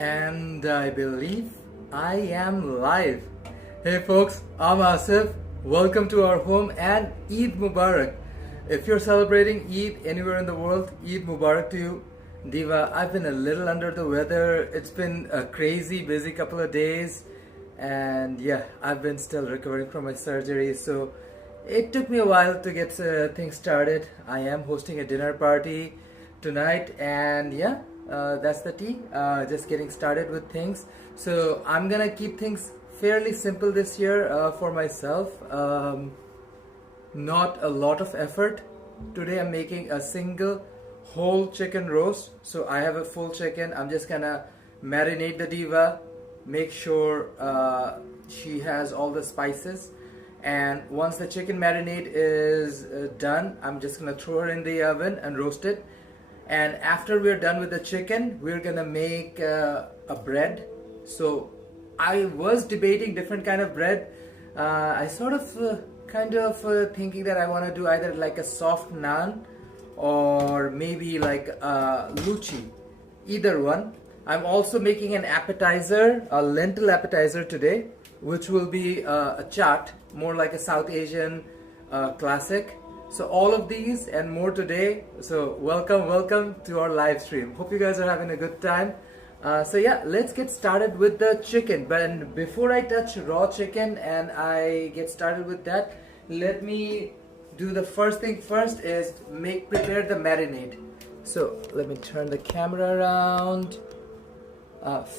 And I believe I am live. Hey folks, I'm Asif. Welcome to our home and Eid Mubarak. If you're celebrating Eid anywhere in the world, Eid Mubarak to you. Diva, I've been a little under the weather. It's been a crazy busy couple of days. And yeah, I've been still recovering from my surgery. So it took me a while to get things started. I am hosting a dinner party tonight, and yeah, that's the tea. Just getting started with things. So I'm gonna keep things fairly simple this year for myself. Not a lot of effort. Today I'm making a single whole chicken roast. So I have a full chicken. I'm just gonna marinate the diva, make sure she has all the spices. And once the chicken marinade is done, I'm just gonna throw her in the oven and roast it. And after we're done with the chicken, we're gonna make a bread. So I was debating different kind of bread. I sort of thinking that I want to do either like a soft naan or maybe like a luchi, either one. I'm also making an appetizer, a lentil appetizer today, which will be a chaat, more like a South Asian classic. So all of these and more today. So welcome to our live stream. Hope you guys are having a good time. So yeah, let's get started with the chicken. But before I touch raw chicken and I get started with that, let me do the first thing first is prepare the marinade. So let me turn the camera around.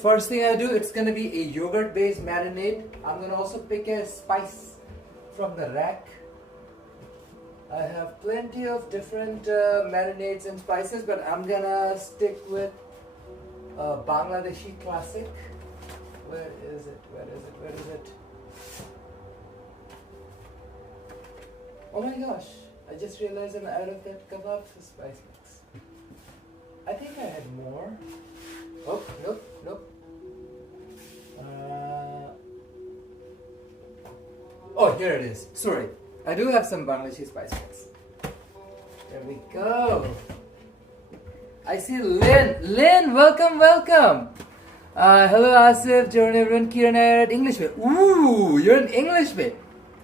First thing I do, it's gonna be a yogurt based marinade. I'm gonna also pick a spice from the rack. I have plenty of different marinades and spices, but I'm gonna stick with Bangladeshi classic. Where is it? Oh my gosh, I just realized I'm out of that kebab spice mix. I think I had more. Oh, nope. Oh, here it is. Sorry. I do have some Bangladeshi spice mix. There we go. I see Lynn. Lynn, welcome. Hello Asif, Jerome, everyone. Kiran, I are at English Bay. Ooh, you're in English Bay.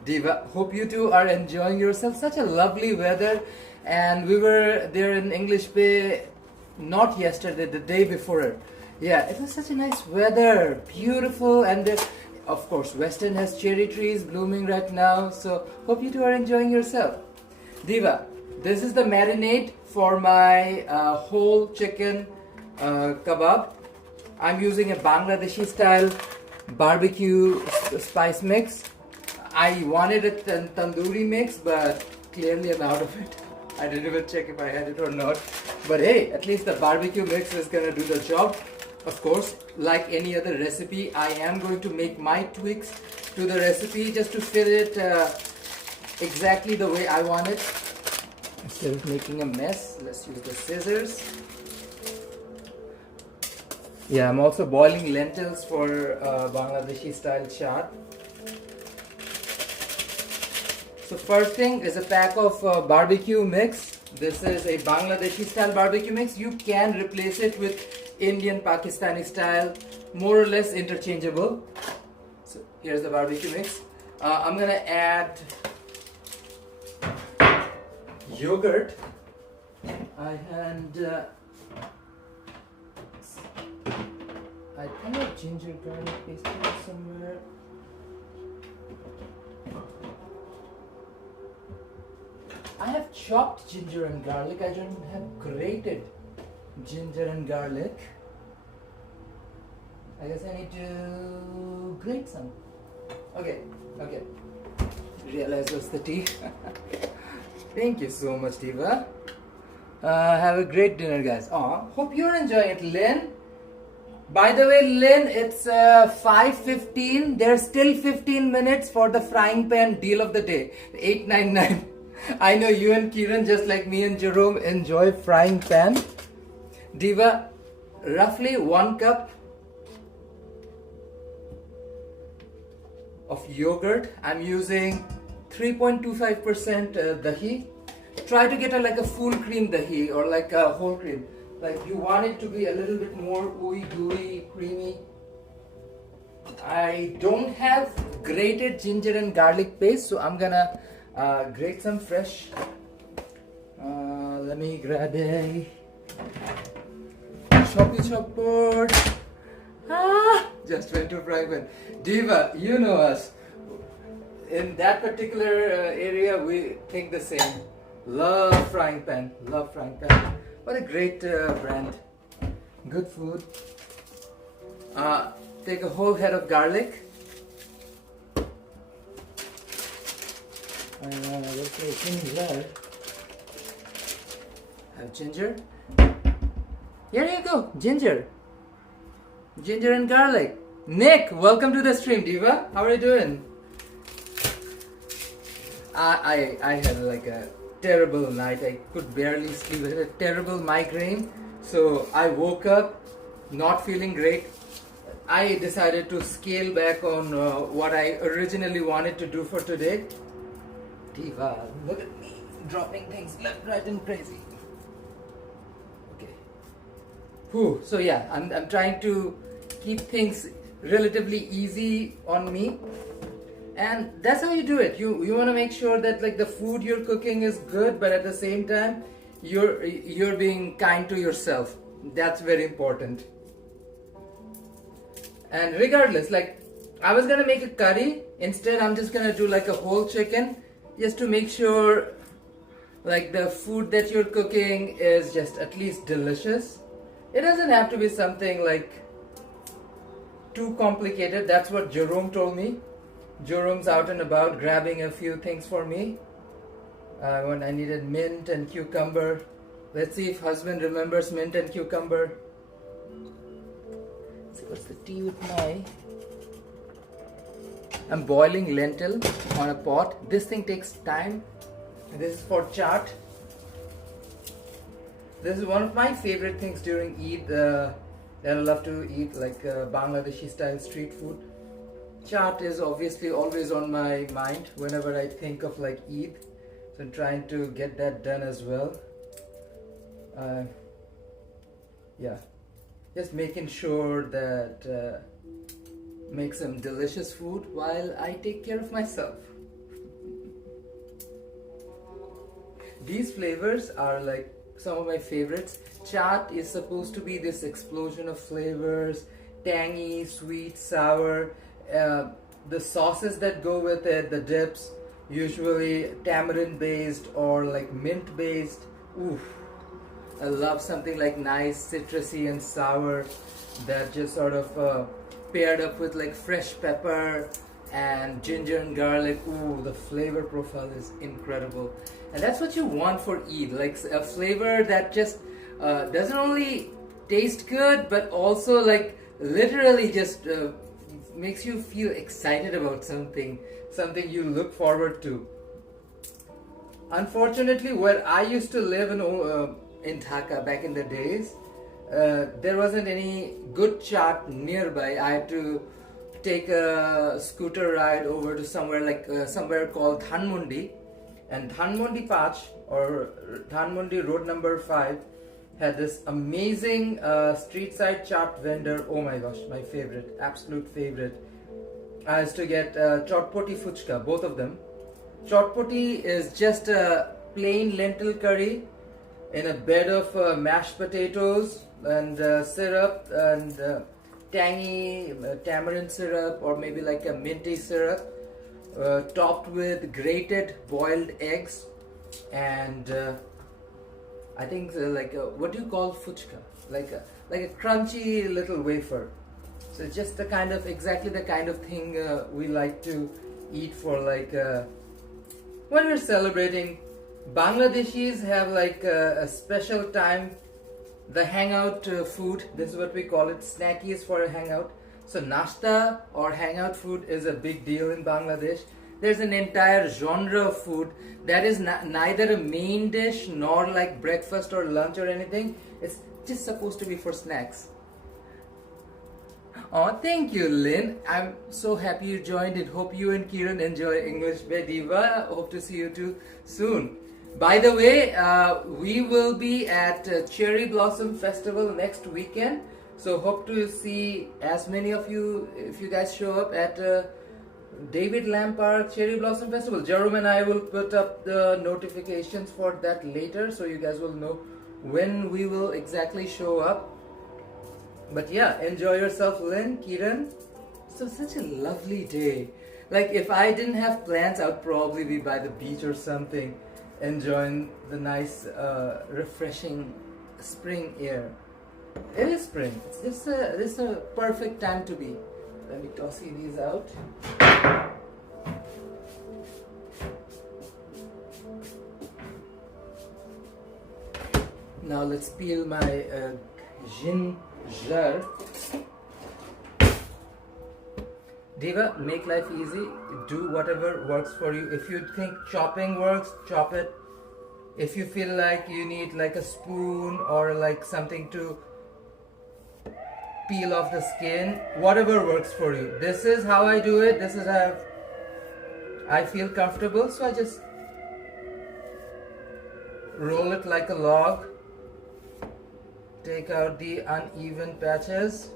Diva, hope you two are enjoying yourself. Such a lovely weather. And we were there in English Bay, not yesterday, the day before. Yeah, it was such a nice weather. Beautiful. And of course, Western has cherry trees blooming right now. So hope you two are enjoying yourself. Diva, this is the marinade for my whole chicken kebab. I'm using a Bangladeshi style barbecue spice mix. I wanted a tandoori mix, but clearly I'm out of it. I didn't even check if I had it or not. But hey, at least the barbecue mix is gonna do the job. Of course, like any other recipe, I am going to make my tweaks to the recipe just to fit it exactly the way I want it. Instead of making a mess, let's use the scissors. Yeah, I'm also boiling lentils for Bangladeshi style chaat. So first thing is a pack of barbecue mix. This is a Bangladeshi style barbecue mix. You can replace it with Indian Pakistani style, more or less interchangeable. So here's the barbecue mix. I'm gonna add yogurt. I think I have ginger garlic paste somewhere. I have chopped ginger and garlic. I don't have grated ginger and garlic. I guess I need to grate some. Okay. Realize that's the tea. Thank you so much, Diva. Have a great dinner, guys. Hope you're enjoying it, Lynn. By the way, Lynn, it's 5:15. There's still 15 minutes for the frying pan deal of the day, 899. I know you and Kiran, just like me and Jerome, enjoy frying pan. Diva, roughly 1 cup of yogurt. I'm using 3.25% dahi. Try to get like a full cream dahi or like a whole cream. Like you want it to be a little bit more ooey gooey, creamy. I don't have grated ginger and garlic paste, so I'm gonna grate some fresh. Let me grab a chop board. Just went to frying pan. Diva, you know us. In that particular area, we think the same. Love frying pan. Love frying pan. What a great brand. Good food. Take a whole head of garlic. Ginger. Have ginger. Here you go, ginger. Ginger and garlic. Nick, welcome to the stream, Diva. How are you doing? I had like a terrible night. I could barely sleep. I had a terrible migraine. So I woke up not feeling great. I decided to scale back on what I originally wanted to do for today. Diva, look at me dropping things left, right, and crazy. Okay. Whew. So yeah, I'm trying to keep things relatively easy on me, and that's how you do it. You want to make sure that like the food you're cooking is good, but at the same time you're being kind to yourself. That's very important. And regardless, like I was gonna make a curry, instead I'm just gonna do like a whole chicken, just to make sure like the food that you're cooking is just at least delicious. It doesn't have to be something like too complicated. That's what Jerome told me. Jerome's out and about grabbing a few things for me. When I needed mint and cucumber. Let's see if husband remembers mint and cucumber. Let's see what's the tea with my... I'm boiling lentil on a pot. This thing takes time. This is for chaat. This is one of my favorite things during Eid that I love to eat, like Bangladeshi style street food. Chaat is obviously always on my mind whenever I think of like Eid. So I'm trying to get that done as well. Yeah, just making sure that make some delicious food while I take care of myself. These flavors are like some of my favorites. Chaat is supposed to be this explosion of flavors, tangy, sweet, sour. The sauces that go with it, the dips, usually tamarind based or like mint based. Oof. I love something like nice citrusy and sour that just sort of paired up with like fresh pepper and ginger and garlic. Ooh, the flavor profile is incredible. And that's what you want for Eid, like a flavor that just doesn't only taste good, but also like literally just makes you feel excited about something you look forward to. Unfortunately, where I used to live in Dhaka back in the days, there wasn't any good chaat nearby. I had to take a scooter ride over to somewhere called Dhanmondi, and Dhanmondi Patch or Dhanmondi Road number 5 had this amazing street side chaat vendor. Oh my gosh, my favorite, absolute favorite. I used to get chotpoti fuchka, both of them. Chotpoti is just a plain lentil curry in a bed of mashed potatoes and syrup and tangy tamarind syrup or maybe like a minty syrup, topped with grated boiled eggs and I think like what do you call fuchka? Like a crunchy little wafer. So it's just exactly the kind of thing we like to eat for like when we're celebrating. Bangladeshis have like a special time, the hangout food. This is what we call it, snackies for a hangout. So nashta or hangout food is a big deal in Bangladesh. There's an entire genre of food that is neither a main dish nor like breakfast or lunch or anything. It's just supposed to be for snacks. Oh, thank you, Lynn. I'm so happy you joined it. Hope you and Kiran enjoy English Bay Diva. Hope to see you too soon. By the way, we will be at Cherry Blossom Festival next weekend. So hope to see as many of you, if you guys show up at David Lampard Cherry Blossom Festival. Jerome and I will put up the notifications for that later, so you guys will know when we will exactly show up. But yeah, enjoy yourself, Lynn, Kiran. So such a lovely day. Like if I didn't have plans, I would probably be by the beach or something, enjoying the nice, refreshing spring air. It is spring. This is a perfect time to be. Let me toss these out. Now let's peel my ginger. Diva, make life easy. Do whatever works for you. If you think chopping works, chop it. If you feel like you need like a spoon or like something to peel off the skin, whatever works for you. This is how I do it. This is how I feel comfortable. So I just roll it like a log. Take out the uneven patches.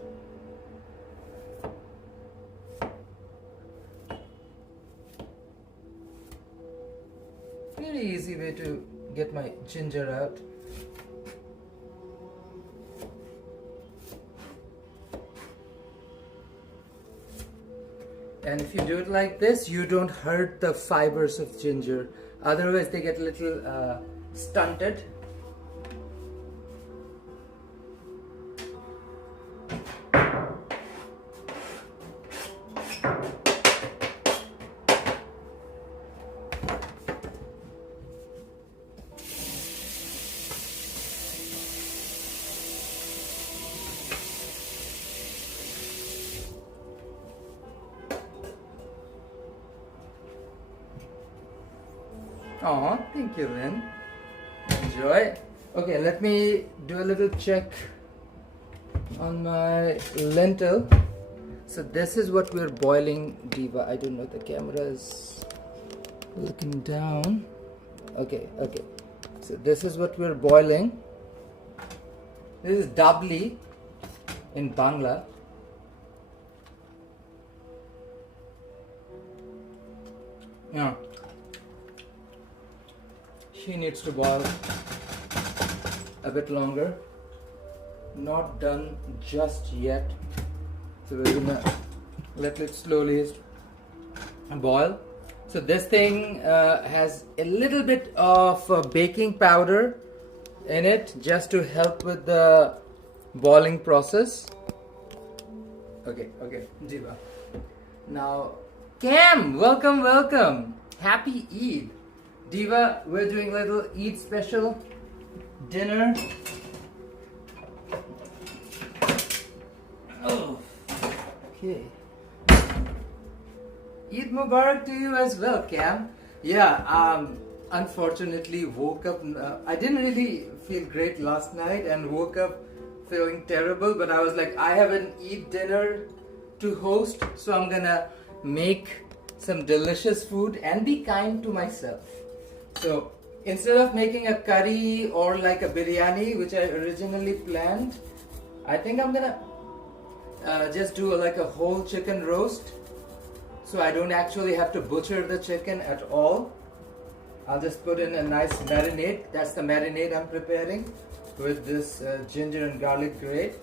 Very easy way to get my ginger out. And if you do it like this, you don't hurt the fibers of ginger. Otherwise they get a little stunted. Oh, thank you, Lynn. Enjoy. Okay, let me do a little check on my lentil. So this is what we're boiling, Diva. I don't know, the camera is looking down. Okay. So this is what we're boiling. This is dabli in Bangla. Yeah. She needs to boil a bit longer. Not done just yet. So we're gonna let it slowly boil. So this thing has a little bit of baking powder in it just to help with the boiling process. Okay, Diva. Now, Cam, welcome. Happy Eid. Diva, we're doing a little Eid special dinner. Oh, okay. Eid Mubarak to you as well, Cam. Yeah, unfortunately woke up, I didn't really feel great last night and woke up feeling terrible, but I was like, I have an Eid dinner to host, so I'm gonna make some delicious food and be kind to myself. So instead of making a curry or like a biryani, which I originally planned, I think I'm gonna just do like a whole chicken roast. So I don't actually have to butcher the chicken at all. I'll just put in a nice marinade. That's the marinade I'm preparing with this ginger and garlic grate.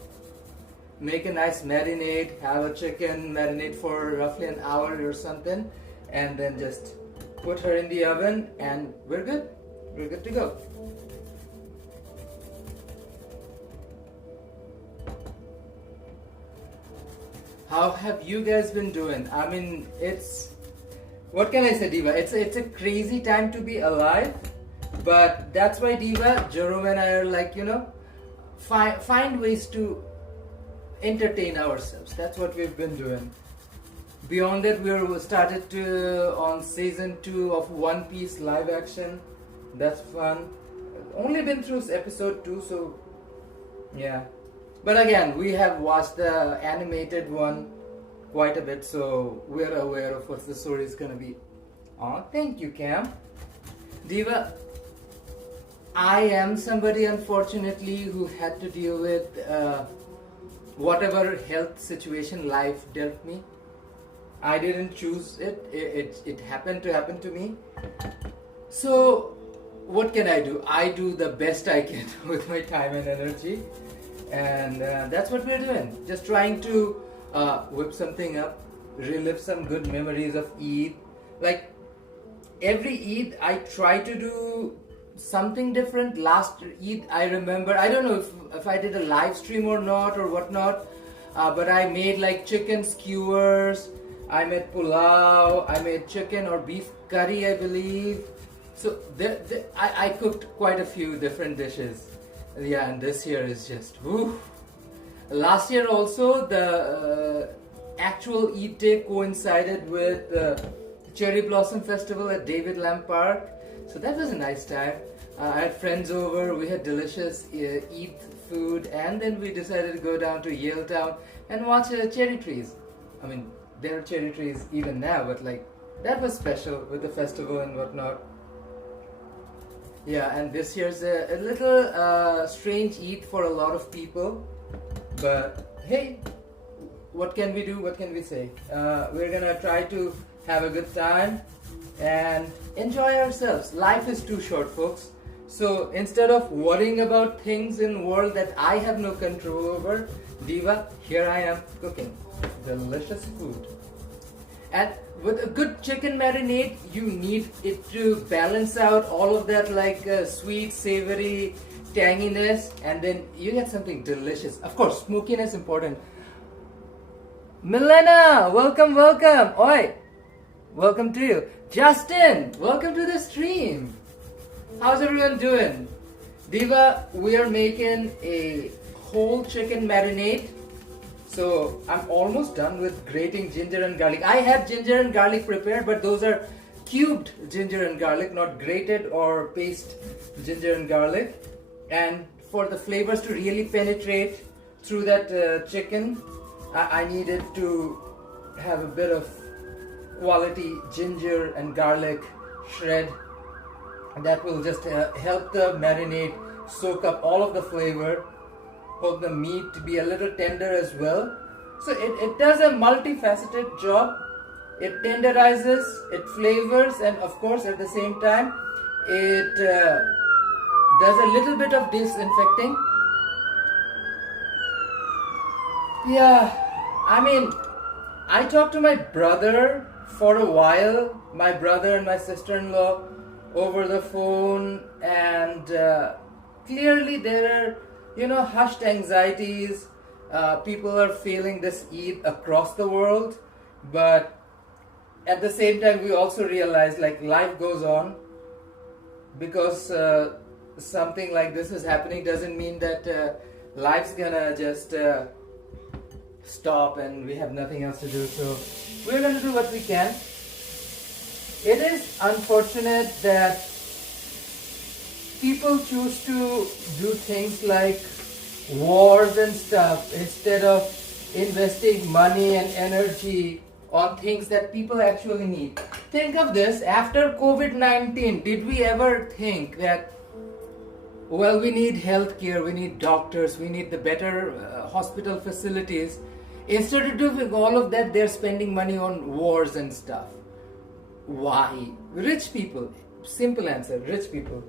Make a nice marinade, have a chicken marinade for roughly an hour or something, and then just put her in the oven and we're good. We're good to go. How have you guys been doing? I mean, it's, what can I say, Diva? It's a crazy time to be alive, but that's why, Diva, Jerome and I are like, you know, find ways to entertain ourselves. That's what we've been doing. Beyond that, we started on season 2 of One Piece live action. That's fun. Only been through episode 2, so yeah. But again, we have watched the animated one quite a bit, so we're aware of what the story is gonna be. Oh, thank you, Cam. Diva, I am somebody, unfortunately, who had to deal with whatever health situation life dealt me. I didn't choose it. It happened to happen to me. So, what can I do? I do the best I can with my time and energy, and that's what we're doing. Just trying to whip something up, relive some good memories of Eid. Like every Eid, I try to do something different. Last Eid, I remember, I don't know if I did a live stream or not or whatnot, but I made like chicken skewers, I made pulao, I made chicken or beef curry, I believe. So I cooked quite a few different dishes. Yeah, and this year is just woo. Last year also the actual Eid day coincided with the Cherry Blossom Festival at David Lamb Park. So that was a nice time. I had friends over, we had delicious Eid food, and then we decided to go down to Yale Town and watch cherry trees. I mean, there are cherry trees even now, but like that was special with the festival and whatnot. Yeah, and this year's a little strange Eid for a lot of people, but hey, what can we do? What can we say? We're gonna try to have a good time and enjoy ourselves. Life is too short, folks. So instead of worrying about things in the world that I have no control over, Diva, here I am cooking delicious food. And with a good chicken marinade, you need it to balance out all of that like sweet, savory, tanginess, and then you get something delicious. Of course, smokiness important. Milena, welcome, welcome. Oi, welcome to you. Justin, welcome to the stream. How's everyone doing? Diva, we are making a whole chicken marinade. So I'm almost done with grating ginger and garlic. I had ginger and garlic prepared, but those are cubed ginger and garlic, not grated or paste ginger and garlic. And for the flavors to really penetrate through that chicken, I needed to have a bit of quality ginger and garlic shred. And that will just help the marinade soak up all of the flavor. Help the meat to be a little tender as well. So it does a multifaceted job. It tenderizes, it flavors, and of course at the same time it does a little bit of disinfecting. Yeah, I mean, I talked to my brother for a while, my brother and my sister-in-law, over the phone, and clearly there are hushed anxieties. People are feeling this Eid across the world, but at the same time we also realize like life goes on. Because something like this is happening doesn't mean that life's gonna just stop and we have nothing else to do. So we're gonna do what we can. It is unfortunate that people choose to do things like wars and stuff instead of investing money and energy on things that people actually need. Think of this, after COVID-19, did we ever think that, well, we need healthcare, we need doctors, we need the better hospital facilities. Instead of doing all of that, they're spending money on wars and stuff. Why? Rich people. Simple answer, rich people.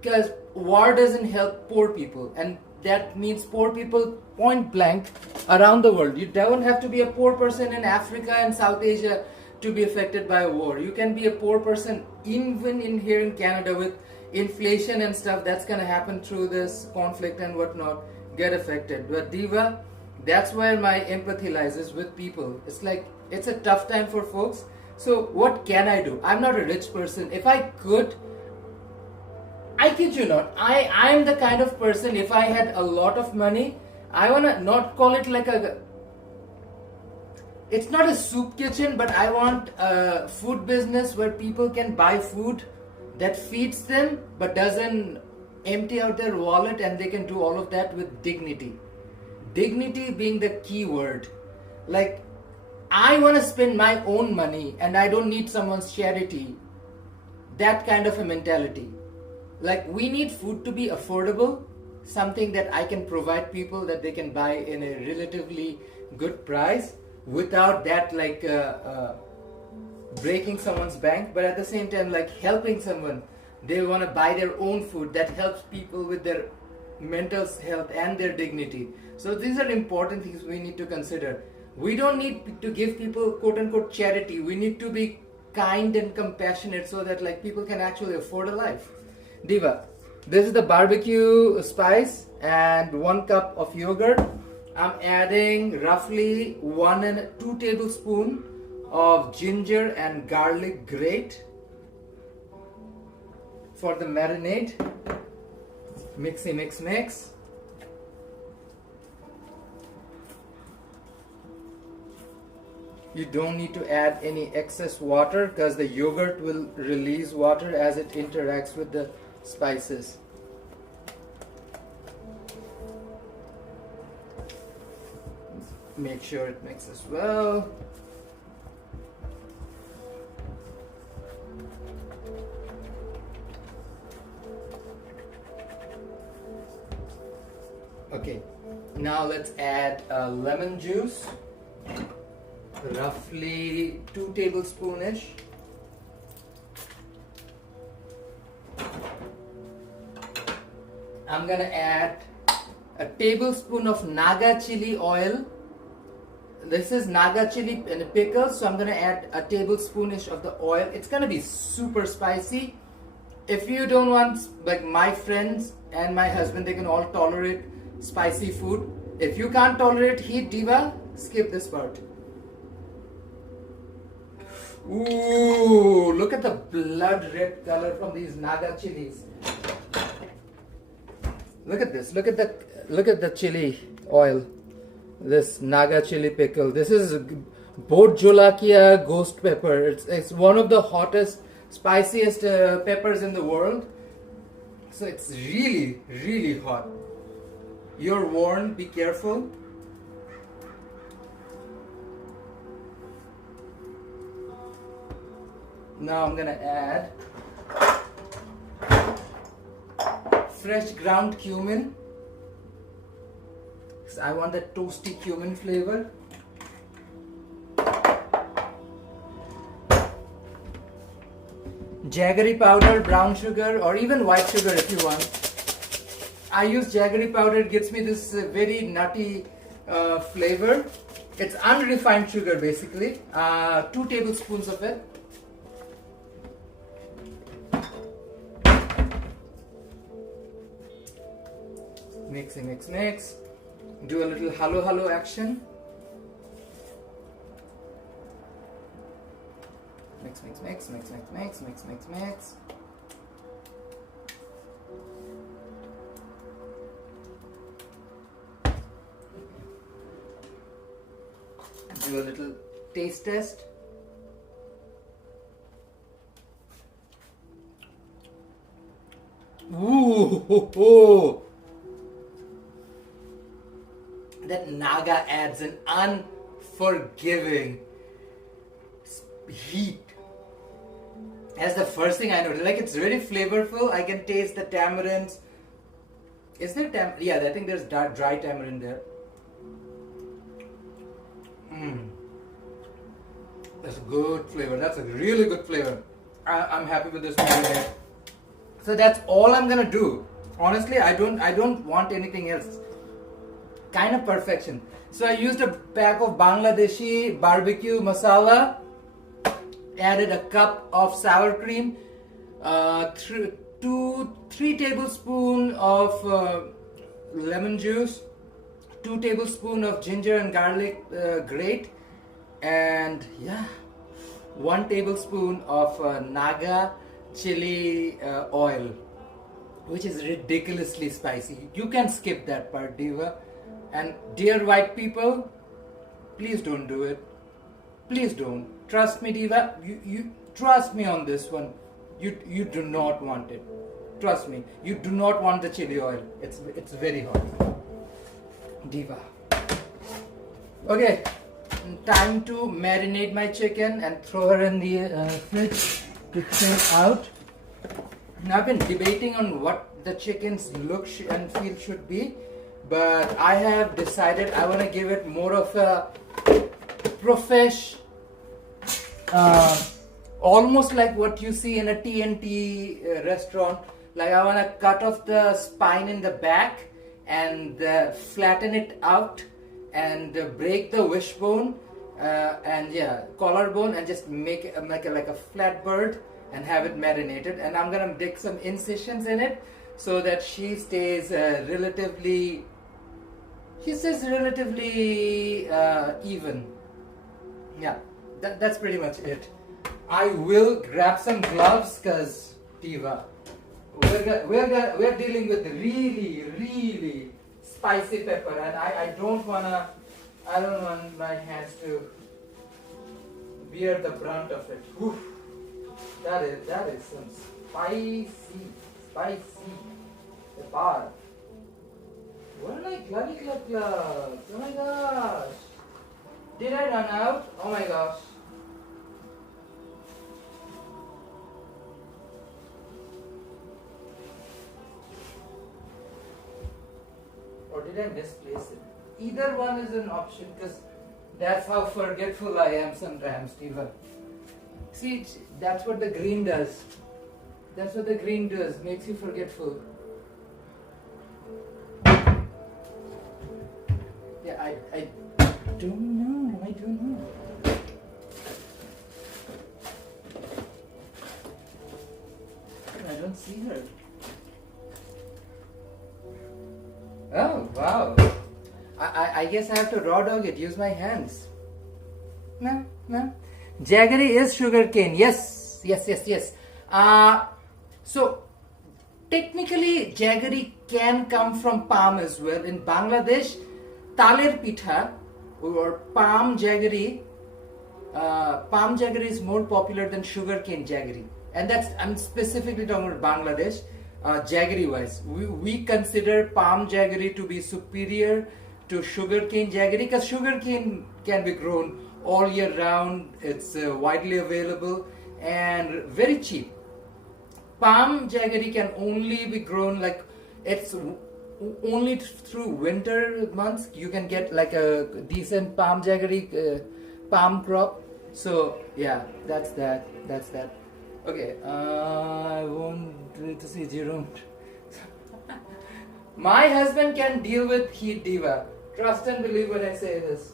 Because war doesn't help poor people, and that means poor people point blank around the world. You don't have to be a poor person in Africa and South Asia to be affected by a war. You can be a poor person even in here in Canada with inflation and stuff that's gonna happen through this conflict and whatnot, get affected. But Diva, that's where my empathy lies, is with people. It's like, it's a tough time for folks. So what can I do? I'm not a rich person. If I could, I kid you not, I'm the kind of person, if I had a lot of money, I wanna not call it like it's not a soup kitchen, but I want a food business where people can buy food that feeds them but doesn't empty out their wallet, and they can do all of that with dignity. Dignity being the key word. Like, I want to spend my own money and I don't need someone's charity. That kind of a mentality. like we need food to be affordable, something that I can provide people that they can buy in a relatively good price without that like breaking someone's bank, but at the same time like helping someone. They want to buy their own food that helps people with their mental health and their dignity. So these are important things we need to consider. We don't need to give people quote unquote charity. We need to be kind and compassionate so that like people can actually afford a life. Diva, this is the barbecue spice and 1 cup of yogurt. I'm adding roughly 1 and 2 tablespoons of ginger and garlic grate for the marinade. Mixy mix. You don't need to add any excess water because the yogurt will release water as it interacts with the spices. Make sure it mixes well. Okay, now let's add lemon juice, roughly 2 tablespoons-ish. I'm gonna add a tablespoon of Naga chili oil. This is Naga chili in a pickle, so I'm gonna add a tablespoon-ish of the oil. It's gonna be super spicy. If you don't want, like my friends and my husband, they can all tolerate spicy food. If you can't tolerate heat, Diva, skip this part. Ooh, look at the blood red color from these Naga chilies. Look at this. Look at the chili oil. This Naga chili pickle. This is Bojolakia ghost pepper. It's one of the hottest, spiciest peppers in the world. So it's really, really hot. You're warned, be careful. Now I'm gonna add fresh ground cumin. So I want that toasty cumin flavor. Jaggery powder, brown sugar, or even white sugar if you want. I use jaggery powder, it gives me this very nutty flavor. It's unrefined sugar basically. 2 tablespoons of it. Mix. Do a little halo action. Mix. Do a little taste test. Ooh, that Naga adds an unforgiving heat. That's the first thing I noticed. Like it's very flavorful. I can taste the tamarinds. Is there yeah, I think there's dry tamarind there. That's a good flavor. That's a really good flavor. I'm happy with this marinade. So that's all I'm gonna do. Honestly, I don't want anything else. Kind of perfection. So I used a pack of Bangladeshi barbecue masala. Added a cup of sour cream. 3 tablespoons of lemon juice. 2 tablespoons of ginger and garlic grate, and 1 tablespoon of Naga chili oil, which is ridiculously spicy. You can skip that part, Diva. And dear white people, please don't do it. Please don't. Trust me, Diva. You trust me on this one. You do not want it. Trust me. You do not want the chili oil. It's very hot. Diva. Okay, time to marinate my chicken and throw her in the fridge to chill out. Now, I've been debating on what the chicken's look and feel should be, but I have decided I want to give it more of a almost like what you see in a TNT restaurant. Like I want to cut off the spine in the back and flatten it out and break the wishbone and collarbone and just make it like a flat bird and have it marinated. And I'm gonna dig some incisions in it so that she stays relatively even. Yeah, that's pretty much it. I will grab some gloves because Diva, we're dealing with really spicy pepper, and I don't want my hands to bear the brunt of it. Oof. That is some spicy pepper. What are my gluggy gloves? Oh my gosh. Did I run out? Oh my gosh. Or did I misplace it? Either one is an option because that's how forgetful I am sometimes, Steven. See, that's what the green does. That's what the green does, makes you forgetful. Yeah, I don't know. I don't see her. Oh, wow. I guess I have to raw dog it, use my hands. No. Jaggery is sugarcane. Yes. So, technically, jaggery can come from palm as well. In Bangladesh, taler pitha or palm jaggery is more popular than sugarcane jaggery. And I'm specifically talking about Bangladesh. Jaggery wise, we consider palm jaggery to be superior to sugarcane jaggery because sugarcane can be grown all year round. It's widely available and very cheap. Palm jaggery can only be grown it's only through winter months you can get like a decent palm jaggery palm crop. So yeah, that's that. Okay, I want to see Jerome. My husband can deal with heat, Diva. Trust and believe when I say this.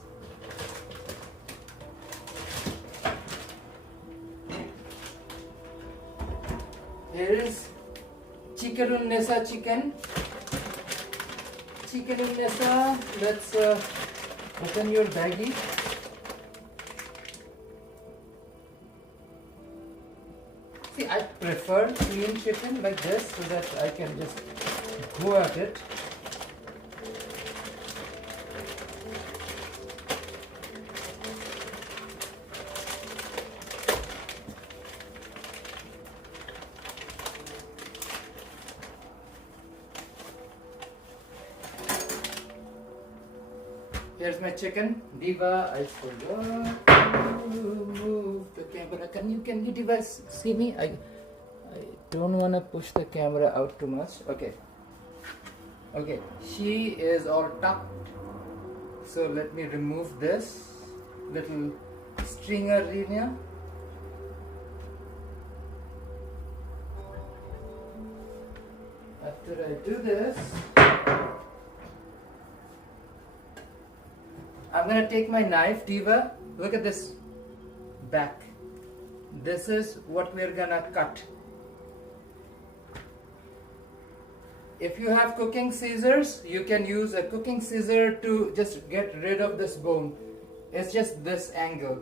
Here is chicken unnesa chicken. Chicken unnesa. Let's open your baggie. See, I prefer clean chicken like this so that I can just go at it. Here's my chicken. Diva, I forgot to move the camera. Can you Diva see me? I don't want to push the camera out too much. Okay. She is all tucked. So let me remove this little stringer area. After I do this, I'm going to take my knife, Diva. Look at this back. This is what we're going to cut. If you have cooking scissors, you can use a cooking scissor to just get rid of this bone. It's just this angle.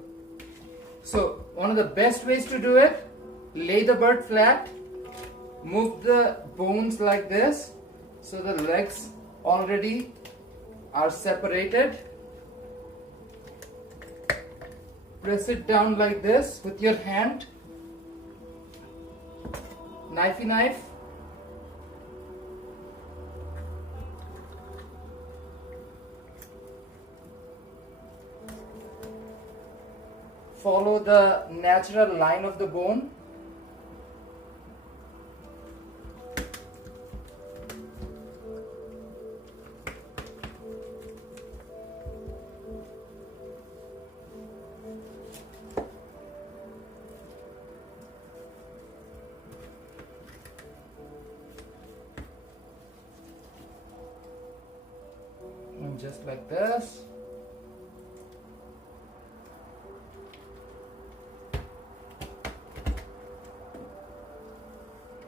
So, one of the best ways to do it, lay the bird flat, move the bones like this, so the legs already are separated. Press it down like this with your hand. Knifey knife. Follow the natural line of the bone. like this.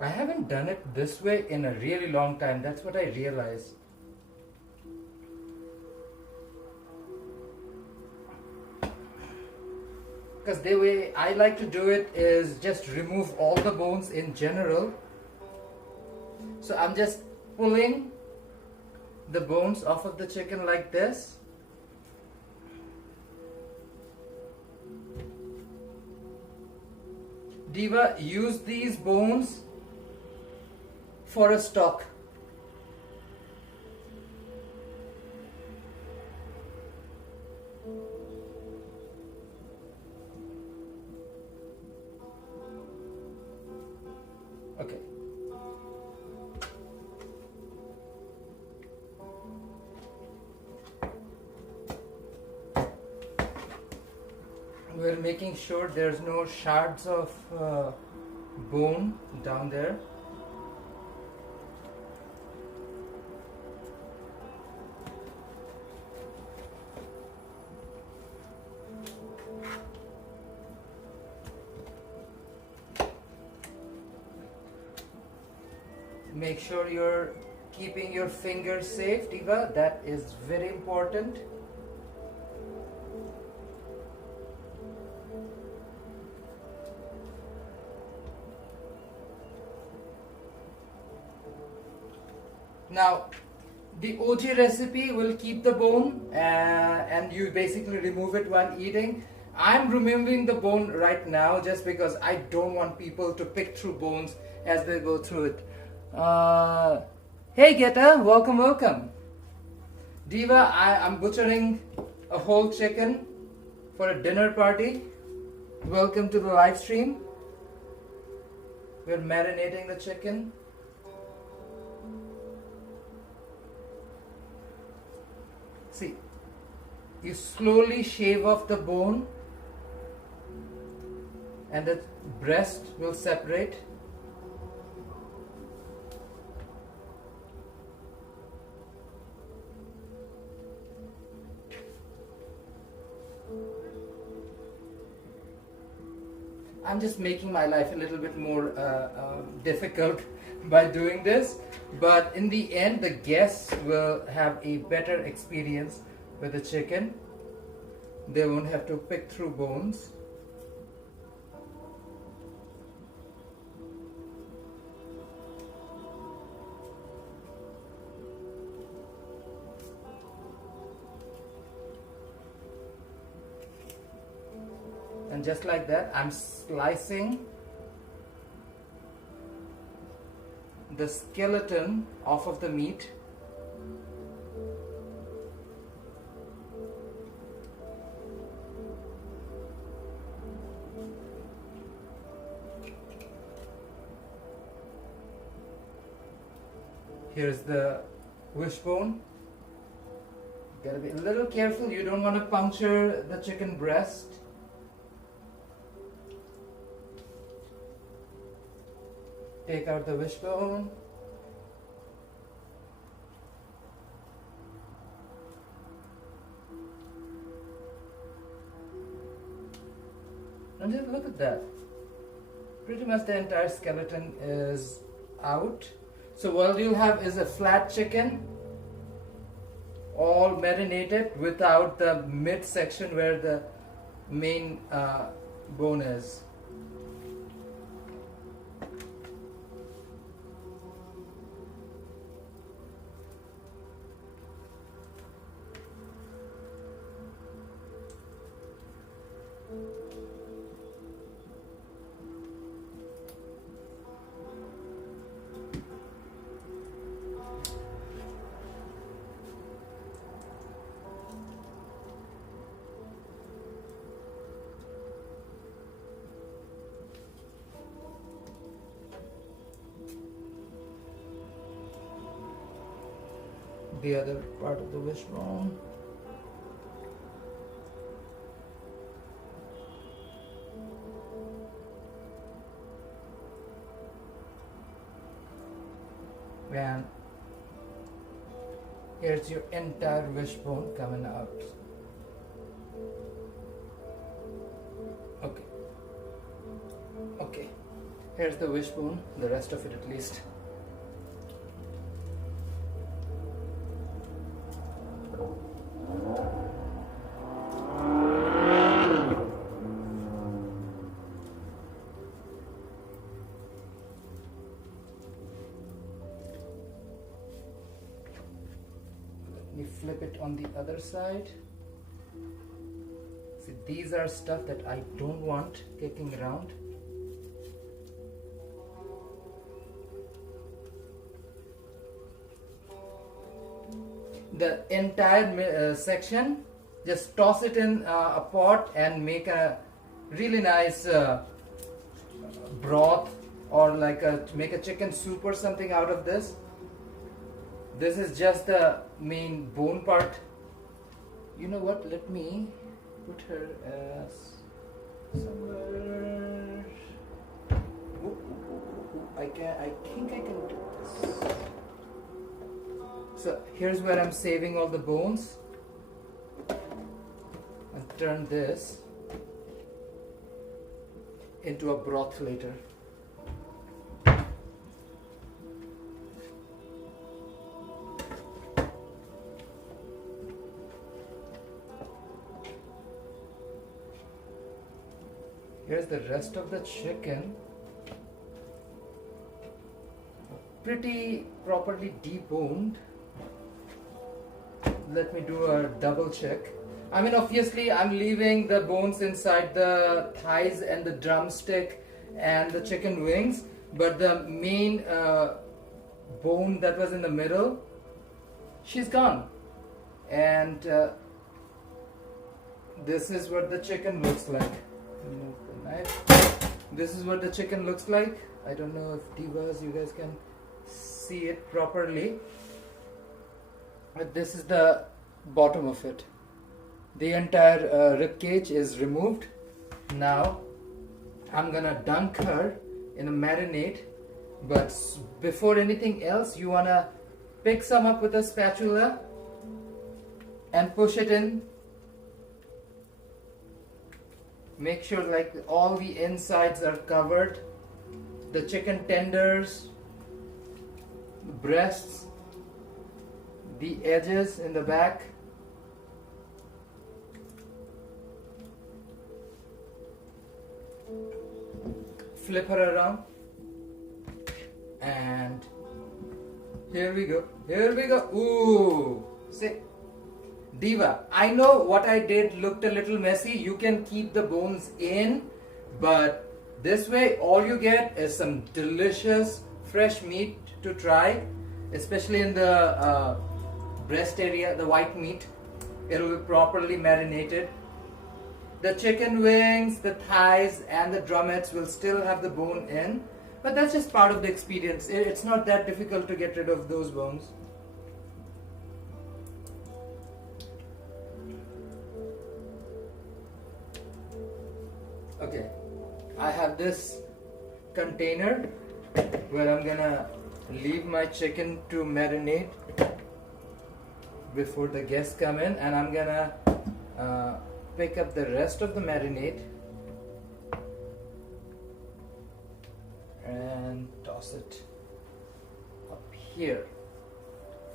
I haven't done it this way in a really long time. That's what I realized. Because the way I like to do it is just remove all the bones in general. So I'm just pulling the bones off of the chicken like this. Diva, use these bones for a stock. Okay. We're making sure there's no shards of bone down there. Make sure you're keeping your fingers safe, Diva. That is very important. Now, the OG recipe will keep the bone and you basically remove it while eating. I'm removing the bone right now just because I don't want people to pick through bones as they go through it. Hey Geta, welcome. Diva, I'm butchering a whole chicken for a dinner party. Welcome to the live stream. We're marinating the chicken. See, you slowly shave off the bone and the breast will separate. I'm just making my life a little bit more difficult by doing this, but in the end the guests will have a better experience with the chicken. They won't have to pick through bones. And just like that, I'm slicing the skeleton off of the meat. Here's the wishbone. Gotta be a little careful, you don't want to puncture the chicken breast. Take out the wishbone. And just look at that. Pretty much the entire skeleton is out. So what you'll have is a flat chicken, all marinated without the midsection where the main bone is. The other part of the wishbone. And Here's your entire wishbone coming out. Okay. Okay. Here's the wishbone, the rest of it at least. Let me flip it on the other side. See, these are stuff that I don't want kicking around. The entire section, just toss it in a pot and make a really nice broth, or like make a chicken soup or something out of this. This is just the main bone part. You know what? Let me put her somewhere. I think I can do this. So here's where I'm saving all the bones. And turn this into a broth later. Here's the rest of the chicken. Pretty properly deboned. Let me do a double check. I mean, obviously I'm leaving the bones inside the thighs and the drumstick and the chicken wings, but the main bone that was in the middle, she's gone. And this is what the chicken looks like. Remove the knife. This is what the chicken looks like. I don't know if divas, you guys can see it properly. But this is the bottom of it. The entire rib cage is removed. Now I'm gonna dunk her in a marinade, but before anything else, you wanna pick some up with a spatula and push it in. Make sure like all the insides are covered. The chicken tenders, the breasts, the edges in the back. Flip her around. And here we go. Here we go. Ooh. See. Diva, I know what I did looked a little messy. You can keep the bones in, but this way all you get is some delicious fresh meat to try, especially in the breast area, the white meat. It will be properly marinated. The chicken wings, the thighs and the drumettes will still have the bone in, but that's just part of the experience. It's not that difficult to get rid of those bones. Okay, I have this container where I'm gonna leave my chicken to marinate before the guests come in, and I'm gonna pick up the rest of the marinade and toss it up here.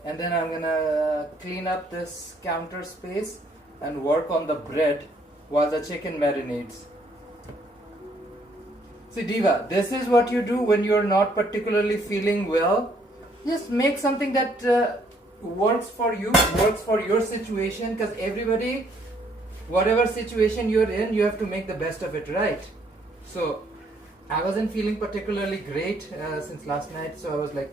And then I'm gonna clean up this counter space and work on the bread while the chicken marinates. See, Diva, this is what you do when you're not particularly feeling well. Just make something that works for you, works for your situation, because everybody, whatever situation you're in, you have to make the best of it, right? So, I wasn't feeling particularly great since last night, so I was like,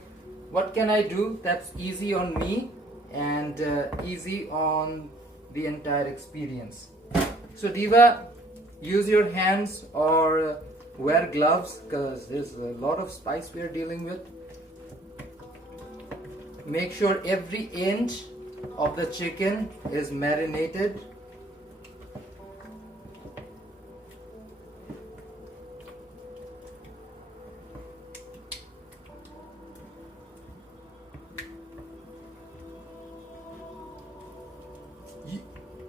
what can I do that's easy on me and easy on the entire experience? So, Diva, use your hands or wear gloves, because there's a lot of spice we are dealing with. Make sure every inch of the chicken is marinated.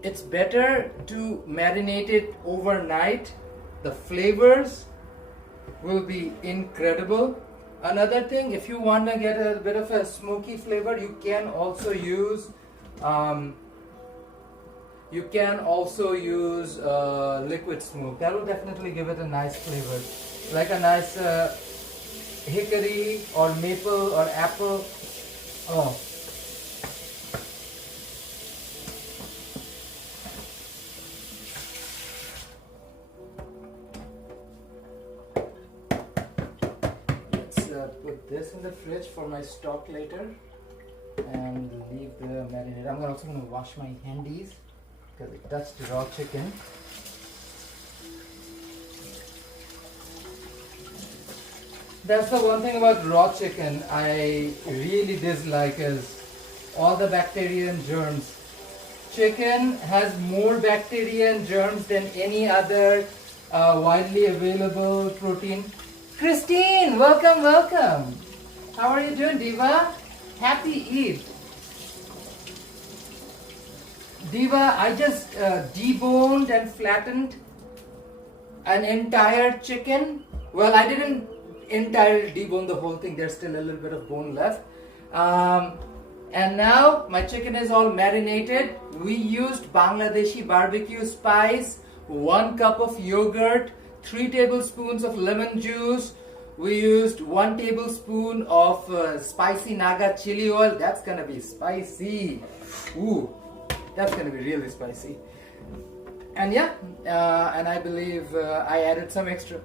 it's better to marinate it overnight. The flavors will be incredible. Another thing, if you want to get a bit of a smoky flavor, you can also use liquid smoke. That will definitely give it a nice flavor, like a nice hickory or maple or apple. Oh. Put this in the fridge for my stock later and leave the marinade. I'm also going to wash my handies because it touched the raw chicken. That's the one thing about raw chicken I really dislike, is all the bacteria and germs. Chicken has more bacteria and germs than any other widely available protein. Christine, welcome, welcome. How are you doing, Diva? Happy Eid. Diva, I just deboned and flattened an entire chicken. Well, I didn't entirely debone the whole thing. There's still a little bit of bone left. And now my chicken is all marinated. We used Bangladeshi barbecue spice, 1 cup of yogurt, 3 tablespoons of lemon juice. We used 1 tablespoon of spicy Naga chili oil. That's gonna be spicy. Ooh, that's gonna be really spicy. And yeah, and I believe I added some extra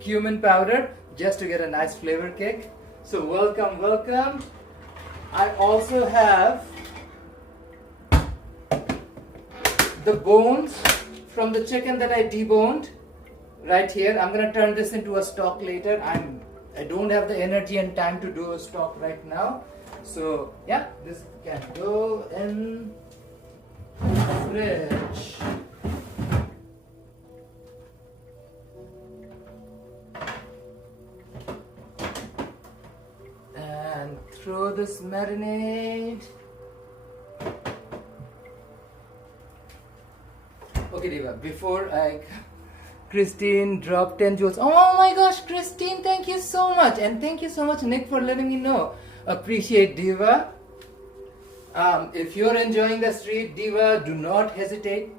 cumin powder just to get a nice flavor kick. So welcome, welcome. I also have the bones from the chicken that I deboned right here. I'm gonna turn this into a stock later. I don't have the energy and time to do a stock right now. So yeah, this can go in the fridge. And throw this marinade. Okay, Diva, before Christine dropped 10 jewels. Oh my gosh, Christine, thank you so much. And thank you so much, Nick, for letting me know. Appreciate, Diva. If you're enjoying the street, Diva, do not hesitate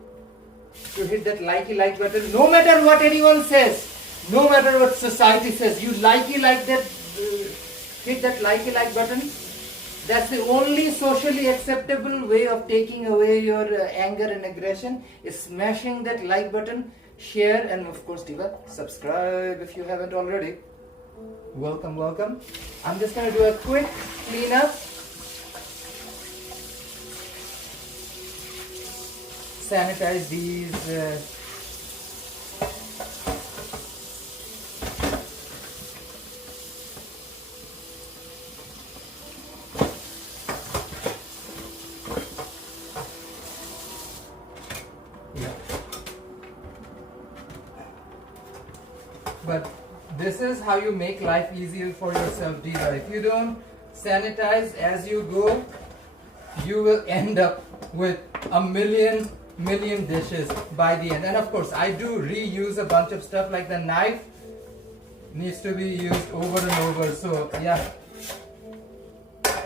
to hit that like button. No matter what anyone says, no matter what society says, you like that, hit that like button. That's the only socially acceptable way of taking away your anger and aggression, is smashing that like button. Share, and of course, Diva, subscribe if you haven't already. Welcome, welcome. I'm just going to do a quick cleanup. Sanitize these But this is how you make life easier for yourself, Diva. If you don't sanitize as you go, you will end up with a million dishes by the end. And of course, I do reuse a bunch of stuff, like the knife needs to be used over and over. So yeah,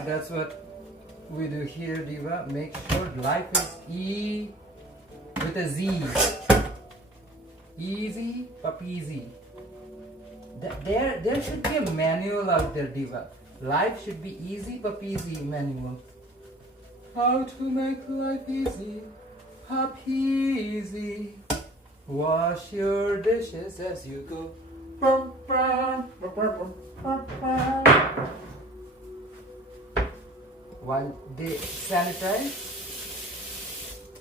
that's what we do here, Diva. Make sure life is E with a Z. Easy, puppy. There should be a manual out there, Diva. Life should be easy, puppy manual. How to make life easy, puppy. Wash your dishes as you go. While they sanitize,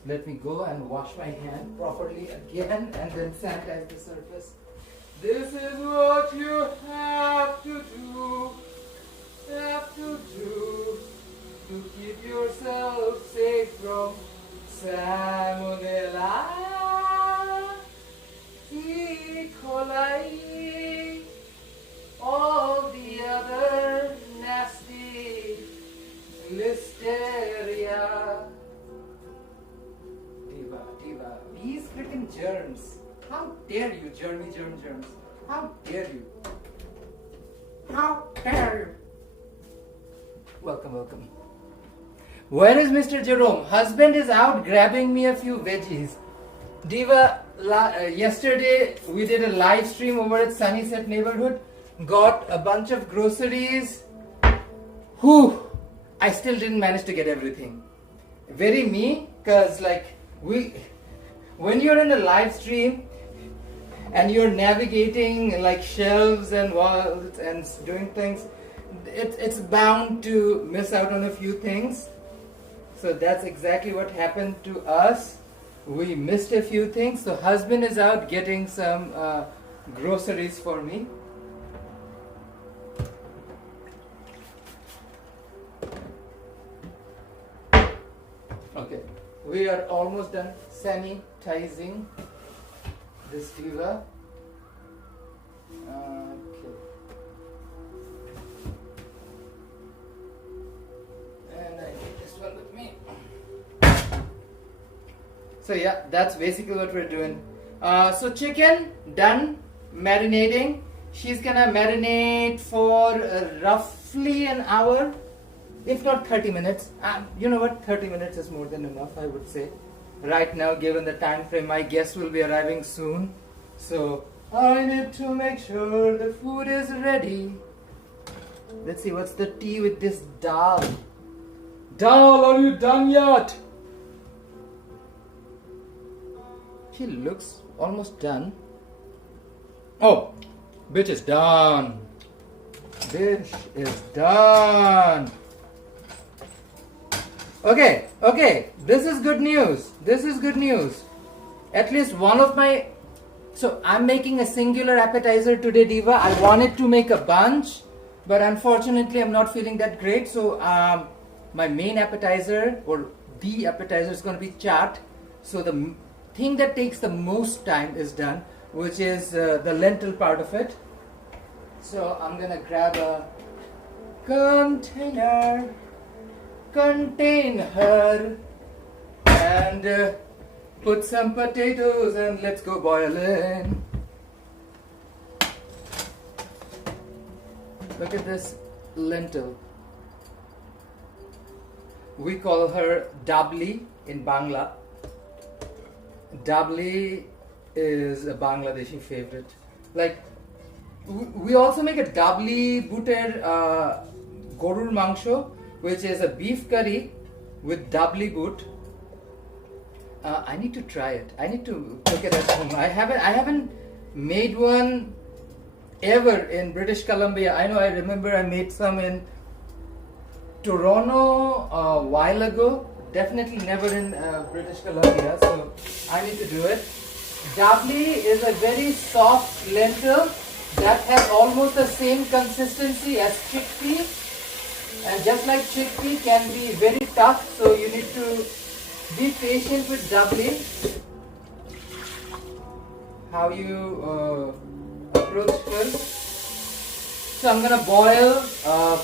let me go and wash my hand properly again and then sanitize the surface. This is what you have to do to keep yourself safe from Salmonella, E. coli, all the other nasty Listeria. germs. How dare you, germs. How dare you? How dare you? Welcome. Where is Mr. Jerome? Husband is out grabbing me a few veggies. Diva, yesterday we did a live stream over at Sunnyset neighborhood. Got a bunch of groceries. Whew! I still didn't manage to get everything. Very me, cause when you're in a live stream and you're navigating like shelves and walls and doing things, it's bound to miss out on a few things. So that's exactly what happened to us. We missed a few things. So husband is out getting some groceries for me. Okay, we are almost done sanitizing this diva. Okay. And I take this one with me. So yeah, that's basically what we're doing. So chicken done marinating. She's gonna marinate for roughly an hour, if not 30 minutes. You know what? 30 minutes is more than enough, I would say. Right now, given the time frame, my guest will be arriving soon. So I need to make sure the food is ready. Let's see, what's the tea with this dal? Dal, are you done yet? She looks almost done. Oh, bitch is done. Bitch is done. Okay, this is good news. At least one of my... So I'm making a singular appetizer today, Diva. I wanted to make a bunch, but unfortunately I'm not feeling that great. So my main appetizer, or the appetizer, is going to be chaat. So the thing that takes the most time is done, which is the lentil part of it. So I'm going to grab a container and put some potatoes and let's go boiling. Look at this lentil. We call her dabli in Bangla. Dabli is a Bangladeshi favorite. Like, we also make a dabli buter gorur mangsho, which is a beef curry with dabli boot. I need to try it. I need to cook it at home. I haven't made one ever in British Columbia. I remember I made some in Toronto a while ago. Definitely never in British Columbia. So I need to do it. Dabli is a very soft lentil that has almost the same consistency as chickpea. And just like chickpea can be very tough, so you need to be patient with dabli. How you approach her. So I'm gonna boil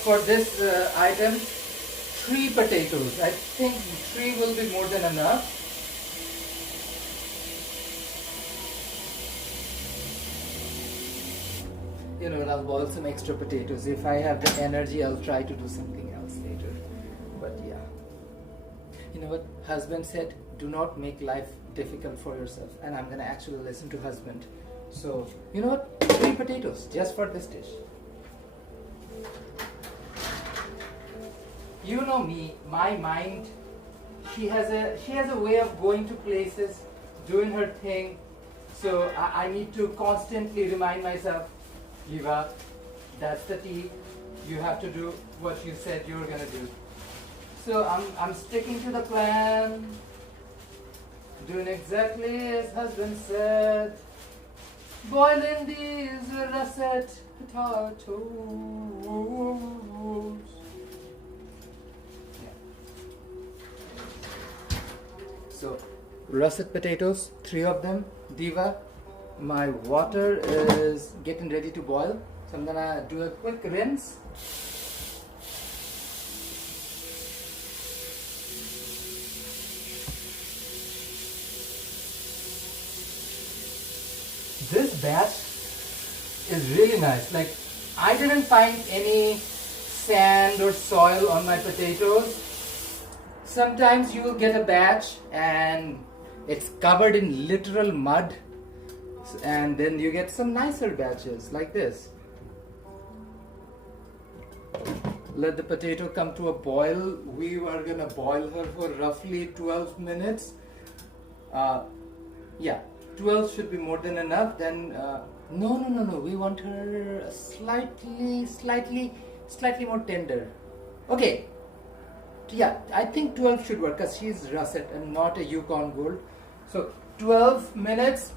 for this item 3 potatoes. I think 3 will be more than enough. You know, I'll boil some extra potatoes. If I have the energy, I'll try to do something else later. But yeah. You know what? Husband said, do not make life difficult for yourself. And I'm going to actually listen to husband. So, you know what? 3 potatoes just for this dish. You know me, my mind, she has a way of going to places, doing her thing. So I need to constantly remind myself, Eva, that's the tea. You have to do what you said you were gonna do. So I'm sticking to the plan, doing exactly as husband said. Boiling these russet potatoes. So russet potatoes, 3 of them. Diva, my water is getting ready to boil, so I'm gonna do a quick rinse. This batch is really nice. Like, I didn't find any sand or soil on my potatoes. Sometimes you will get a batch and it's covered in literal mud, and then you get some nicer batches like this. Let the potato come to a boil. We are gonna boil her for roughly 12 minutes. Yeah, 12 should be more than enough. Then no, we want her slightly more tender. Okay, yeah, I think 12 should work because she's russet and not a Yukon Gold. So 12 minutes,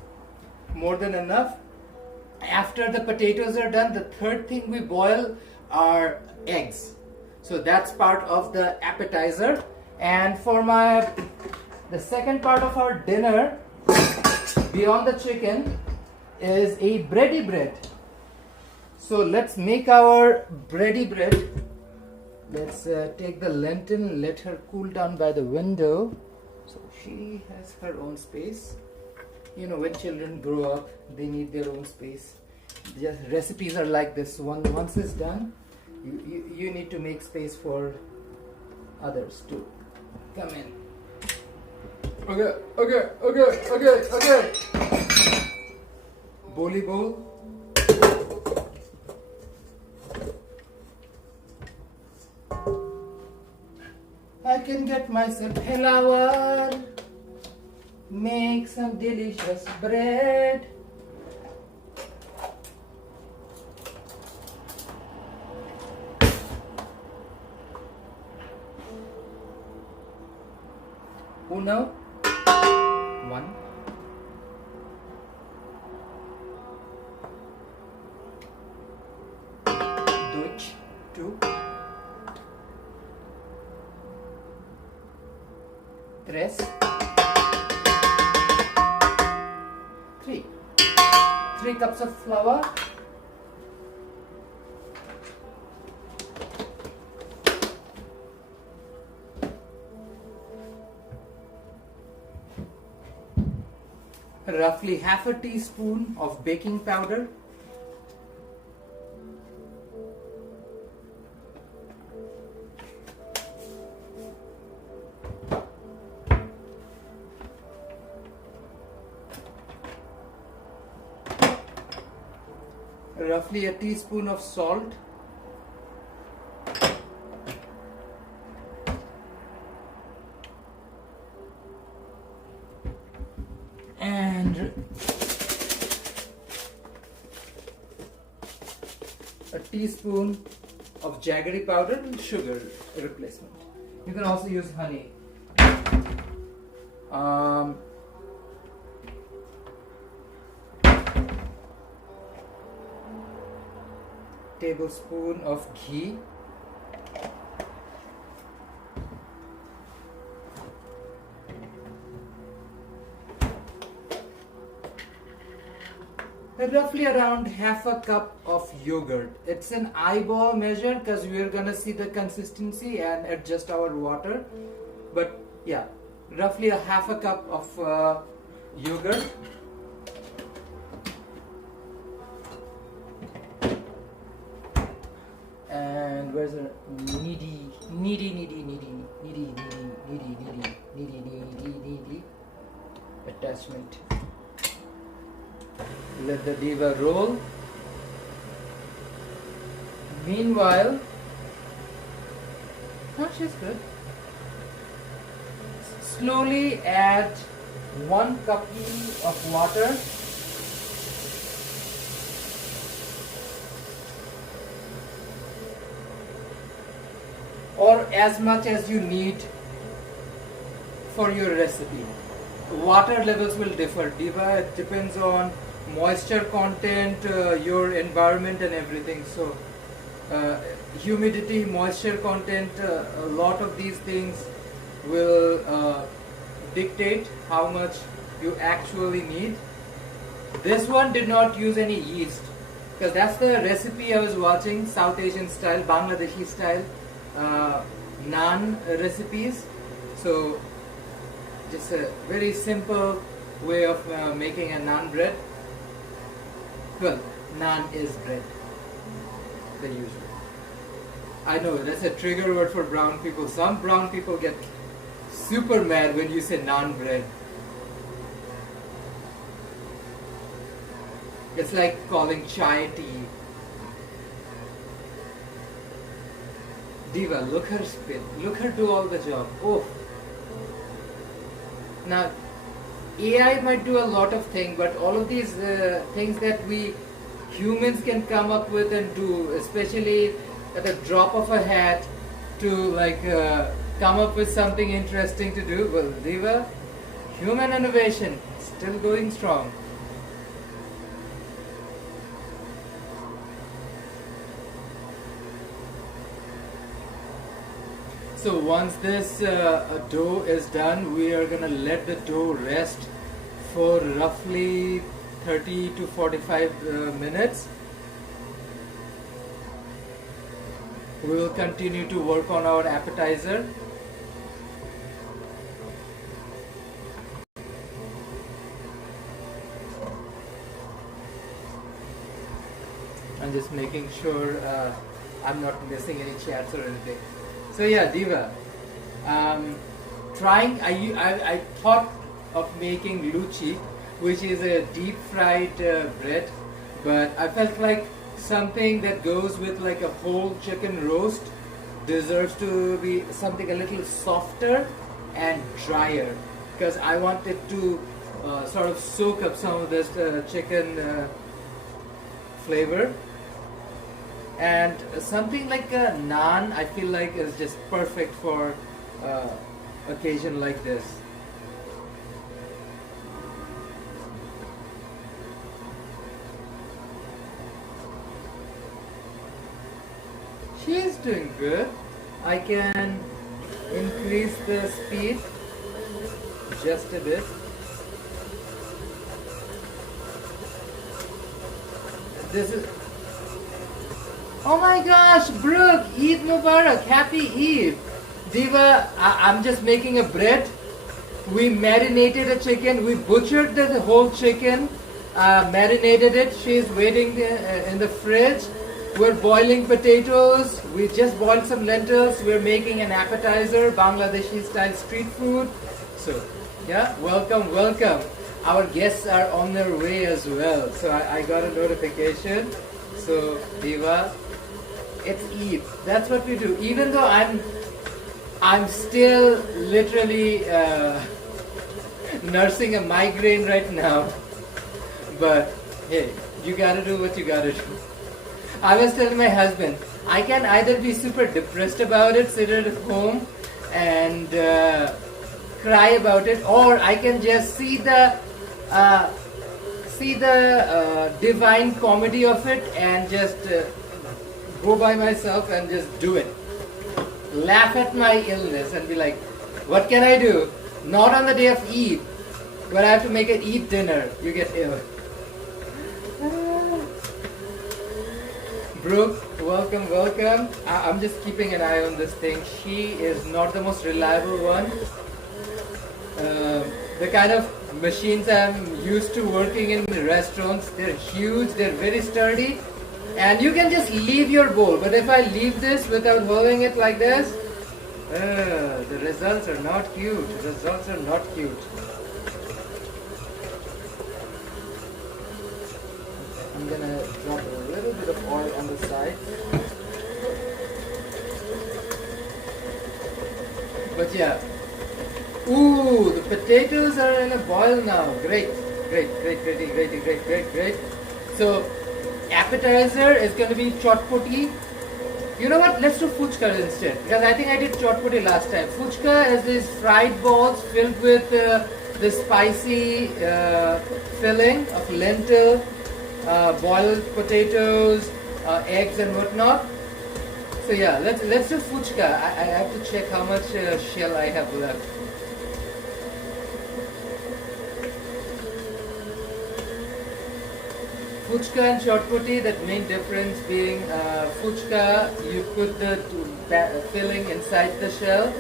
more than enough. After the potatoes are done, the third thing we boil are eggs. So that's part of the appetizer. And for the second part of our dinner, beyond the chicken, is a bready bread. So let's make our bready bread. Let's take the lantern, let her cool down by the window. So she has her own space. You know, when children grow up, they need their own space. Just recipes are like this. Once it's done, you need to make space for others to come in. Okay. Boli bowl. I can get myself flour, make some delicious bread. Uno, one, dos, two, tres, three. 3 cups of flour. Roughly half a teaspoon of baking powder. Roughly a teaspoon of salt. And a teaspoon of jaggery powder and sugar replacement. You can also use honey. Tablespoon of ghee. Roughly around half a cup of yogurt. It's an eyeball measure because we are gonna see the consistency and adjust our water. But yeah, roughly a half a cup of yogurt. And where's the needy attachment? Let the diva roll. Meanwhile, oh, she's good. Slowly add 1 cup of water. Or as much as you need for your recipe. Water levels will differ. Diva, it depends on moisture content, your environment and everything. So humidity, moisture content, a lot of these things will dictate how much you actually need. This one did not use any yeast because that's the recipe I was watching, South Asian style, Bangladeshi style naan recipes. So just a very simple way of making a naan bread. Well, naan is bread, the usual. I know that's a trigger word for brown people. Some brown people get super mad when you say naan bread. It's like calling chai tea. Diva, look her spin. Look her do all the job. Oh. Now, AI might do a lot of things, but all of these things that we humans can come up with and do, especially at a drop of a hat, to like come up with something interesting to do. Well, Diva, human innovation still going strong. So once this dough is done, we are gonna let the dough rest for roughly 30 to 45 minutes. We will continue to work on our appetizer. I'm just making sure I'm not missing any chats or anything. So yeah, Diva, I thought of making luchi, which is a deep fried bread, but I felt like something that goes with like a whole chicken roast deserves to be something a little softer and drier, because I wanted to sort of soak up some of this chicken flavor. And something like a naan, I feel like is just perfect for occasion like this. She is doing good. I can increase the speed just a bit. This is. Oh my gosh, Brooke, Eid Mubarak, Happy Eid. Diva, I'm just making a bread. We marinated a chicken, we butchered the whole chicken, marinated it. She's waiting in the fridge. We're boiling potatoes. We just boiled some lentils. We're making an appetizer, Bangladeshi style street food. So, yeah, welcome, welcome. Our guests are on their way as well. So I got a notification. So, Diva, it's Eid. That's what we do. Even though I'm still literally nursing a migraine right now, but hey, you gotta do what you gotta do. I was telling my husband, I can either be super depressed about it, sit at home and cry about it, or I can just see the divine comedy of it and just go by myself and just do it. Laugh at my illness and be like, what can I do? Not on the day of Eid, but I have to make an Eid dinner. You get ill. Brooke, welcome, welcome. I'm just keeping an eye on this thing. She is not the most reliable one. The kind of machines I'm used to working in restaurants, they're huge, they're very sturdy. And you can just leave your bowl, but if I leave this without holding it like this, the results are not cute. The results are not cute. I'm gonna drop a little bit of oil on the side. But yeah. Ooh, the potatoes are in a boil now. Great, great, great, great, great, great, great, great. So, appetizer is going to be chotpoti. You know what? Let's do fuchka instead, because I think I did chotpoti last time. Fuchka is these fried balls filled with the spicy filling of lentil, boiled potatoes, eggs and whatnot. So yeah, let's do fuchka. I have to check how much shell I have left. Fuchka and chotpoti, that main difference being fuchka, you put the filling inside the shell,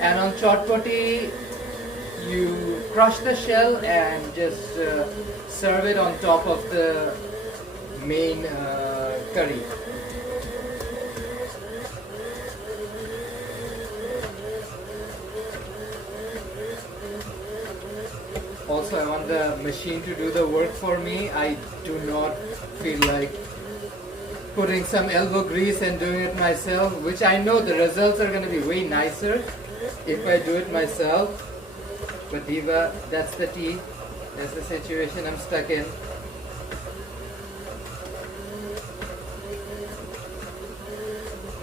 and on chotpoti, you crush the shell and just serve it on top of the main curry. Also, I want the machine to do the work for me. I do not feel like putting some elbow grease and doing it myself, which I know the results are going to be way nicer if I do it myself. But Diva, that's the tea. That's the situation I'm stuck in.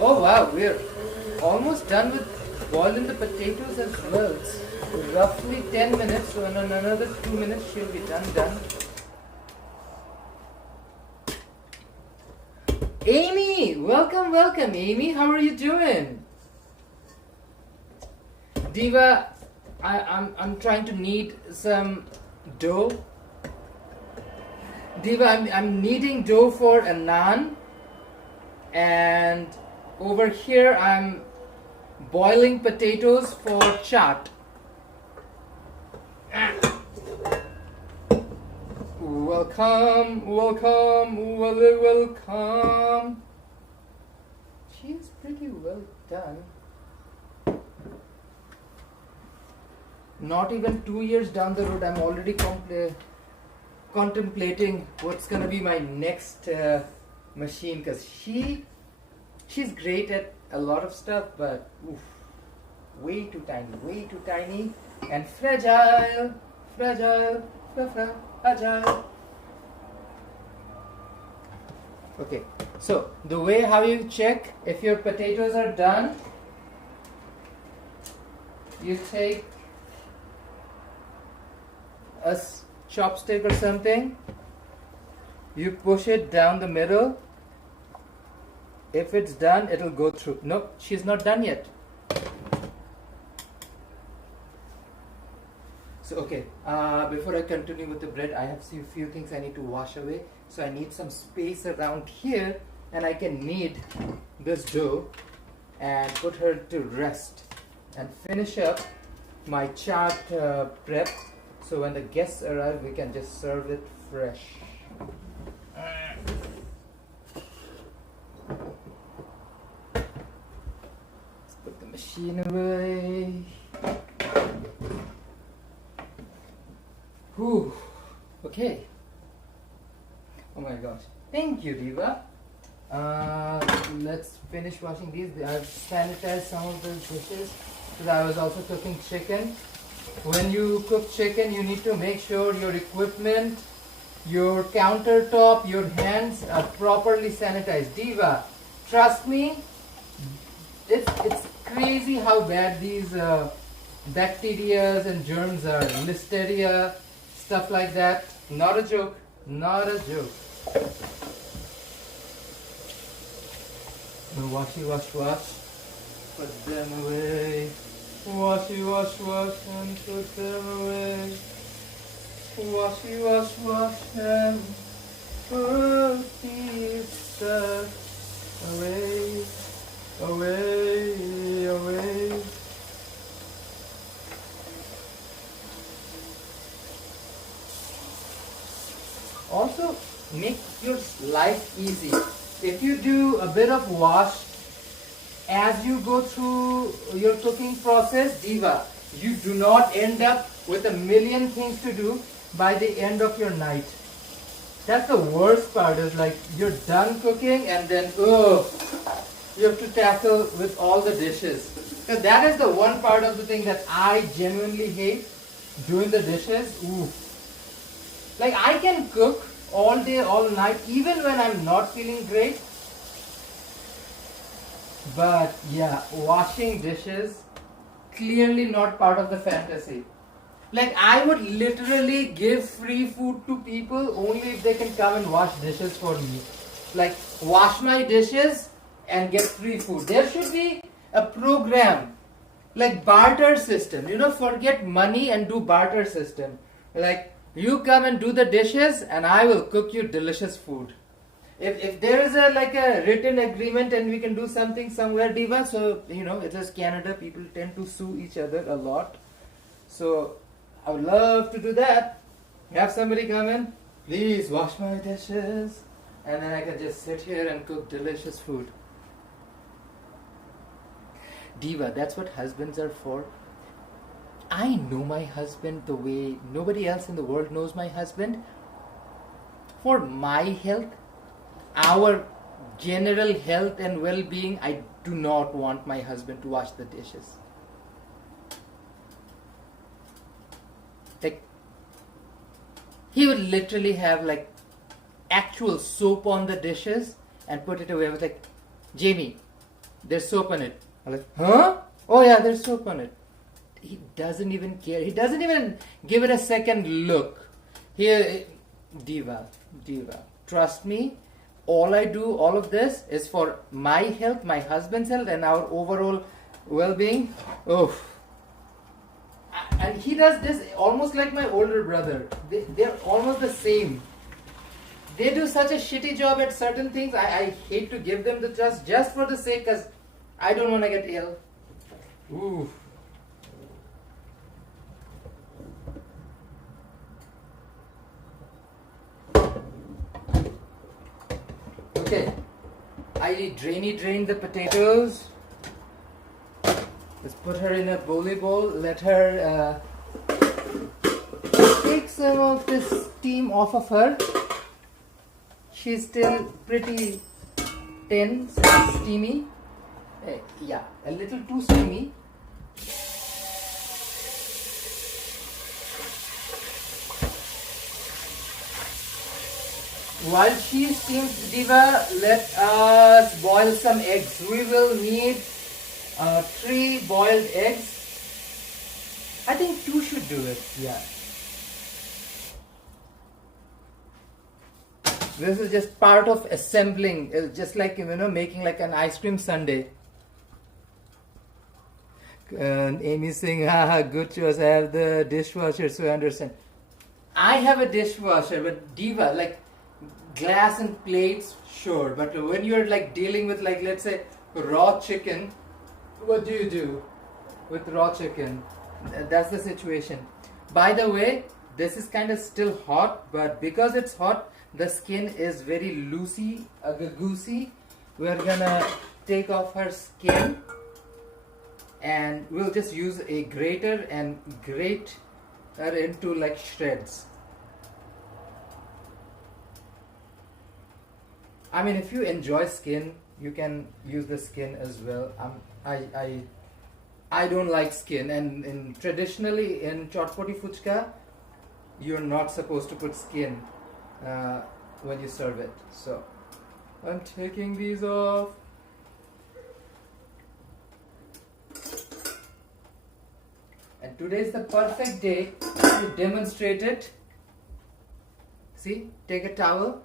Oh wow, we're almost done with boiling the potatoes as well. It's roughly 10 minutes, so in another 2 minutes she'll be done. Amy! Welcome, Amy. How are you doing? Diva, I'm trying to knead some dough. Diva, I'm kneading dough for a naan, and over here I'm boiling potatoes for chaat. Welcome. She's pretty well done. Not even 2 years down the road, I'm already contemplating what's gonna be my next machine, because she's great at a lot of stuff, but oof, way too tiny and fragile. Okay, so the way how you check if your potatoes are done, you take a chopstick or something, you push it down the middle. If it's done, it'll go through. Nope, she's not done yet. So okay, before I continue with the bread, I have a few things I need to wash away. So I need some space around here, and I can knead this dough and put her to rest and finish up my chaat prep. So when the guests arrive, we can just serve it fresh. Let's put the machine away. Whew. Okay. Oh my gosh. Thank you, Diva. Let's finish washing these. I've sanitized some of the dishes because I was also cooking chicken. When you cook chicken, you need to make sure your equipment, your countertop, your hands are properly sanitized. Diva, trust me, it's crazy how bad these bacteria and germs are. Listeria, stuff like that. Not a joke. Wash. Put them away. Wash and put them away. Wash and put these stuff away. Also, make your life easy. If you do a bit of wash as you go through your cooking process, Diva, you do not end up with a million things to do by the end of your night. That's the worst part, is like you're done cooking and then you have to tackle with all the dishes. Because that is the one part of the thing that I genuinely hate, doing the dishes. Ooh. Like I can cook all day, all night, even when I'm not feeling great. But yeah, washing dishes, clearly not part of the fantasy. Like I would literally give free food to people only if they can come and wash dishes for me. Like wash my dishes and get free food. There should be a program like barter system. Forget money and do barter system. Like you come and do the dishes and I will cook you delicious food. If there is a written agreement and we can do something somewhere, Diva, so it is Canada, people tend to sue each other a lot. So I would love to do that. Have somebody come in, please wash my dishes and then I can just sit here and cook delicious food. Diva, that's what husbands are for. I know my husband the way nobody else in the world knows my husband. For my health, our general health and well-being, I do not want my husband to wash the dishes. Like, he would literally have like actual soap on the dishes and put it away. I was like, Jamie, there's soap on it. I'm like, huh? Oh yeah, there's soap on it. He doesn't even care. He doesn't even give it a second look. Here, Diva, trust me, all I do, all of this is for my health, my husband's health, and our overall well-being. Oh. And he does this almost like my older brother. They're almost the same. They do such a shitty job at certain things. I hate to give them the trust just for the sake, because I don't want to get ill. Ooh. Okay, I drain the potatoes. Let's put her in a bowly bowl. Let her take some of this steam off of her. She's still pretty tense and steamy. Yeah, a little too steamy. While she steams, Diva, let us boil some eggs. We will need 3 boiled eggs. I think 2 should do it. Yeah. This is just part of assembling. It's just like, making like an ice cream sundae. And Amy saying, haha, good choice. I have the dishwasher, so I understand. I have a dishwasher, but Diva, like, glass and plates, sure, but when you're like dealing with, like, let's say raw chicken, what do you do with raw chicken? That's the situation. By the way, this is kind of still hot, but because it's hot, the skin is very loosey, goosey. We're gonna take off her skin and we'll just use a grater and grate her into like shreds. I mean, if you enjoy skin, you can use the skin as well. I don't like skin, and traditionally in chotpoti fuchka, you're not supposed to put skin when you serve it. So I'm taking these off. And today is the perfect day to demonstrate it. See, take a towel.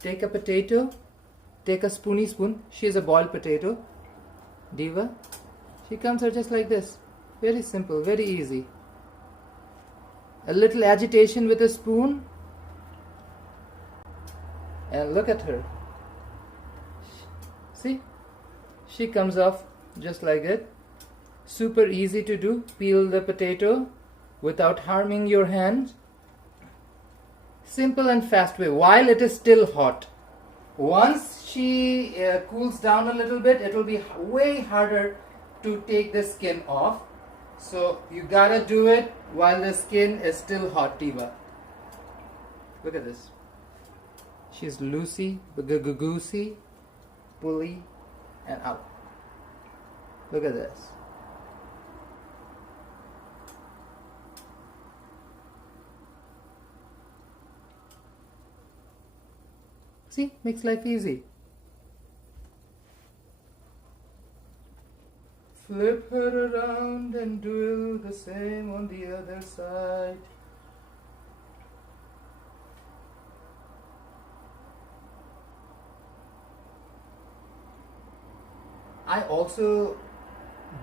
Take a potato, take a spoony spoon. She is a boiled potato. Diva. She comes out just like this. Very simple, very easy. A little agitation with a spoon. And look at her. See? She comes off just like it. Super easy to do. Peel the potato without harming your hands. Simple and fast way while it is still hot. Once she cools down a little bit, it will be way harder to take the skin off. So you gotta do it while the skin is still hot, Diva. Look at this. She's loosey, goosey, pulley, and out. Look at this. See, makes life easy. Flip her around and do the same on the other side. I also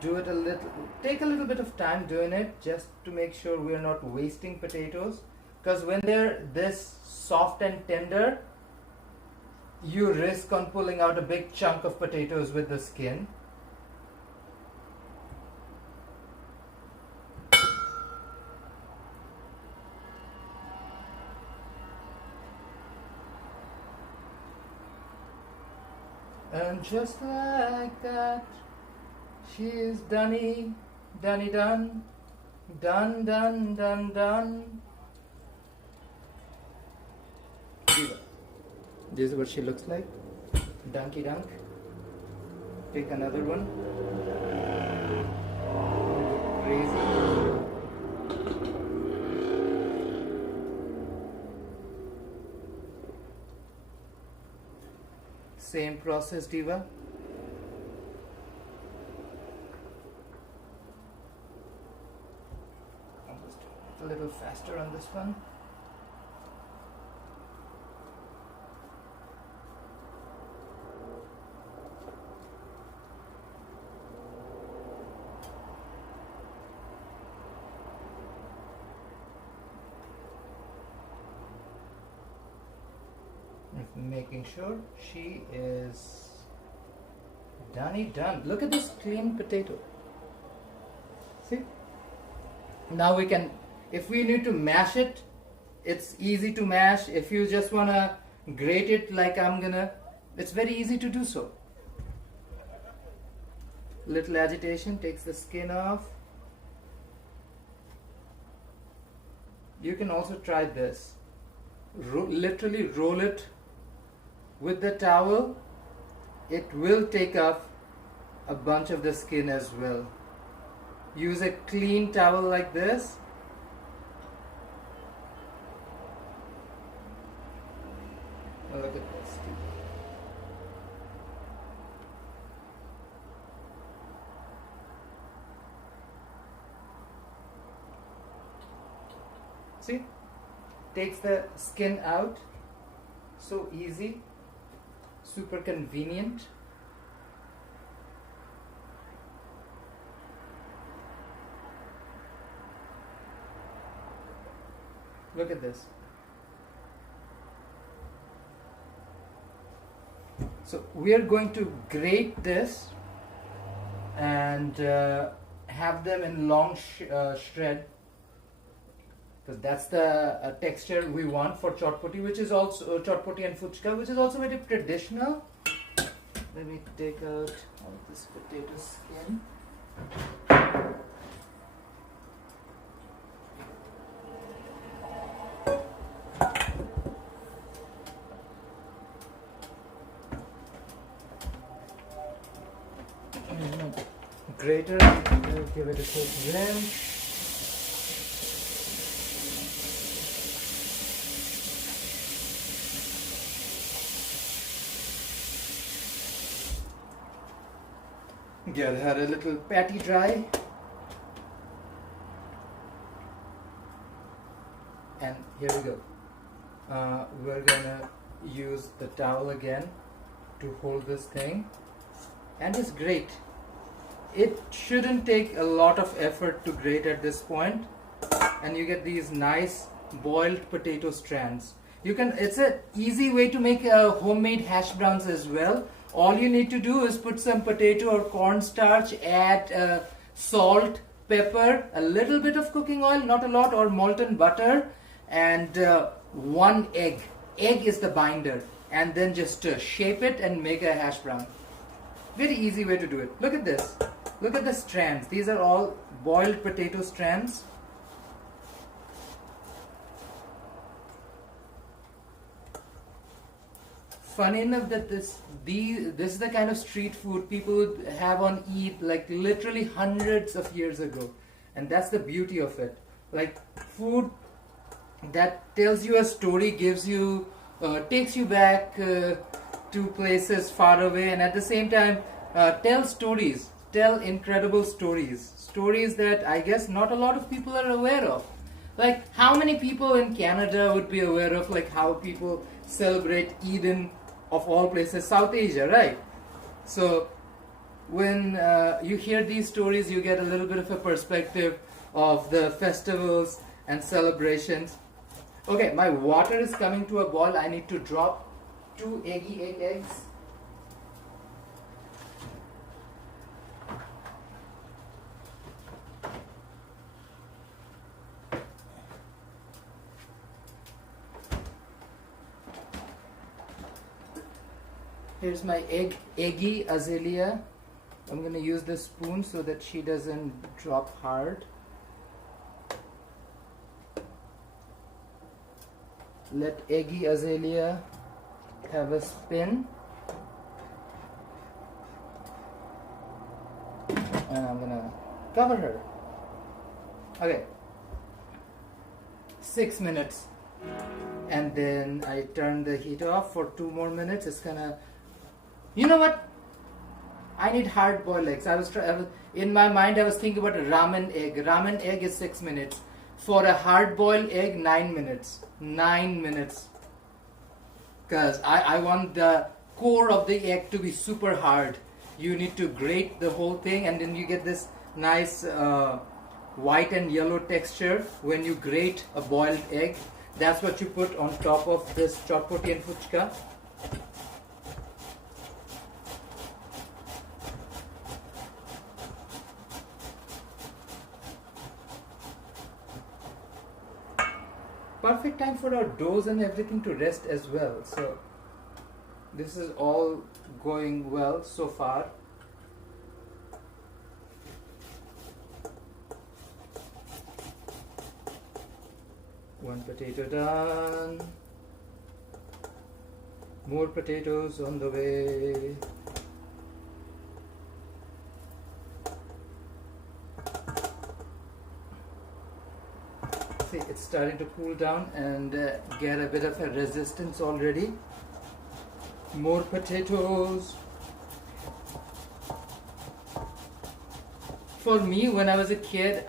do it take a little bit of time doing it just to make sure we're not wasting potatoes. Because when they're this soft and tender, you risk on pulling out a big chunk of potatoes with the skin. And just like that, she is Dunny, Dunny done, done, done, done, done. This is what she looks like. Dunky dunk. Take another one. Crazy. Same process, Diva. Almost a little faster on this one. Making sure she is done. Look at this clean potato. See? Now we can, if we need to mash it, it's easy to mash. If you just wanna grate it like I'm gonna, it's very easy to do so. Little agitation takes the skin off. You can also try this. Literally roll it with the towel. It will take off a bunch of the skin as well. Use a clean towel like this. Look at this. See? Takes the skin out. So easy. Super convenient. Look at this. So we are going to grate this and have them in long shred, because that's the texture we want for chotpoti, which is also chotpoti and fuchka, which is also very traditional. Let me take out all this potato skin. Grater, give it a quick rinse. Get her a little patty dry. And here we go. We're gonna use the towel again to hold this thing. And it's great. It shouldn't take a lot of effort to grate at this point, and you get these nice boiled potato strands. It's an easy way to make homemade hash browns as well. All you need to do is put some potato or cornstarch, add salt, pepper, a little bit of cooking oil, not a lot, or molten butter, and 1 egg. Egg is the binder, and then just shape it and make a hash brown. Very easy way to do it. Look at this. Look at the strands. These are all boiled potato strands. Funny enough that this is the kind of street food people would have on Eid like literally hundreds of years ago. And that's the beauty of it. Like food that tells you a story, gives you, takes you back to places far away, and at the same time tell stories. Tell incredible stories. Stories that I guess not a lot of people are aware of. Like how many people in Canada would be aware of like how people celebrate Eid in, of all places, South Asia, right? So when you hear these stories, you get a little bit of a perspective of the festivals and celebrations. Okay, my water is coming to a boil. I need to drop 2 eggs. Here's my eggy azalea. I'm gonna use the spoon so that she doesn't drop hard. Let eggy azalea have a spin. And I'm gonna cover her. Okay. 6 minutes. And then I turn the heat off for 2 more minutes. It's gonna, you know what? I need hard boiled eggs. In my mind I was thinking about a ramen egg. Ramen egg is 6 minutes. For a hard boiled egg, 9 minutes. 9 minutes. Because I want the core of the egg to be super hard. You need to grate the whole thing, and then you get this nice white and yellow texture when you grate a boiled egg. That's what you put on top of this chotpoti and fuchka. Perfect time for our doughs and everything to rest as well. So this is all going well so far. One potato done. More potatoes on the way. See, it's starting to cool down and get a bit of a resistance already. More potatoes. For me, when I was a kid,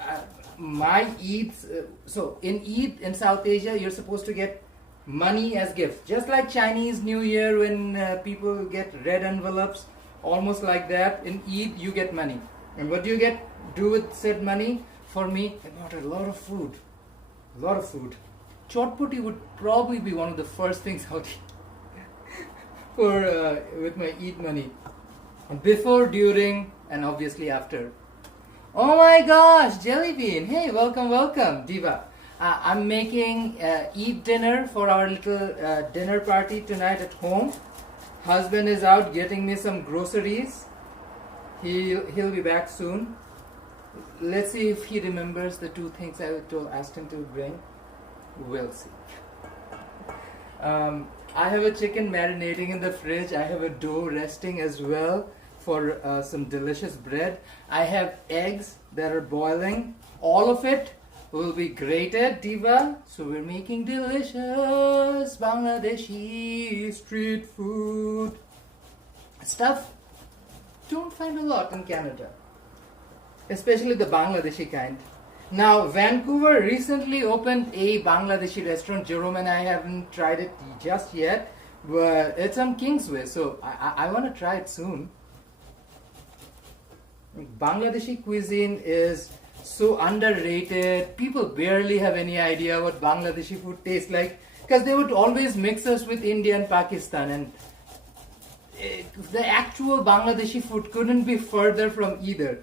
my Eids, so in Eid in South Asia, you're supposed to get money as gift. Just like Chinese New Year when people get red envelopes, almost like that. In Eid, you get money. And what do you do with said money? For me, I bought a lot of food. A lot of food. Chotpoti would probably be one of the first things I'll for with my Eid money. Before, during, and obviously after. Oh my gosh, Jellybean! Hey, welcome, Diva. I'm making Eid dinner for our little dinner party tonight at home. Husband is out getting me some groceries. He'll be back soon. Let's see if he remembers the 2 things I asked him to bring. We'll see. I have a chicken marinating in the fridge. I have a dough resting as well for some delicious bread. I have eggs that are boiling. All of it will be grated, Diva. So we're making delicious Bangladeshi street food. Stuff don't find a lot in Canada. Especially the Bangladeshi kind. Now, Vancouver recently opened a Bangladeshi restaurant. Jerome and I haven't tried it just yet, but it's on Kingsway, so I want to try it soon. Bangladeshi cuisine is so underrated. People barely have any idea what Bangladeshi food tastes like because they would always mix us with India and Pakistan, and the actual Bangladeshi food couldn't be further from either.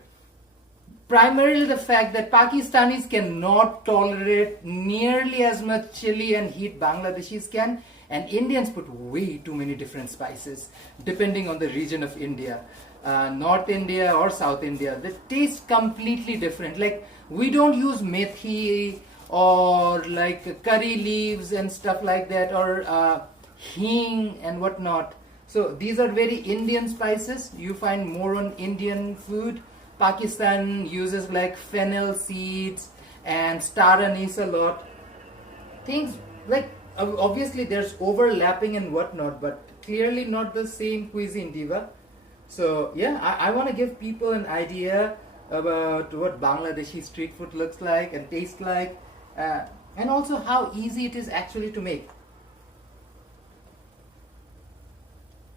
Primarily the fact that Pakistanis cannot tolerate nearly as much chili and heat Bangladeshis can, and Indians put way too many different spices depending on the region of India. North India or South India, the taste completely different. Like, we don't use methi or like curry leaves and stuff like that, or hing and whatnot. So these are very Indian spices. You find more on Indian food. Pakistan uses like fennel seeds and star anise a lot. Things like, obviously there's overlapping and whatnot, but clearly not the same cuisine, Diva. So yeah, I want to give people an idea about what Bangladeshi street food looks like and tastes like, and also how easy it is actually to make.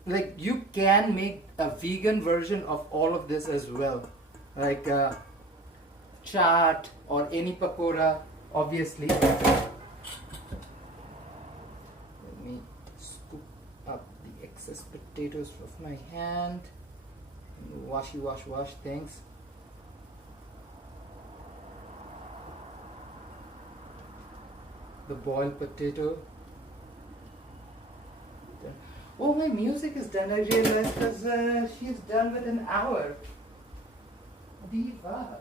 Like, you can make a vegan version of all of this as well, like chaat or any pakora, obviously. Let me scoop up the excess potatoes off my hand. Wash, thanks. The boiled potato. Oh, my music is done. I realized because she's done with an hour. Diva.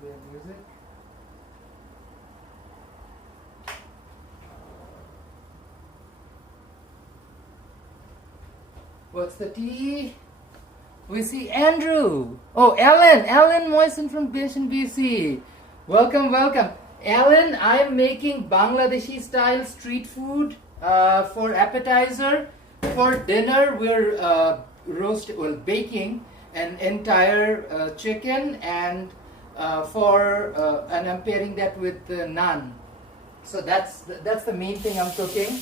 Play music. What's the tea? We see Andrew. Oh, Ellen Moisen from Bashan, BC. Welcome, welcome. Ellen, I'm making Bangladeshi style street food for appetizer. For dinner, we're baking an entire chicken, and and I'm pairing that with naan. So that's the main thing I'm cooking.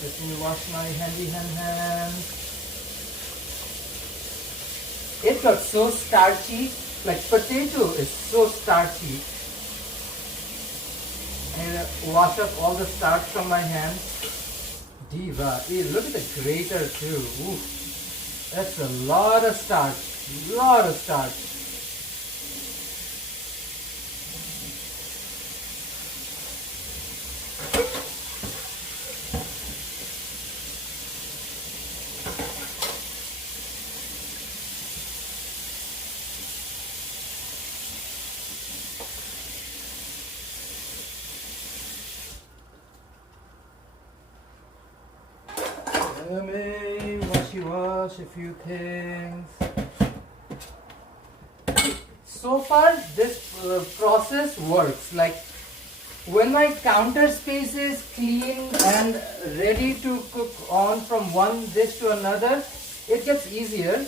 Let me wash my hands. It got so starchy, like potato is so starchy. And wash up all the starch from my hands. Diva, look at the grater too. Ooh, that's a lot of starch. Let me wash a few things. So far, this process works. Like when my counter space is clean and ready to cook on from one dish to another, it gets easier.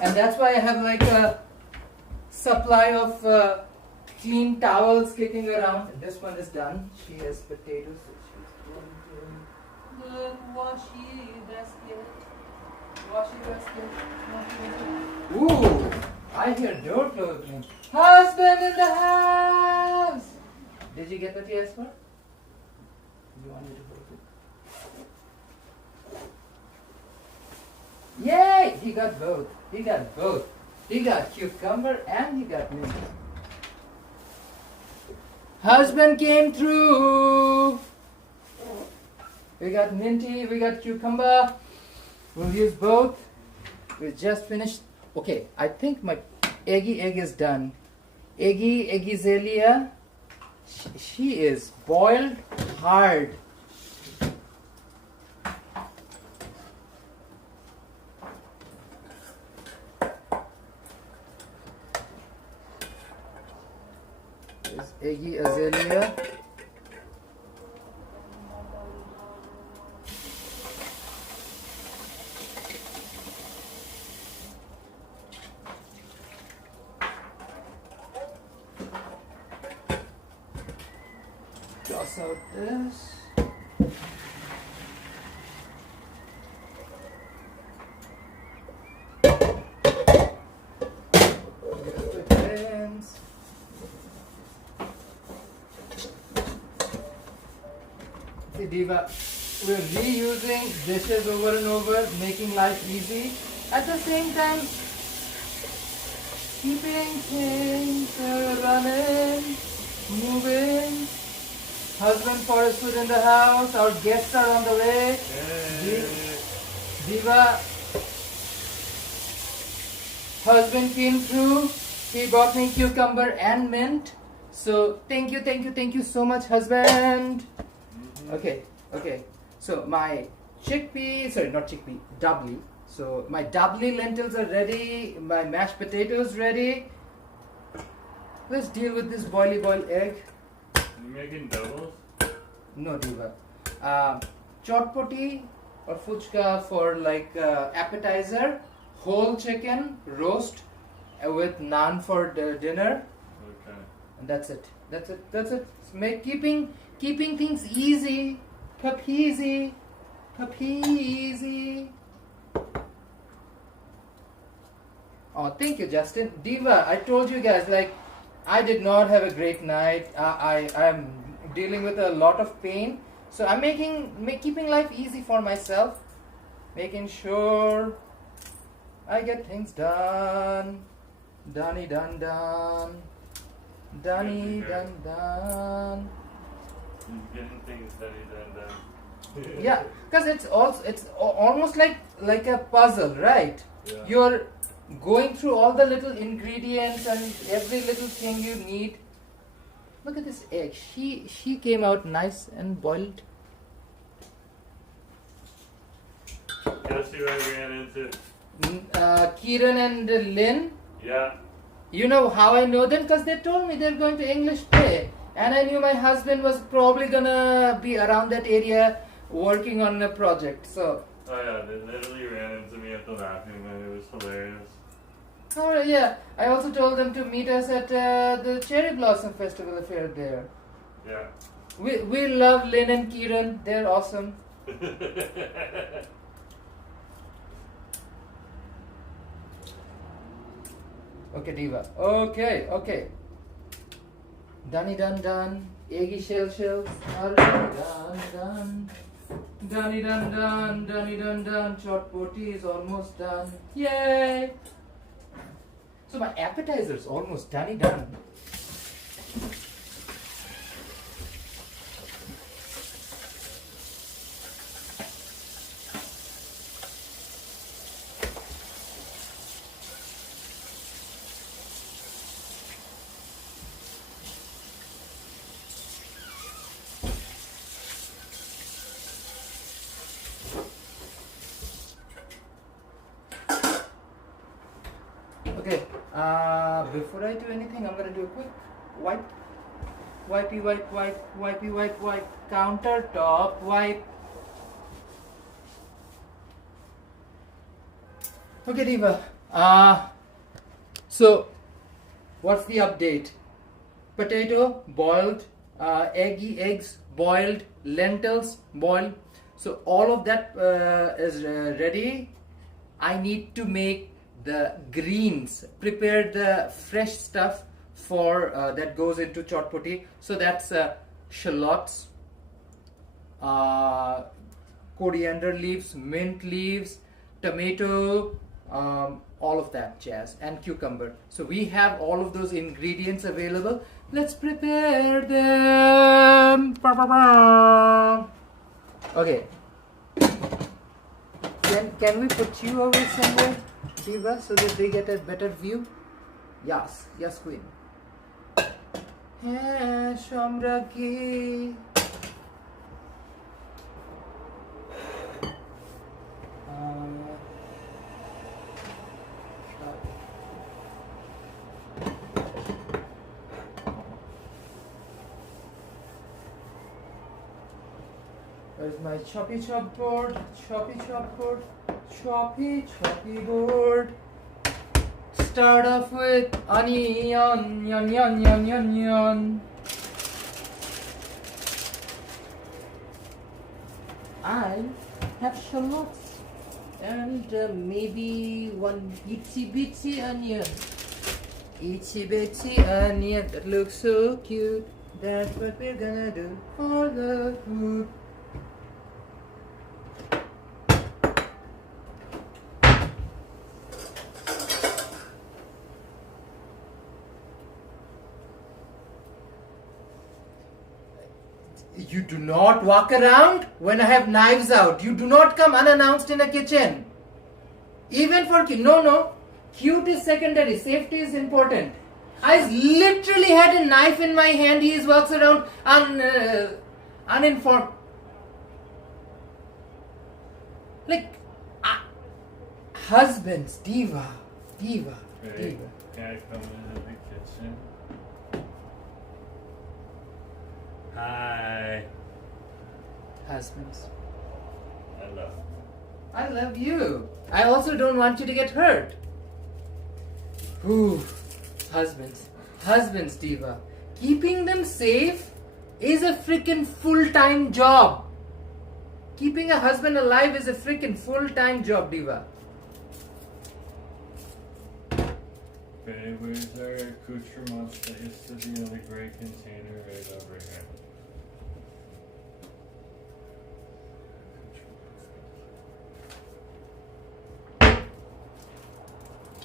And that's why I have like a supply of clean towels kicking around. This one is done. She has potatoes. The washi basket. Ooh, I hear door closing. Husband in the house. Did you get what you asked for? You want me to hold it? Yay! He got both. He got cucumber and he got mint. Husband came through. We got minty, we got cucumber. We'll use both. We just finished. Okay, I think my egg is done. Eggy Zelia. She is boiled hard. There's Eggy Azalea. Toss out this. See, Diva, we're reusing dishes over and over, making life easy. At the same time, keeping things running, moving. Husband Forestwood in the house. Our guests are on the way. Diva, husband came through. He brought me cucumber and mint. So thank you so much, husband. Okay. So my doubly. So my doubly lentils are ready. My mashed potatoes ready. Let's deal with this boiled egg. You making doubles? No, Diva. Chotpoti or fuchka for like appetizer. Whole chicken roast with naan for the dinner. Okay. And that's it. Keeping things easy. Papeasy. Oh, thank you, Justin. Diva, I told you guys, like, I did not have a great night. I'm dealing with a lot of pain. So I'm keeping life easy for myself. Making sure I get things done. Dunny dun dun. Dunny dun dun. He's getting things that he done. Yeah, because it's almost like a puzzle, right? Yeah. You're going through all the little ingredients and every little thing you need. Look at this egg. She came out nice and boiled. Guess who I ran into? Kieran and Lynn. Yeah. You know how I know them? Because they told me they're going to English play. And I knew my husband was probably gonna be around that area working on a project. So. Oh yeah, they literally ran into me at the bathroom and it was hilarious. Oh yeah, I also told them to meet us at the Cherry Blossom Festival affair there. Yeah. We love Lynn and Kieran. They're awesome. Okay, Diva. Okay. Dunny dun dun. Eggy shell shells. Dun dun. Dunny dun dun. Dunny dun dun. Chotpoti is almost done. Yay! So my appetizer's almost done. Okay, before I do anything, I'm gonna do a quick wipey wipe, countertop wipe. Okay, Diva. So what's the update? Potato boiled, eggs boiled, lentils boiled. So all of that is ready. I need to make the greens, prepare the fresh stuff for that goes into chotpoti. So that's shallots, coriander leaves, mint leaves, tomato, all of that jazz, and cucumber. So we have all of those ingredients available. Let's prepare them. Okay. Can we put you over somewhere, Diva, so that they get a better view? Yes, queen. Hey, Shamraki. Where's my choppy board? Choppy board. Start off with onion. I have shallots and maybe one itsy bitsy onion. That looks so cute. That's what we're gonna do for the food. You do not walk around when I have knives out. You do not come unannounced in a kitchen. Even for no. Cute is secondary. Safety is important. I literally had a knife in my hand. He walks around uninformed. Like husbands, diva. Hey, can I come into the kitchen? Hi. Husbands. Hello. I love you. I also don't want you to get hurt. Ooh, husbands, diva. Keeping them safe is a freaking full-time job. Keeping a husband alive is a freaking full-time job, diva. Babe, where's our accoutrements that used to be in the gray container right over here?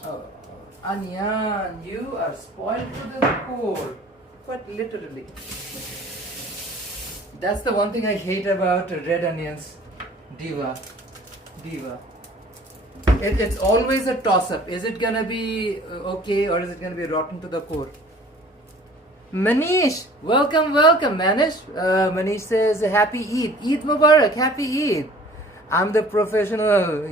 Oh, Onion, you are spoiled to the core. But literally. That's the one thing I hate about red onions. Diva. It's always a toss-up. Is it gonna be okay or is it gonna be rotten to the core? Manish, welcome, Manish. Manish says, Happy Eid. Eid Mubarak, Happy Eid. I'm the professional.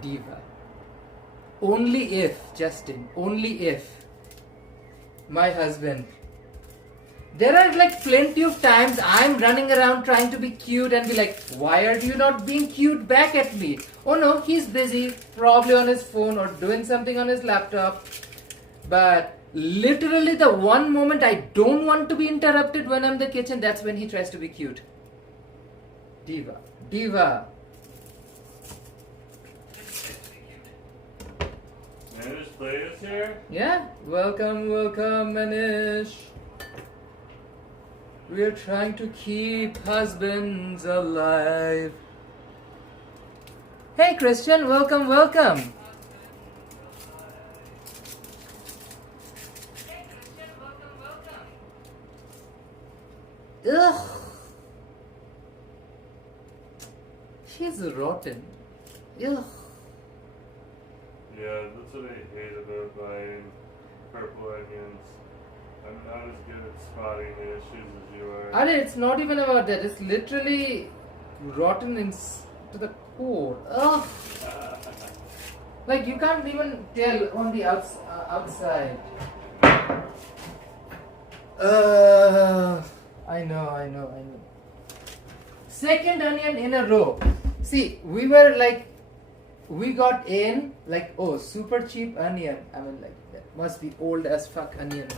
Diva. Only if, Justin, only if my husband. There are like plenty of times I'm running around trying to be cute and be like, why are you not being cute back at me? Oh no, he's busy, probably on his phone or doing something on his laptop. But literally the one moment I don't want to be interrupted when I'm in the kitchen, that's when he tries to be cute. Diva. Manish Play is here? Yeah, welcome, Manish. We are trying to keep husbands alive. Hey Christian, welcome. Ugh. She's rotten. Ugh. Yeah, that's what I hate about buying purple onions. I'm not as good at spotting the issues as you are. It's not even about that. It's literally rotten to the core. Ugh. Like you can't even tell on the outside. I know. Second onion in a row. See, we got in like, oh, super cheap onion. I mean, like, that must be old as fuck onion.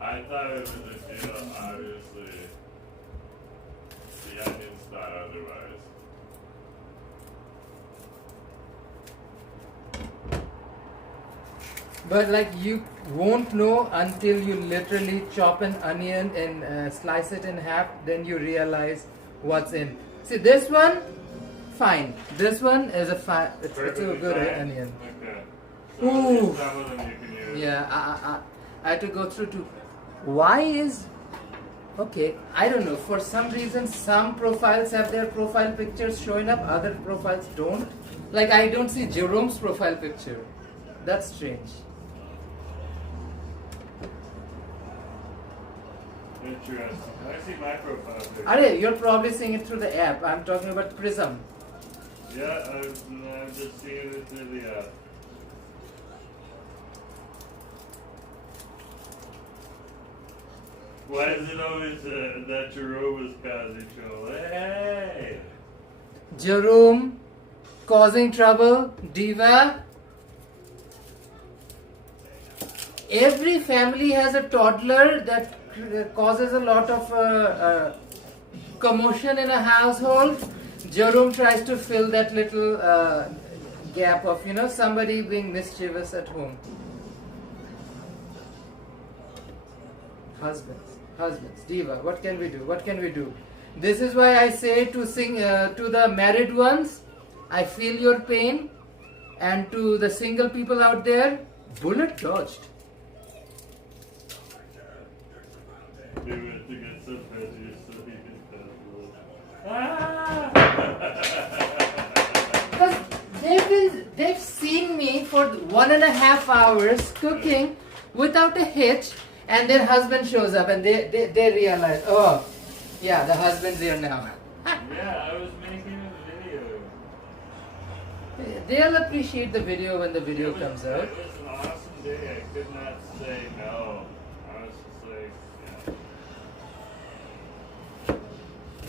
I thought it was a deal, obviously. The onions thought otherwise. But like you won't know until you literally chop an onion and slice it in half, then you realize what's in. See, this one, fine. This one is a fine. It's a good onion. Okay. So Ooh. some of them you can use. Yeah, I had to go through to. Why is okay? I don't know. For some reason, some profiles have their profile pictures showing up. Other profiles don't. Like I don't see Jerome's profile picture. That's strange. Interesting. I see my profile picture. You're probably seeing it through the app. I'm talking about Prism. Yeah, I'm just seeing it through the app. Why is it always that Jerome is causing trouble? Hey! Jerome causing trouble. Diva. Every family has a toddler that causes a lot of commotion in a household. Jerome tries to fill that little gap of, somebody being mischievous at home. Husbands, Diva, what can we do? This is why I say to sing to the married ones, I feel your pain, and to the single people out there, bullet dodged. Do it to get some veggies so he can Because they've seen me for 1.5 hours cooking without a hitch, and their husband shows up and they realize, oh, yeah, the husband's here now. Yeah, I was making a video. They'll appreciate the video when the video comes out. It was an awesome day. I could not say no. I was just like, yeah.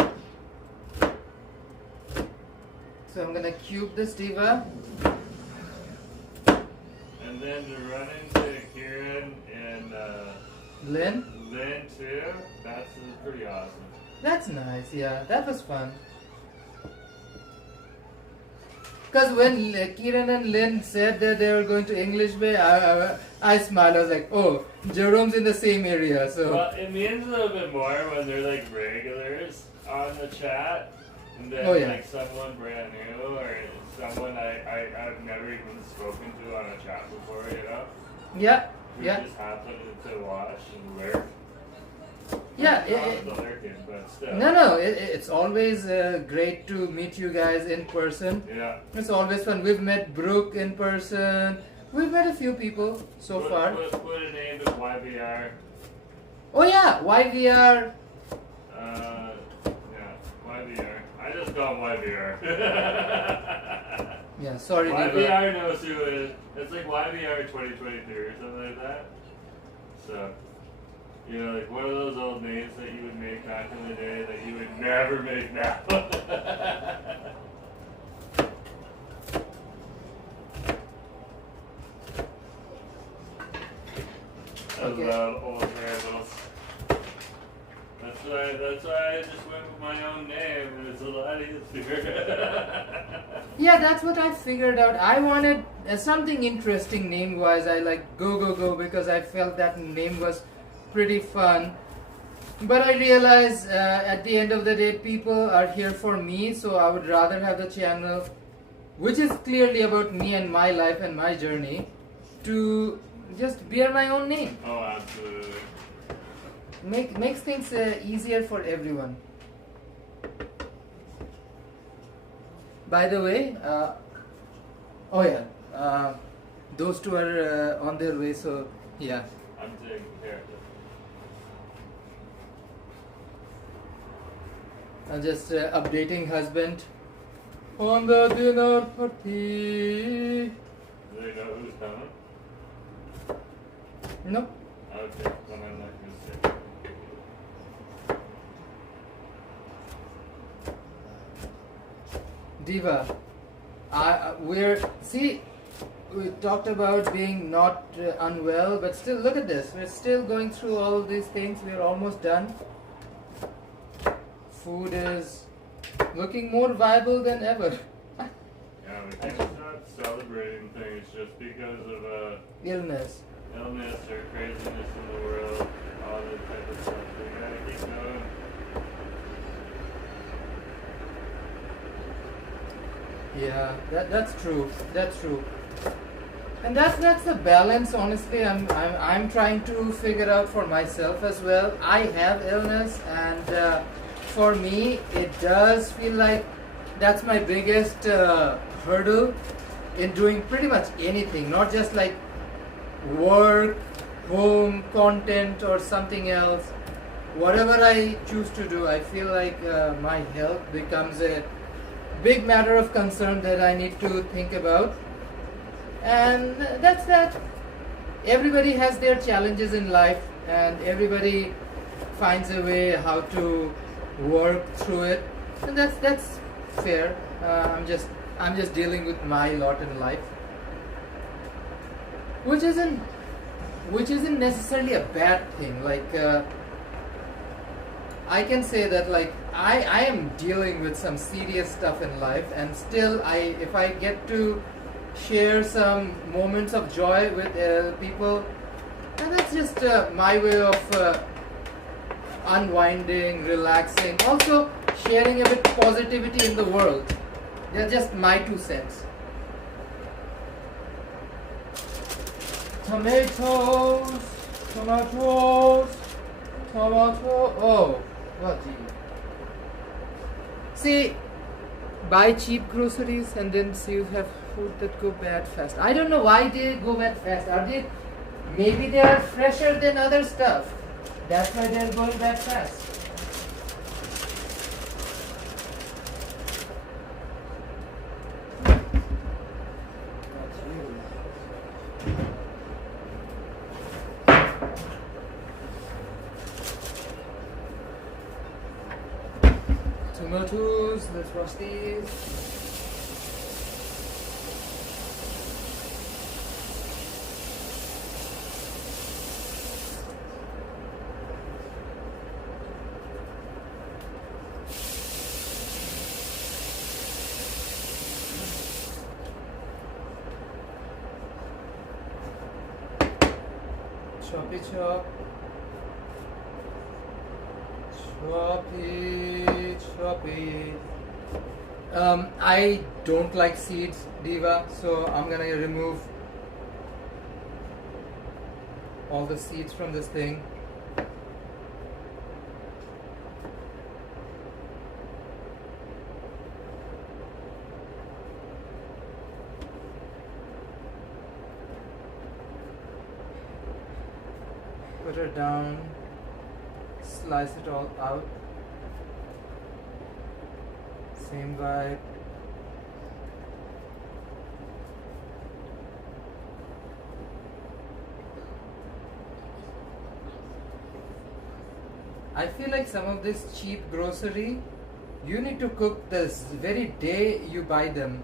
So I'm gonna cube this, Diva. And then to run into Kieran and Lynn too, that's pretty awesome. That's nice, yeah, that was fun. Because when Kieran and Lynn said that they were going to English Bay, I smiled. I was like, oh, Jerome's in the same area. So Well, it means a little bit more when they're like regulars on the chat, and then like someone brand new or someone I've never even spoken to on a chat before, you know? Yeah. We just happen to watch and lurk. Yeah. But still. No. It's always great to meet you guys in person. Yeah. It's always fun. We've met Brooke in person. We've met a few people so far. Put a name to YVR. Oh yeah, YVR. Yeah, YVR. I just call him YVR. Yeah, sorry. YVR knows who it is. It's like YVR 2023 or something like that. So, you know, like one of those old names that you would make back in the day that you would never make now. I love old handles. That's why I just went with my own name, and it's a lot easier. Yeah, that's what I figured out. I wanted something interesting name-wise. I like go because I felt that name was pretty fun. But I realized at the end of the day, people are here for me, so I would rather have the channel, which is clearly about me and my life and my journey, to just bear my own name. Oh, absolutely. Makes things easier for everyone. By the way, those two are on their way, so yeah. I'm taking care of it. I'm just updating husband on the dinner party. Do they know who's coming? No. Okay, then I'm not going to say. Diva, we talked about being not unwell, but still, look at this. We're still going through all of these things. We're almost done. Food is looking more viable than ever. Yeah, we're just not celebrating things just because of illness or craziness in the world, all that type of stuff. We gotta keep going. Yeah, that's true. That's true. And that's the balance. Honestly, I'm trying to figure out for myself as well. I have illness, and for me, it does feel like that's my biggest hurdle in doing pretty much anything. Not just like work, home, content, or something else. Whatever I choose to do, I feel like my health becomes a big matter of concern that I need to think about. And that's that. Everybody has their challenges in life, and everybody finds a way how to work through it, and that's fair. I'm just dealing with my lot in life, which isn't necessarily a bad thing. Like I can say that like I am dealing with some serious stuff in life, and still if I get to share some moments of joy with people, and that's just my way of unwinding, relaxing, also sharing a bit positivity in the world. They're just my 2 cents. Tomatoes. Oh, what? See, buy cheap groceries and then see you have food that go bad fast. I don't know why they go bad fast. Maybe they are fresher than other stuff. That's why they're going bad fast. Tomatoes, let's wash these. choppy chop. Choppy, choppy. I don't like seeds, Diva, so I'm gonna remove all the seeds from this thing. Put it down, slice it all out. Same vibe. I feel like some of this cheap grocery, you need to cook this very day you buy them.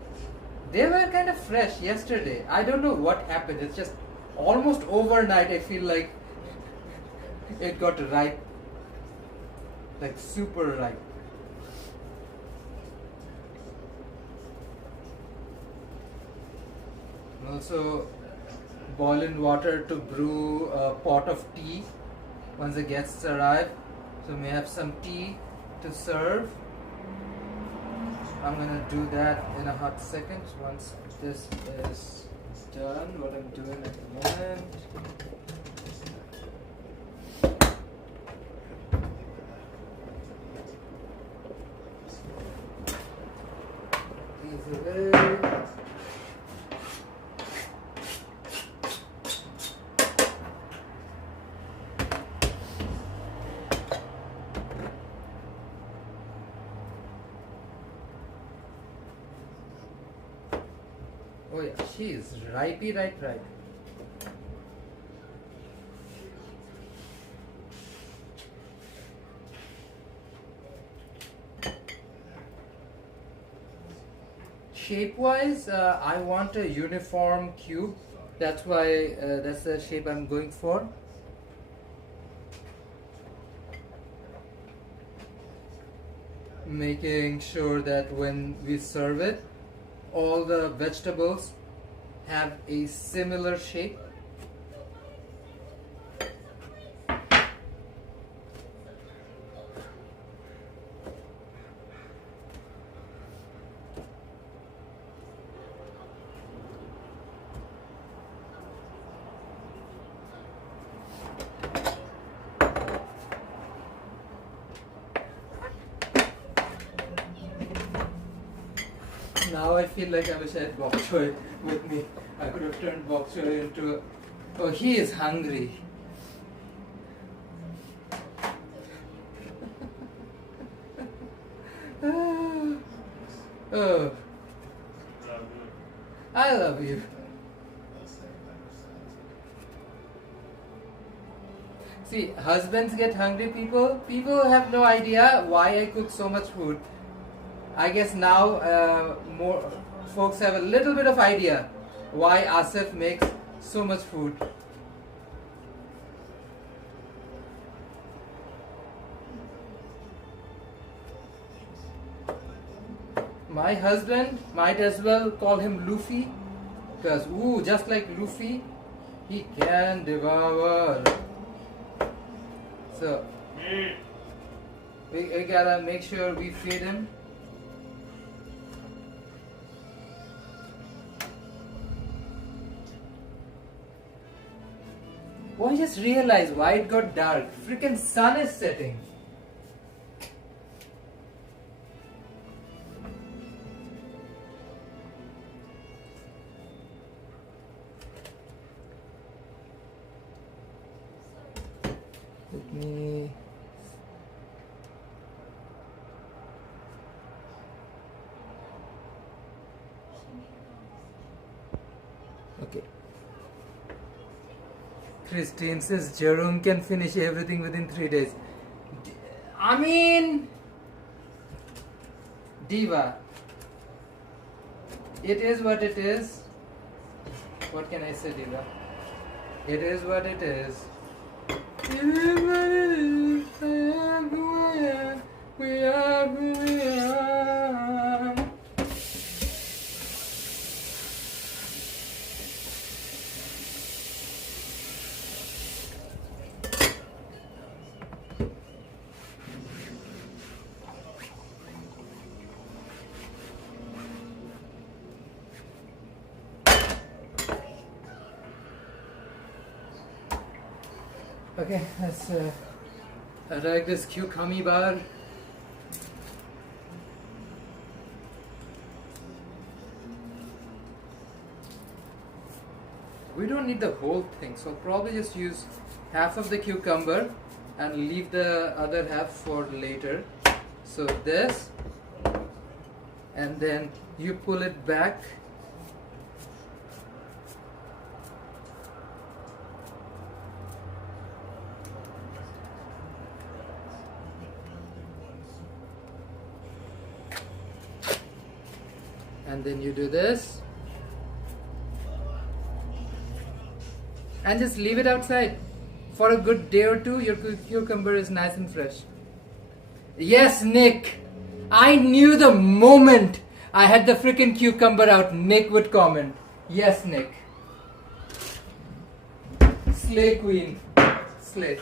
They were kind of fresh yesterday. I don't know what happened. It's just almost overnight I feel like it got ripe. Like super ripe. And also boil in water to brew a pot of tea once the guests arrive. So we have some tea to serve. I'm gonna do that in a hot second once this is done, what I'm doing at the moment. These away. Oh yeah, she is ripey, right. Shape-wise, I want a uniform cube. That's why that's the shape I'm going for. Making sure that when we serve it, all the vegetables have a similar shape. Now I feel like I wish I had bok choy with me. I could have turned bok choy into a... Oh, he is hungry. Oh, I love you. See, husbands get hungry, people have no idea why I cook so much food. I guess now more folks have a little bit of idea why Asif makes so much food. My husband might as well call him Luffy, because just like Luffy, he can devour. So we gotta make sure we feed him. Oh, I just realized why it got dark. Freaking sun is setting. Let me... Okay. Christine says Jerome can finish everything within 3 days. I mean, Diva, it is what it is. What can I say, Diva? It is what it is. It is what it is. I am who I am. We are who we are. Okay, let's attack this cucumber bar. We don't need the whole thing, so I'll probably just use half of the cucumber and leave the other half for later. So this, and then you pull it back. And then you do this. And just leave it outside. For a good day or two, your cucumber is nice and fresh. Yes, Nick! I knew the moment I had the freaking cucumber out, Nick would comment. Yes, Nick. Slay queen. Slay.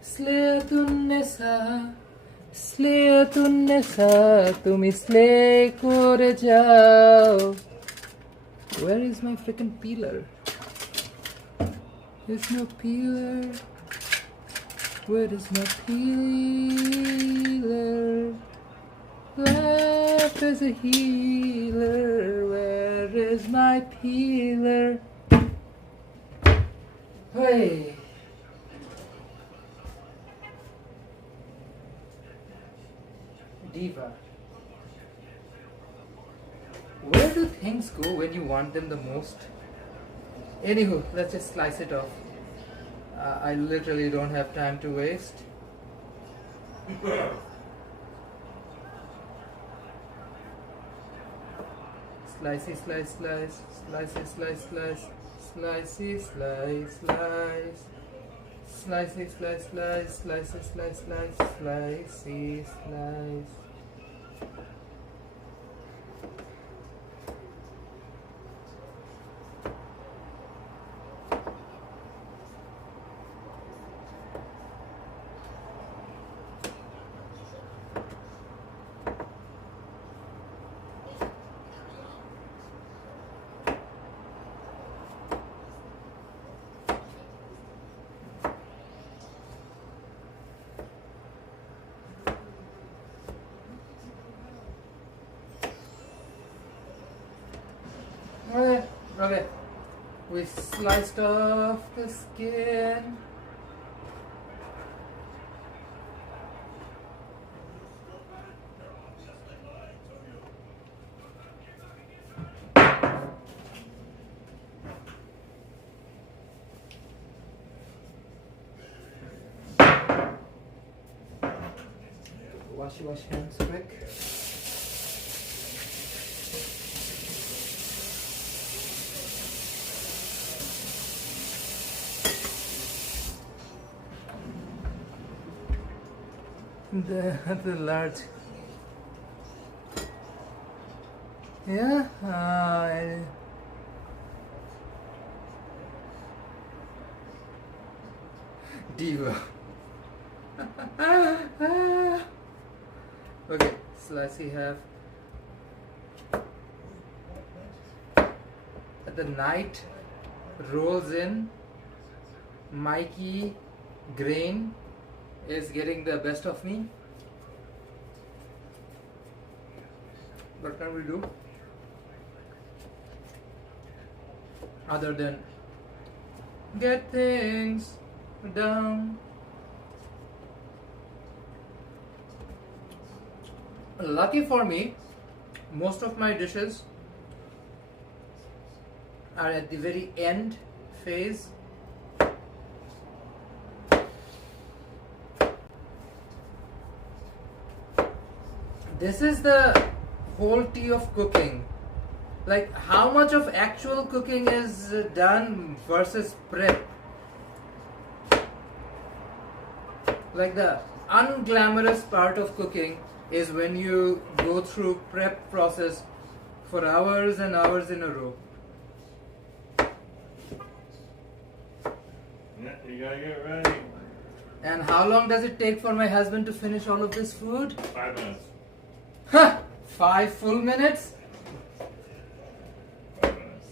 Slay tunne sa. Slay tunne sa. Tumi slay kore jao. Where is my freaking peeler? There's no peeler. Where is my peeler? Life is a healer. Where is my peeler? Hey. Diva. Where do things go when you want them the most? Anywho, let's just slice it off. I literally don't have time to waste. Slicey, slice, slice. Slicey, slice, slice. Slicey, slice, slice. Slicey, slice, slice. Slicey, slice, slice. Slicey, slice. Okay, we sliced off the skin. Wash hands quick. The large, yeah. Diva. Okay, slicey half. At the night rolls in, Mikey grain is getting the best of me. What can we do other than get things done? Lucky for me, most of my dishes are at the very end phase. This is the whole tea of cooking. Like, how much of actual cooking is done versus prep. Like, the unglamorous part of cooking is when you go through prep process for hours and hours in a row. Yeah, you gotta get ready. And how long does it take for my husband to finish all of this food? 5 minutes. Huh! 5 full minutes? 5 minutes.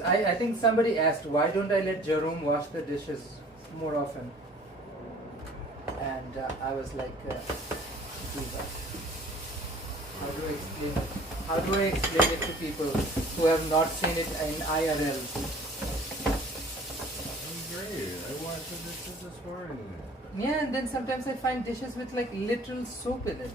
I think somebody asked, why don't I let Jerome wash the dishes more often? And I was like, Diva, how do I explain it to people who have not seen it in IRL? Great. I washed the dishes this morning. Yeah, and then sometimes I find dishes with like literal soap in it.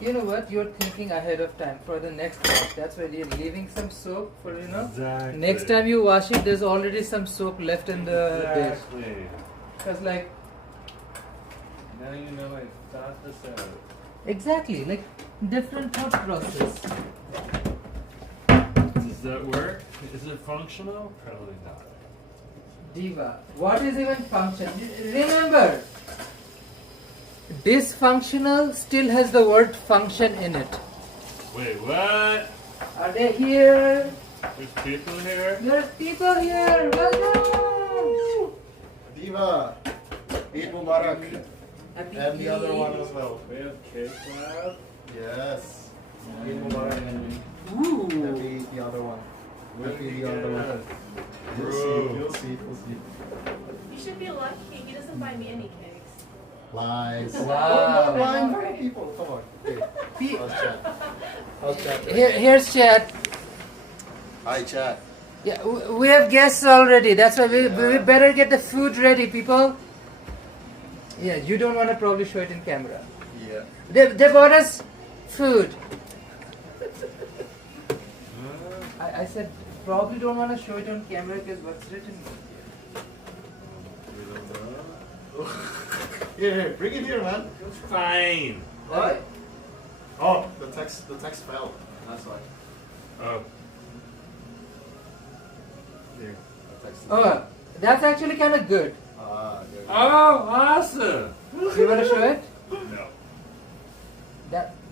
You know what? You're thinking ahead of time for the next wash. That's why you're leaving some soap for, Exactly. Next time you wash it, there's already some soap left in the dish. Exactly. Because like, Now you know I thought this out. exactly, like different thought process. Does that work? Is it functional? Probably not. Diva, what is even function? Remember, dysfunctional still has the word function in it. Wait, what? Are they here? There's people here? There's people here. Welcome. Diva, Eid Mubarak, Happy and the other Eid. one as well. We have cake lab. Yes. Eid Mubarak and Ooh. happy the other one. Happy the other one. You'll see, you'll see, you'll see. You should be lucky. He doesn't buy me any cakes. Lies. Wow. Don't lie in front of people. Come on. Okay. How's chat? How's chat? Here's chat. Hi, chat. Yeah, we have guests already. That's why we better get the food ready, people. Yeah, you don't want to probably show it in camera. Yeah. They bought us food. I said probably don't want to show it on camera because what's written Here, here, bring it here, man. It's fine. What? Oh, the text fell. That's why. Oh. Here, the text. Oh, that's actually kind of good. Good. Oh, awesome. You want to show it? No.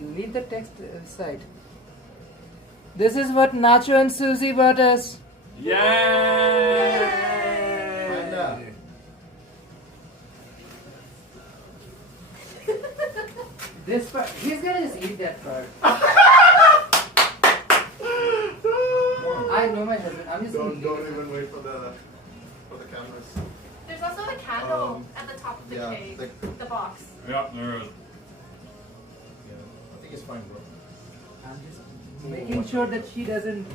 Leave the text aside. This is what Nacho and Susie bought us. Yay! Brenda. This part, he's gonna just eat that part. I know my husband. I'm just Don't gonna eat it. even wait for the cameras. There's also a candle at the top of the yeah, cake. the- The box. Yep, there is. Yeah, I think it's fine, bro. I'm just making sure that she doesn't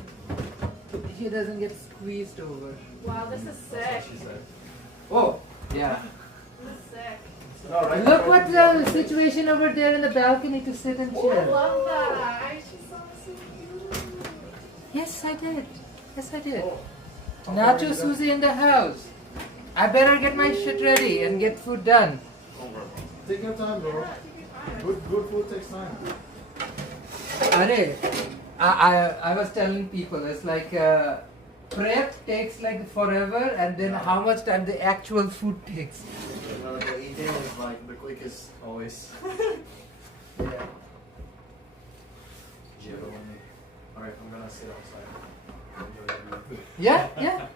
get squeezed over. Wow, this is That's sick. what she said. Oh, yeah. This is sick. No, right, Look right what together. the situation over there in the balcony to sit and I chill. love that. I just saw this so cute. Yes, I did. Yes, I did. Oh. Nacho Susie in the house. I better get my shit ready and get food done. Take your time, bro. Yeah, take your time. Good food takes time. Are, I was telling people it's like prep takes like forever, and then how much time the actual food takes. Well, the eating is like the quickest always. Yeah. Jerome. Alright, I'm gonna sit outside. Yeah, yeah.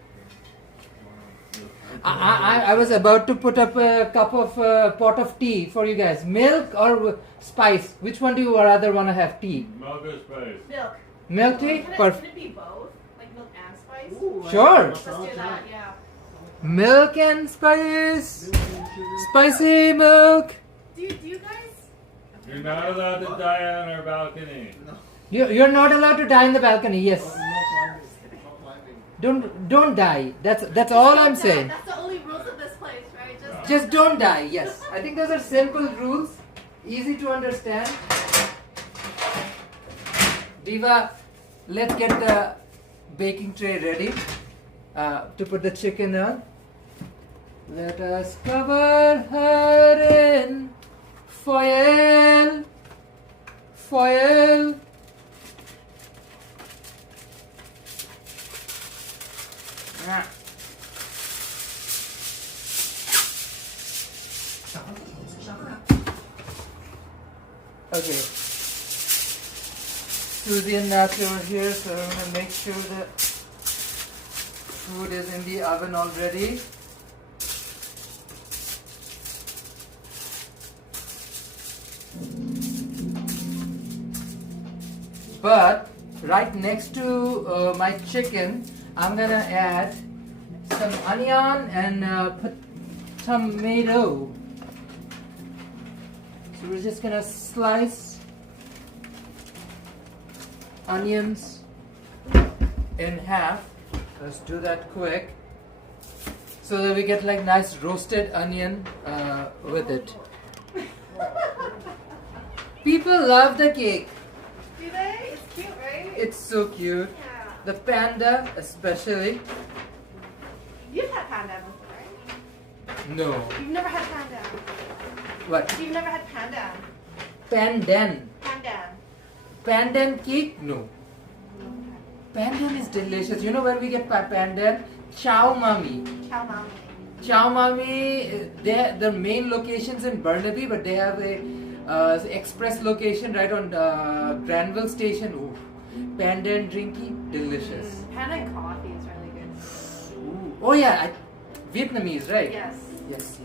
I was about to put up a cup of pot of tea for you guys. Milk or spice? Which one do you rather want to have tea? Milk or spice? Milk. Milk tea? Can Perfect. it be both? Like milk and spice? Sure. Let's do that, yeah. Milk and spice. Spicy milk. Do you guys? You're not allowed to die on our balcony. You're not allowed to die in the balcony. Yes. No climbing. No climbing. Don't die. That's all I'm saying. That's the only rules of this place, right? Just don't die. Yes. I think those are simple rules, easy to understand. Diva, let's get the baking tray ready to put the chicken on. Let us cover her in foil. Foil. Ah. Okay. Susie and Nacho are here, so I'm gonna make sure that food is in the oven already. But right next to my chicken, I'm gonna add some onion and put tomato. So we're just gonna slice onions in half. Let's do that quick, so that we get like nice roasted onion with it. People love the cake. Do they? It's cute, right? It's so cute. Yeah. The panda especially. You've had panda before, right? No. You've never had panda. What? You've never had panda. Pandan. Panda. Pandan cake? No. Pandan is delicious. You know where we get pandan? Chow Mami. Chow mami. Chow Mami, their main location's in Burnaby, but they have a express location right on Granville Station. Ooh. Pandan drinky, delicious. Panda and coffee is really good. Ooh. Oh yeah, Vietnamese, right? Yes. Yes.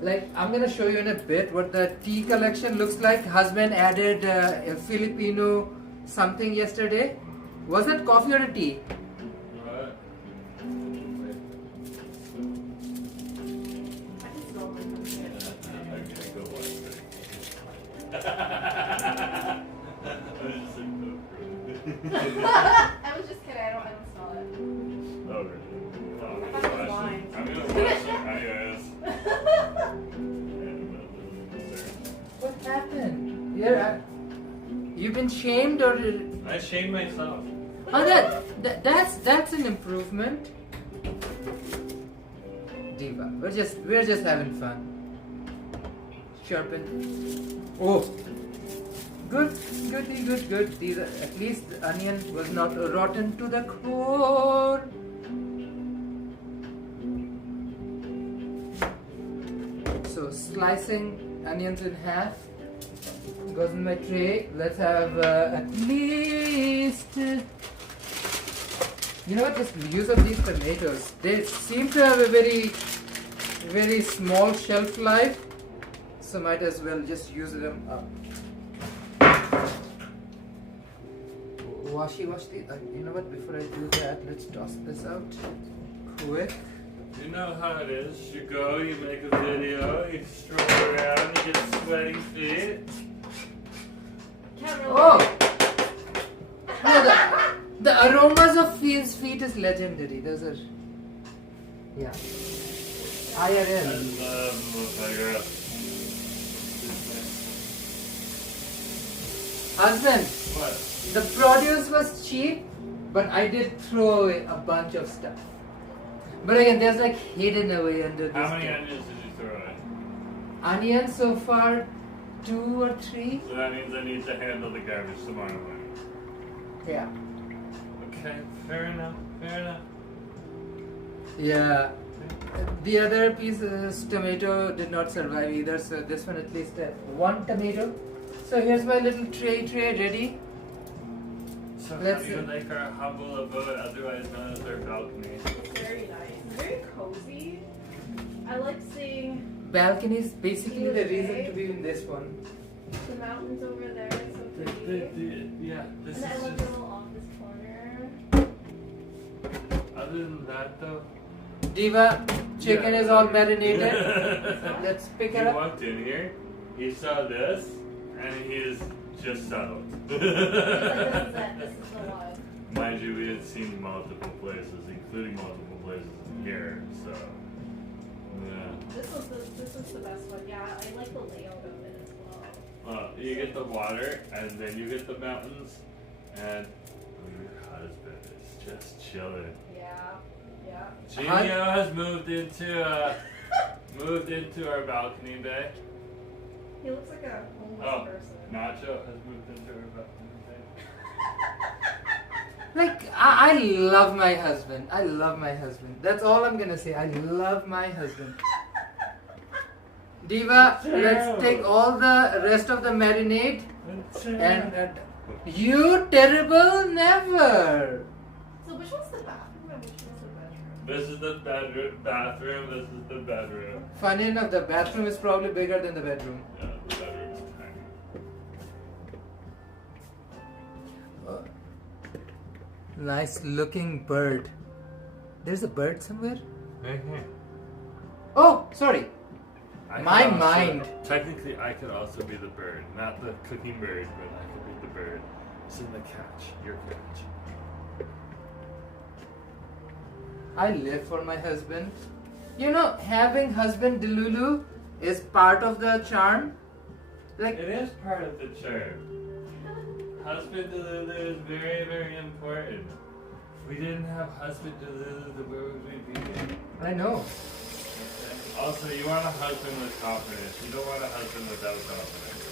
Like, I'm gonna show you in a bit what the tea collection looks like. Husband added a Filipino something yesterday. Was that coffee or a tea? What? I can smell it from here. Okay, go watch it. I was just kidding. I don't smell it. Oh, really? Oh, I thought it was wine. I'm gonna watch it anyways. What happened? You've been shamed or? I shamed myself. Oh, that's an improvement. Diva, we're just having fun. Sharpen. Oh, good. These at least the onion was not rotten to the core. So slicing onions in half goes in my tray. Let's have at least. You know what? Just use of these tomatoes. They seem to have a very small shelf life, so might as well just use them up. Wash the. You know what? Before I do that, let's toss this out quick. You know how it is. You go, you make a video, you stroll around, you get sweaty feet. Can't really. Oh! No, the aromas of his feet is legendary. Those are. Yeah. I IRL. love Fire. Husband, What? the produce was cheap, but I did throw away a bunch of stuff. But again, there's like hidden away under this. How many stuff. onions did you throw in? Onions so far, 2 or 3. So that means I need to handle the garbage tomorrow morning. Yeah. Okay, fair enough. Yeah. The other pieces, tomato, did not survive either. So this one at least one tomato. So here's my little tray ready. So Let's how do you see. like our humble abode, otherwise known as our balcony? It's very nice. Very cozy. I like seeing Balcony is basically the reason to be in this one. the mountains over there. It's so pretty. Yeah, this And I is love just... the little office corner. Other than that though... Diva, chicken Yeah. is all marinated. Let's pick He it up. walked in here, he saw this, and he's just settled. This is it. This is the one. Mind you, we had seen multiple places, including multiple places in here, so... Yeah. This was the best one. Yeah, I like the layout of it as well. You get the water, and then you get the mountains, and your husband is just chilling. Yeah. Genio has moved into our balcony bay. He looks like a homeless Oh, person. Nacho has moved into our balcony bay. Like, I love my husband. I love my husband. That's all I'm gonna say. I love my husband. Diva, let's take all the rest of the marinade. And you terrible never. So which one's the bathroom and which one's the bedroom? This is the bathroom, this is the bedroom. Funny enough, the bathroom is probably bigger than the bedroom. Yeah, the bedroom is tiny. Nice looking bird. There's a bird somewhere? Right here. Oh, sorry. I My could also- mind. Technically, I could also be the bird. Not the cooking bird, but I could be the bird. It's in the catch. Your catch. I live for my husband. You know, having husband Delulu is part of the charm. Like, It is part of the charm. Husband Delulu is very, very important. If we didn't have husband Delulu, where would we be? I know. Also, you want a husband with confidence. You don't want a husband without confidence.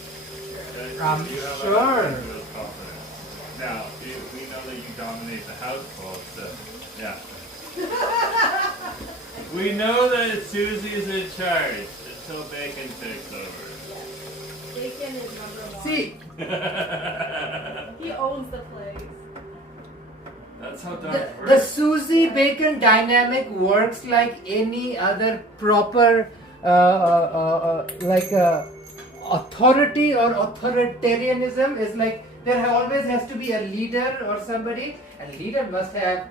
Okay? I'm You have a sure. husband with confidence. Now, we know that you dominate the household, so yeah. We know that Susie's in charge until Bacon takes over. Bacon is number one. See, He owns the place. That's how the, dogs the work. Susie Bacon dynamic works like any other proper authority or authoritarianism. Is like there always has to be a leader or somebody, and leader must have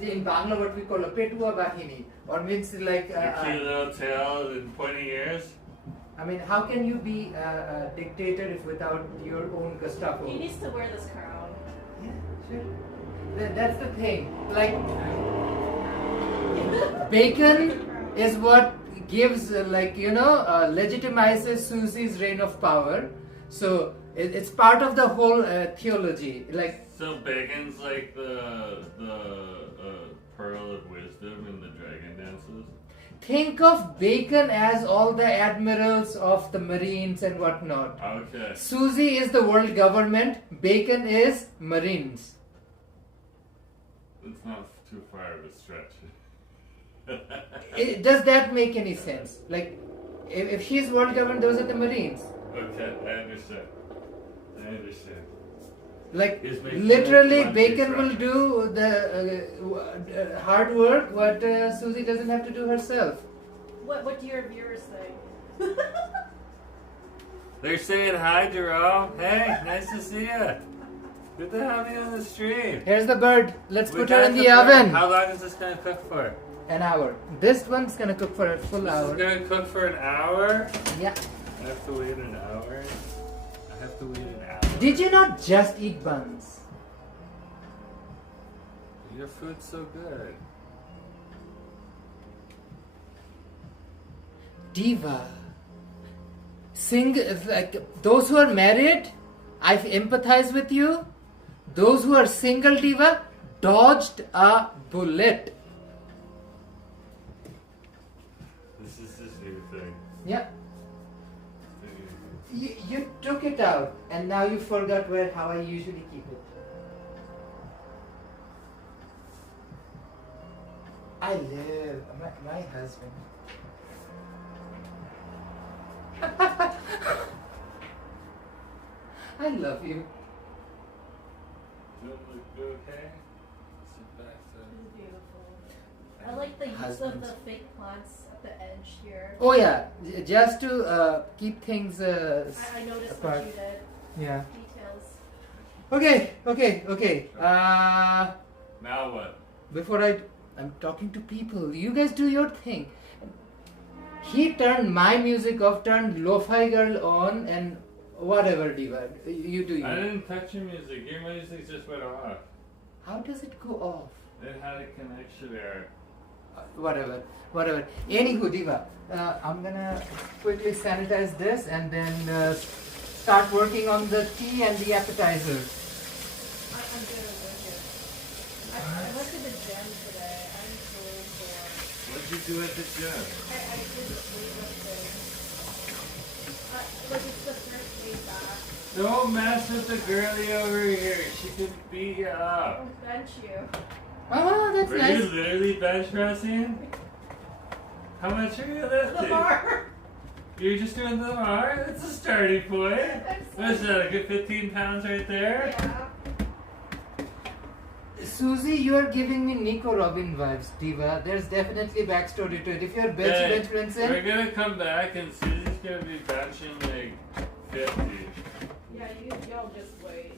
in Bangla what we call a petua bahini, or means like Your cute little tail and pointy ears. I mean, how can you be a dictator if without your own Gestapo? He needs to wear this crown. Yeah, sure. That's the thing. Like, bacon is what gives, legitimizes Susie's reign of power. So it's part of the whole theology. Like, So Bacon's like the pearl of wisdom in the dragon dances. think of Bacon as all the admirals of the Marines and whatnot. Okay. Susie is the world government. Bacon is Marines. It's not too far of a stretch. Does that make any sense? Like, if she's world government, those are the Marines. Okay, I understand. I understand. Like, He's making literally, one Bacon piece will reference. do the hard work, what Susie doesn't have to do herself. What do your viewers think? They're saying hi, Jerome. Hey, nice to see you. Good to have you on the stream. Here's the bird. Let's We put her got in the the bird. oven. How long is this gonna cook for? An hour. This one's gonna cook for a full This hour. is gonna cook for an hour. Yeah. I have to wait an hour. I have to wait an hour. Did you not just eat buns? Your food's so good. Diva. Like those who are married, I empathize with you. Those who are single, Diva, dodged a bullet. This is this new thing. Yeah. You took it out and now you forgot how I usually keep it. I live my husband. I love you. Does it look okay? Sit back It's beautiful. I like the use of Husbands. the fake plants at the edge here. Oh yeah, just to keep things I noticed apart. what you did. Yeah. Details. Okay. Now what? Before I'm talking to people. You guys do your thing. He turned my music off, turned Lo-Fi Girl on, and whatever, Diva. You do you. I didn't touch your music. Your music just went off. How does it go off? It had a connection error. Whatever. Anywho, Diva, I'm gonna quickly sanitize this and then start working on the tea and the appetizers. I'm good. I went to the gym today. I'm so bored. What'd you do at the gym? I did weightlifting. Like it's the first day back. Don't mess with the girlie over here. She could beat you up. I'll bench you. Oh, that's Were you nice. literally bench pressing? How much are you The lifting? bar. You're just doing the bar? That's a starting point. I'm What's that, a good 15 pounds right there? Yeah. Susie, you are giving me Nico Robin vibes, Diva. There's definitely backstory to it. If you're bench We're Vincent, gonna come back and Susie's gonna be benching like 50. Yeah, y'all just wait.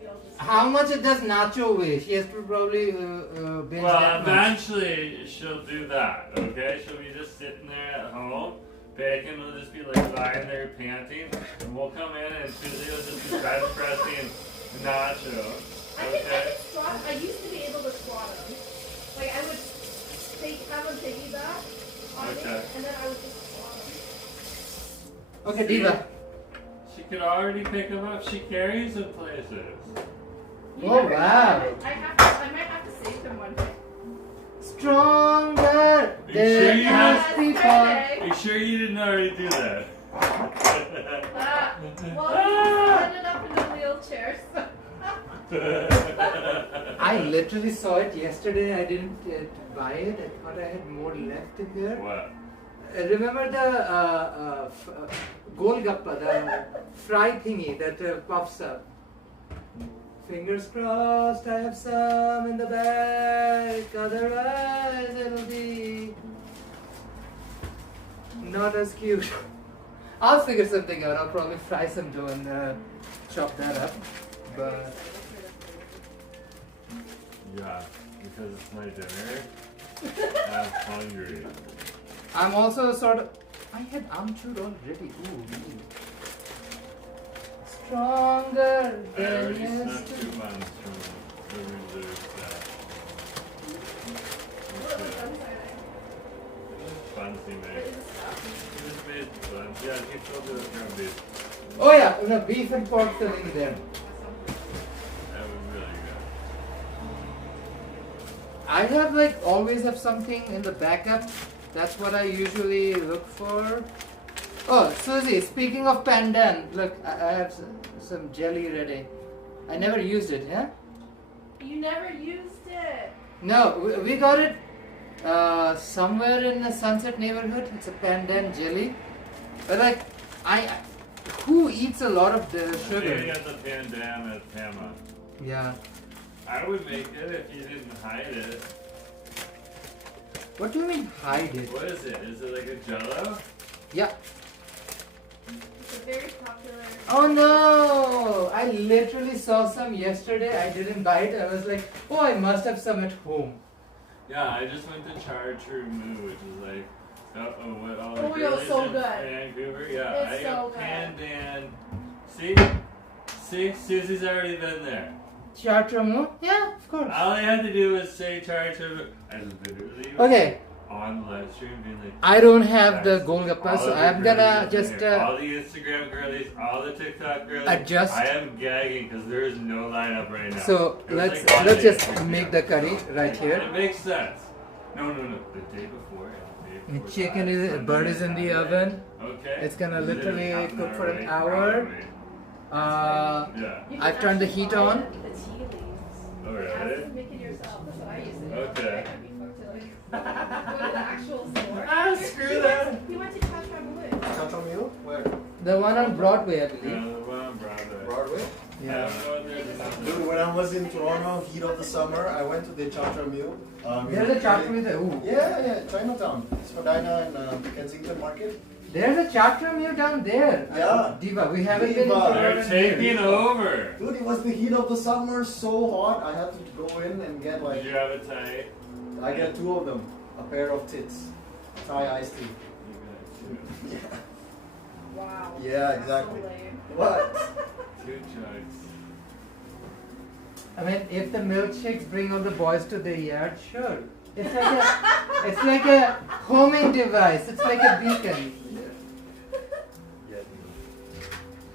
we all just. How much does Nacho weigh? She has to probably binge Well, that much. eventually she'll do that, okay? She'll be just sitting there at home. Bacon will just be like lying there panting. And we'll come in and Susie will just be bench pressing Nacho. I can squat. I used to be able to squat him. Like I would have him piggyback on me, and then I would just squat him. Okay, Diva. She could already pick him up. She carries him places. You Oh, never know. wow. I might have to save him one day. Stronger Are you sure than you most have- people. Are you sure you didn't already do that? Well, he ended up in a wheelchair, so. I literally saw it yesterday. I didn't buy it. I thought I had more left in there. What? Remember the golgappa, the fry thingy that puffs up? Fingers crossed, I have some in the bag. Otherwise, it'll be not as cute. I'll figure something out. I'll probably fry some dough and chop that up. But Yeah, because it's my dinner. I'm hungry. I'm also sort of. I had amchur already. Ooh. Stronger I than already snuck yesterday. 2 buns from the reserve stack. What was I'm sorry. Fancy What made. is the stuff? He just made buns. Yeah, he still did it from beef. Oh yeah, no, beef and pork filling there. That was really good. I have like always have something in the backup. That's what I usually look for. Oh, Susie, speaking of pandan, look, I have some jelly ready. I never used it, yeah? You never used it. No, we got it somewhere in the Sunset neighborhood. It's a pandan jelly. But like, who eats a lot of the You sugar? got the pandan at Tama. Yeah. I would make it if you didn't hide it. What do you mean hide it? What is it? Is it like a jello? Yeah. It's a very popular. Oh no! I literally saw some yesterday. I didn't buy it. I was like, oh, I must have some at home. Yeah, I just went to Chartreux, which is like what all the Oh, yeah, girlies so in good. Vancouver. Yeah, It's I so got good. pandan. See, Susie's already been there. Chartreux? Yeah, of course. All I had to do was say Chartreux. I literally was Okay, on the live stream being like, I don't have the "Guys, golgappa, all so of the I'm gonna girlies in just here, all the Instagram girlies, all the TikTok girlies. adjust. I am gagging because there is no lineup right now. So It was let's like let's Monday just at 3 make p.m. the curry right And here. it makes sense. No. The day before and the day The before. chicken that, is Sunday bird is in and the Saturday. oven. Okay. It's gonna You did literally half cook for an wait, hour. probably. Yeah. You can I've turned the actually heat buy on. The tea leaves. Oh, As really? to make it yourself. That's what I used to do. Okay. I might be fucked to like go to the actual store. Screw that. You went to Chatramoot. Chacha meal? Where? The one on Broadway, I Yeah, believe. the one on Broadway. Broadway? I Yeah. don't know if there's another. Dude, when I was in Toronto, heat of the summer, I went to the Chacha meal. There's a Chartreux there. Ooh. Yeah, Chinatown. Spadina and Kensington Market. There's a Chartreux meal down there. Yeah. Diva, we haven't been in Diva. Toronto They're in taking years. over. Dude, it was the heat of the summer, so hot. I had to go in and get Did like, you have it tight? I get 2 of them. A pair of tits. Thai iced tea. You got Yeah. Wow. Yeah, That's exactly. so lame. What? 2 jugs. I mean, if the milkshakes bring all the boys to the yard, sure. It's like a homing device. It's like a beacon.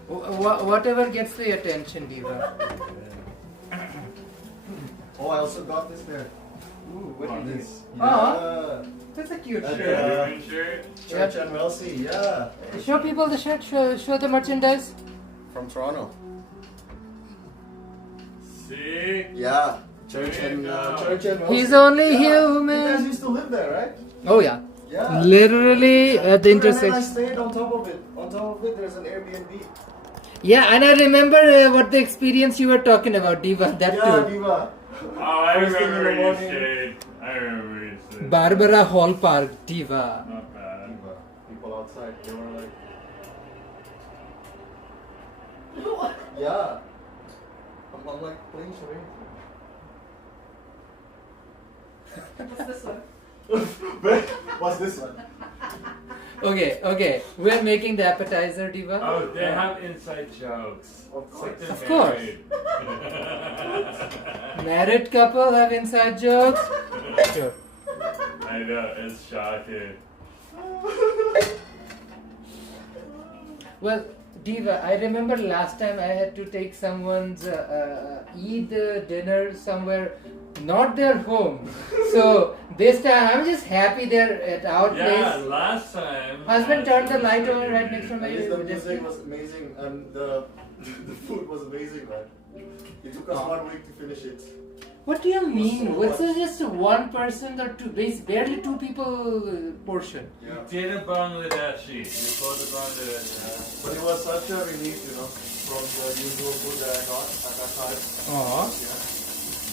Whatever gets the attention, Diva. Oh, I also got this there. Ooh, what Oh, is This. this? Yeah. That's a cute Okay. shirt. Green shirt. Church and Wellesley, yeah. Show people the shirt. Show the merchandise. From Toronto. See? Yeah. Church There you and go. Church and Wellesley. He's only Yeah. human. You guys used to live there, right? Oh yeah. Yeah. Literally at the Dude, and then I intersection. stayed on top of it. On top of it, there's an Airbnb. Yeah, and I remember what the experience you were talking about, Diva. That Yeah, too. Diva. Oh, I First thing in remember the where you morning. stayed. I remember where you stayed. Barbara Hall Park, Diva. Not bad. Diva. People outside, they were like, yeah. I'm like playing charades. What's this one? What's this one? Okay. We're making the appetizer, Diva. Oh, they have inside jokes. It's like they're Of course. married. Married couple have inside jokes. Sure. I know, it's shocking. Well, Diva, I remember last time I had to take someone's Eid dinner somewhere, not their home. So this time I'm just happy they're at our Yeah, place. last time. Husband, turn the light on right next to At my least the desk. music was amazing and the food was amazing, man. It took us 1 week to finish it. What do you mean? so What's much. just one person or two? Barely two people portion. You did a Bangladeshi. You pulled a Bangladeshi. But it was such a relief, from the usual food that I got at that time. Aww.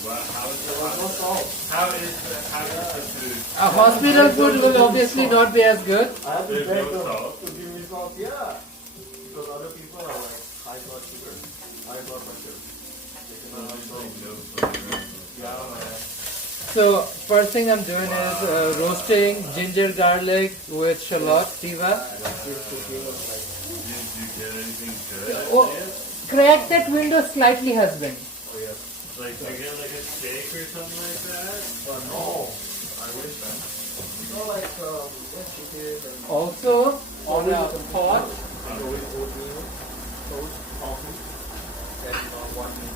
Wow, how is There was no salt. How is the food? A hospital food will obviously not be as good. I had to There's beg no them salt? to give me salt, yeah. Because other people are like high blood sugar, high blood pressure. They cannot have salt. Yeah, man. So first thing I'm doing is roasting ginger garlic with shallot, Diva. That's it, cooking was like. Did you get anything good? Oh, crack that window slightly, husband. Oh yes. Like, you get like a steak or something like that? No, I wish, man. Like chicken and Also on a pot. oatmeal, toast, coffee, and one meat.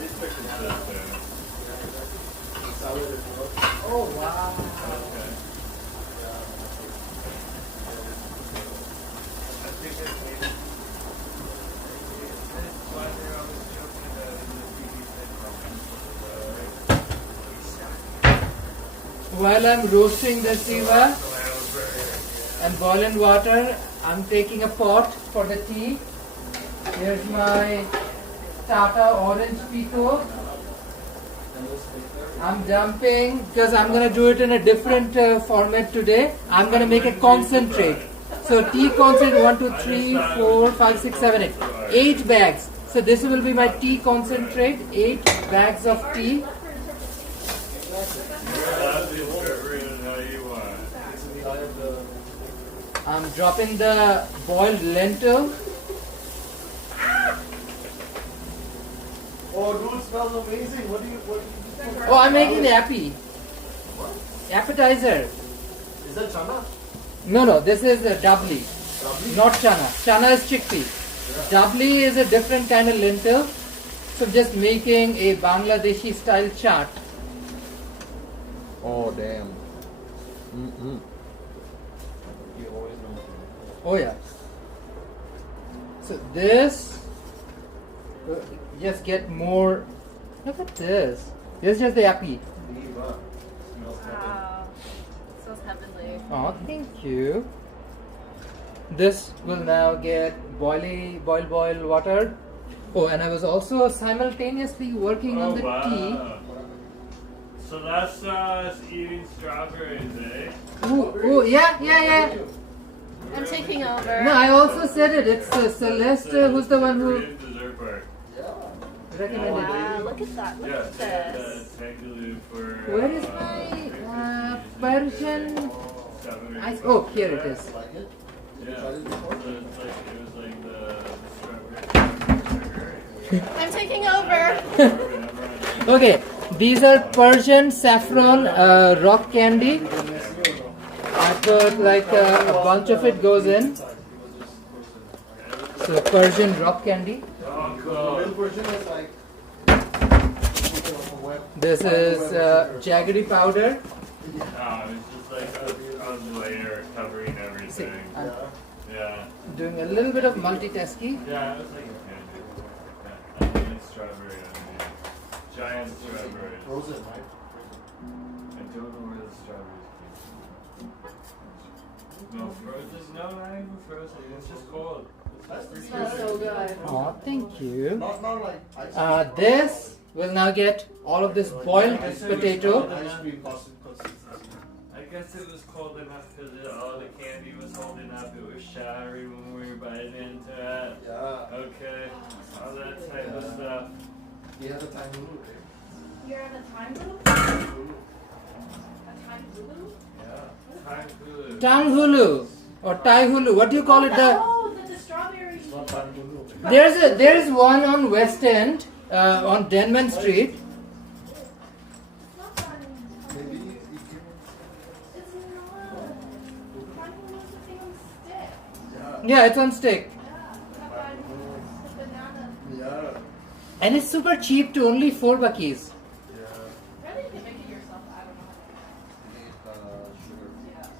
These are consistent. Yeah, exactly. Salad as well. Oh wow. Okay. I think it's maybe. That's why they're always joking about it in the TV While I'm roasting this, Diva, and boiling water, I'm taking a pot for the tea. Here's my Tata orange pico. I'm dumping because I'm gonna do it in a different format today. I'm gonna make a concentrate. So tea concentrate 1, 2, 3, 4, 5, 6, 7, 8. 8 bags. So this will be my tea concentrate. 8 bags of tea. I'm dropping the boiled lentil. Oh, dude, smells amazing. What do you Oh, I'm making the appetizer. Is that chana? No, this is a doubly, not chana. Chana is chickpea. Doubly is a different kind of lentil. So just making a Bangladeshi style chaat. Oh, damn. Mm-hmm. You always know. Oh yeah. So this, just get more. Look at this. This is just the appy. Diva. Smells heaven. Wow. Smells heavenly. Oh, thank you. This will now get boil water. Oh, and I was also simultaneously working on the tea. So that's us eating strawberries, eh? Oh, yeah. I'm taking over. No, I also said it. It's Celeste who's the one who Dessert part. recommended it. Wow, look at that. Look at this. Where is my Persian ice? Oh, here it is. Like it? Yeah. Tried it before? So it was like the strawberry. I'm taking over. Okay, these are Persian saffron rock candy. I put like a bunch of it goes in. So Persian rock candy. Oh, The cool. real version is like. This is jaggery powder. It's just like a layer covering everything. I'm Yeah. doing a little bit of multitasking. Yeah, it was like a candy. Yeah. And strawberry underneath. Giant strawberries. Frozen, right? I don't know where the strawberries came from. No, frozen? No, not even frozen. It's just cold. It smells so good. Oh, thank you. Not like ice cream. This will now get all of this boiled potato. Ice cream consistency. I guess it was cold enough because all the candy was holding up. It was shattering when we were biting into it. Yeah. Okay, all that type of stuff. We have a time rule, right? You're at a time loop? Rule. A time loop? Yeah. Time food. Tang hulu or tai hulu. What do you call it? The strawberry. It's not time rule. There is one on West End on Denman Street. It's not time Maybe loop. if you. It's not. Time loop is the thing on stick. Yeah. Yeah, it's on stick. Yeah. Not time loop. It's the banana. Yeah. And it's super cheap too, only 4 buckies. Yeah. Really, you can make it yourself. I don't know. You need sugar. Yeah.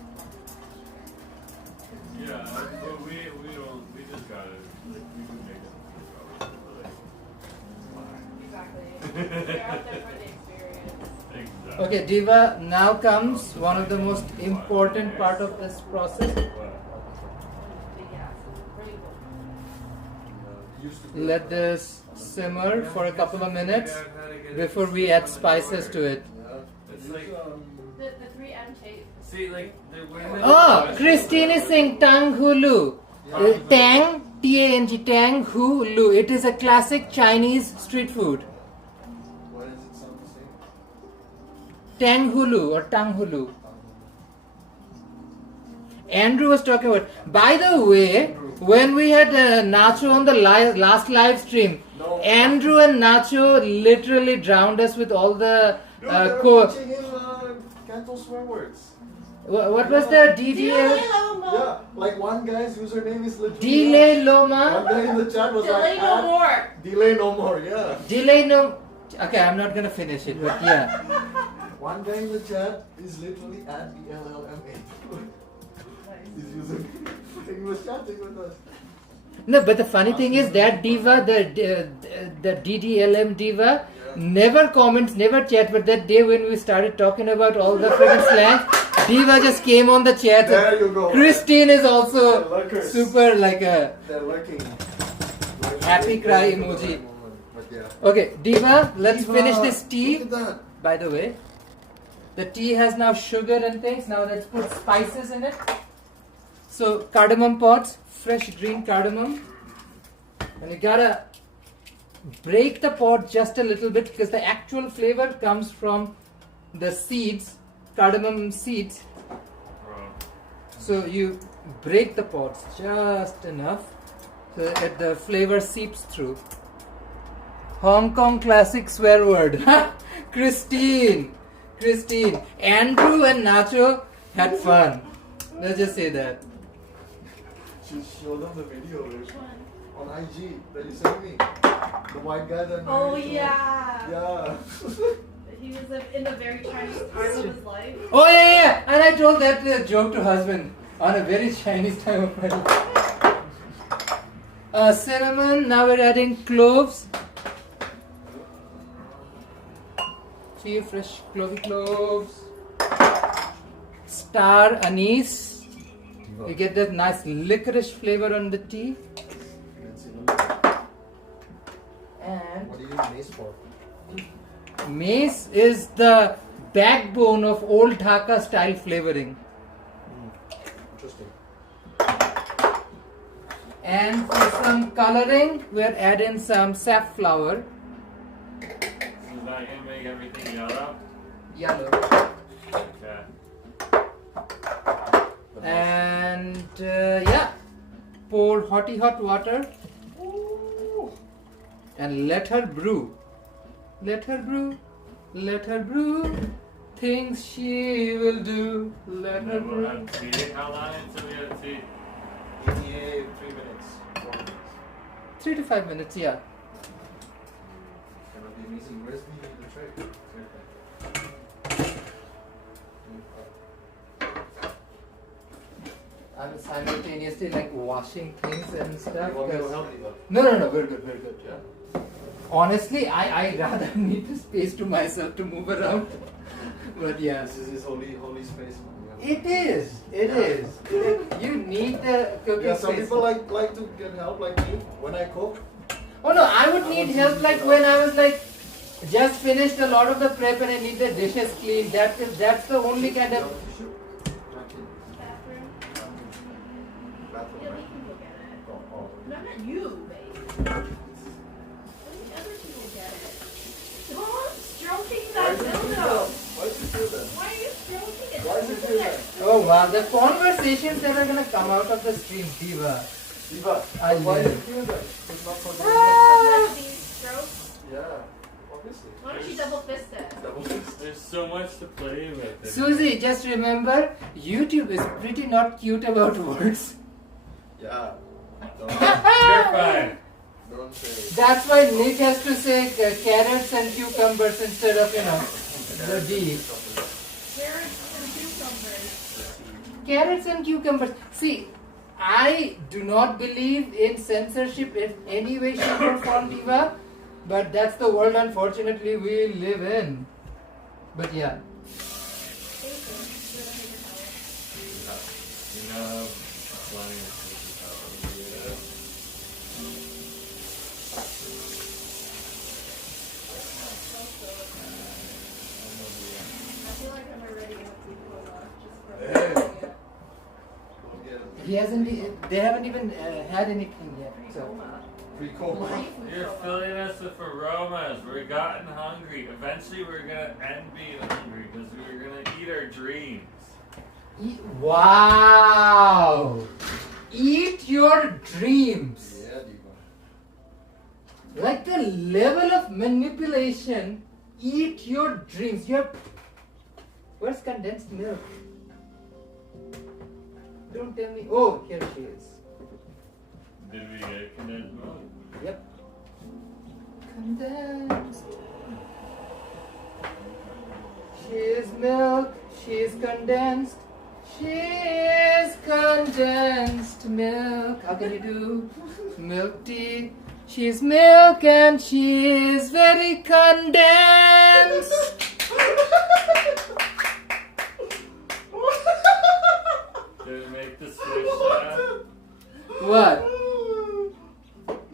Yeah, but we don't, we just got it. Like, we would make it. Exactly. You're out there for the experience. Exactly. Okay, Diva, now comes one of the most important part of this process. But yeah, really cool. Used to be. Let this simmer for a couple of minutes before we add spices to it. Yeah. It's like, The 3M tape. see, like, the women. Oh, Christine is saying Tang Hulu. Tang, T-A-N-G, Tang Hulu. It is a classic Chinese street food. Why does it sound the same? Tang Hulu or Tang Hulu. Andrew was talking about. By the way, when we had Nacho on the last live stream, Andrew and Nacho literally drowned us with all the teaching him Canto swear words. what was the DDL? Yeah, like one guy's username is literally. Delay One Loma? guy in the chat was Delay like, no more. Delay no more, yeah. Delay no. Okay, I'm not gonna finish it, but yeah. One guy in the chat is literally at BLLMA. His username. He was chatting with us. No, but the funny thing is that Diva, the DDLM Diva, never comments, never chat. But that day when we started talking about all the friggin' slangs, Diva just came on the chat. There you go. Christine is also They're lurkers. super like a They're lurking. happy cry emoji. But yeah. Okay, Diva, let's Diva, finish this tea. Look at that. By the way, the tea has now sugar and things. Now let's put spices in it. So cardamom pods, fresh green cardamom. And you gotta break the pod just a little bit because the actual flavor comes from the seeds, cardamom seeds. So you break the pods just enough so that the flavor seeps through. Hong Kong classic swear word. Christine. Andrew and Nacho had fun. Let's just say that. Should show them the video on IG that you sent me. The white guy that Oh married to- yeah. Yeah. He was in a very Chinese time of his life. Oh yeah. And I told that joke to husband on a very Chinese time of my life. Cinnamon. Now we're adding cloves. Few fresh clovey cloves. Star anise. You get that nice licorice flavor on the tea. And What do you use mace for? mace is the backbone of old Dhaka style flavoring. Interesting. And for some coloring, we're adding some safflower. Is that gonna make everything yellow? Yellow. Okay. And yeah, pour hot water and let her brew. Let her brew. Things she will do. Let her We'll brew. have tea. How long until we have tea? ETA 3 minutes, 4 minutes. 3 to 5 minutes, yeah. That would be amazing. Where's the tray? I'm simultaneously like washing things and stuff. You want me to because- help you? No, we're good. Yeah. Honestly, I rather need the space to myself to move around. But yeah. This is his holy space. It is. You need the cooking Yeah, some space. people like to get help like me when I cook. Oh no, I would need help like when I was like just finished a lot of the prep and I need the dishes clean. That's the only kind of. Bathroom. Yeah, Bathroom. we can go get it. Oh. No, not you, babe. Let the other people get it. feel that? Why are you stroking it? Why does it feel that? Oh wow, the conversations that are gonna come out of the stream, Diva. Diva, I why does live. it feel that? It's not for Like these strokes? Yeah, obviously. Why don't you double fist it? Double fist. There's so much to play with. Susie, just remember, YouTube is pretty not cute about words. Yeah. You're fine. Don't say. That's why Nick has to say carrots and cucumbers instead of, the D. Carrots and cucumbers. Carrots and cucumbers. See, I do not believe in censorship in any way, shape or form, Diva. But that's the world, unfortunately, we live in. But yeah. You know, plenty of superpowers. I feel like I'm already in a prequel just for Hey. yeah. Don't get it. He hasn't. They haven't even had anything yet. So. Coma. Pre-coma. You're filling us with aromas. We're gotten hungry. Eventually, we're gonna end being hungry because we're gonna eat our dreams. Wow! Eat your dreams. Yeah, Diva. Like the level of manipulation. Eat your dreams. Where's condensed milk? Don't tell me. Oh, here she is. Did we get condensed milk? Yep. Condensed. She is milk. She is condensed. She is condensed milk. How can you do milk tea? She is milk and she is very condensed. Did it make the switch? What?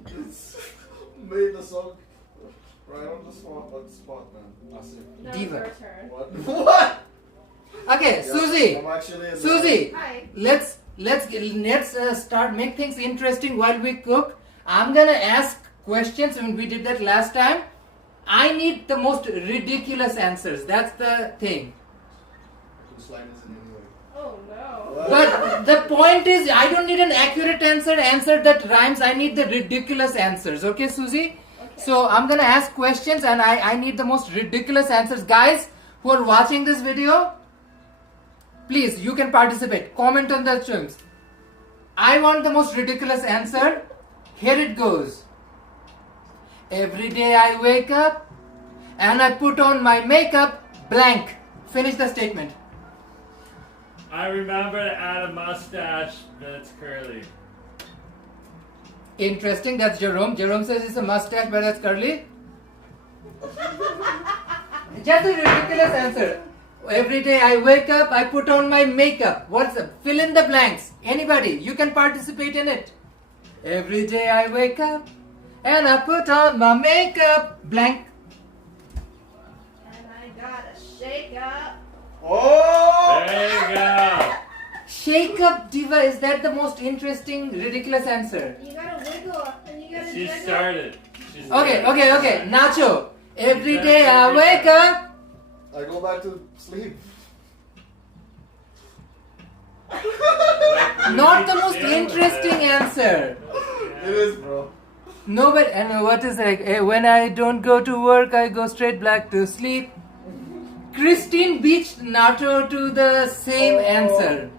It's made the song right on the spot, man. Asif. Now Diva. it's your turn. What? What? Okay, Yeah, Susie. I'm actually in Susie. Hi. Let's start make things interesting while we cook. I'm gonna ask questions. I mean, we did that last time. I need the most ridiculous answers. That's the thing. The slide is in any way. Oh no. What? But the point is, I don't need an accurate answer that rhymes. I need the ridiculous answers. Okay, Susie? Okay. So I'm gonna ask questions, and I need the most ridiculous answers. Guys who are watching this video, please, you can participate. Comment on the streams. I want the most ridiculous answer. Here it goes. Every day I wake up and I put on my makeup, blank. Finish the statement. I remember to add a mustache that's curly. Interesting, that's Jerome. Jerome says it's a mustache, but that's curly. Just a ridiculous answer. Every day I wake up, I put on my makeup. What's the fill in the blanks? Anybody, you can participate in it. Every day I wake up and I put on my makeup, blank. And I gotta shake up. Oh! There you go. Shake up, Diva. Is that the most interesting, ridiculous answer? You gotta wiggle and you gotta She jiggle. started. Okay. Nacho. Every day I wake up. I go back to sleep. Not the most interesting answer. It is, bro. No, but and what is like? When I don't go to work, I go straight back to sleep. Christine beached Nacho to the same answer.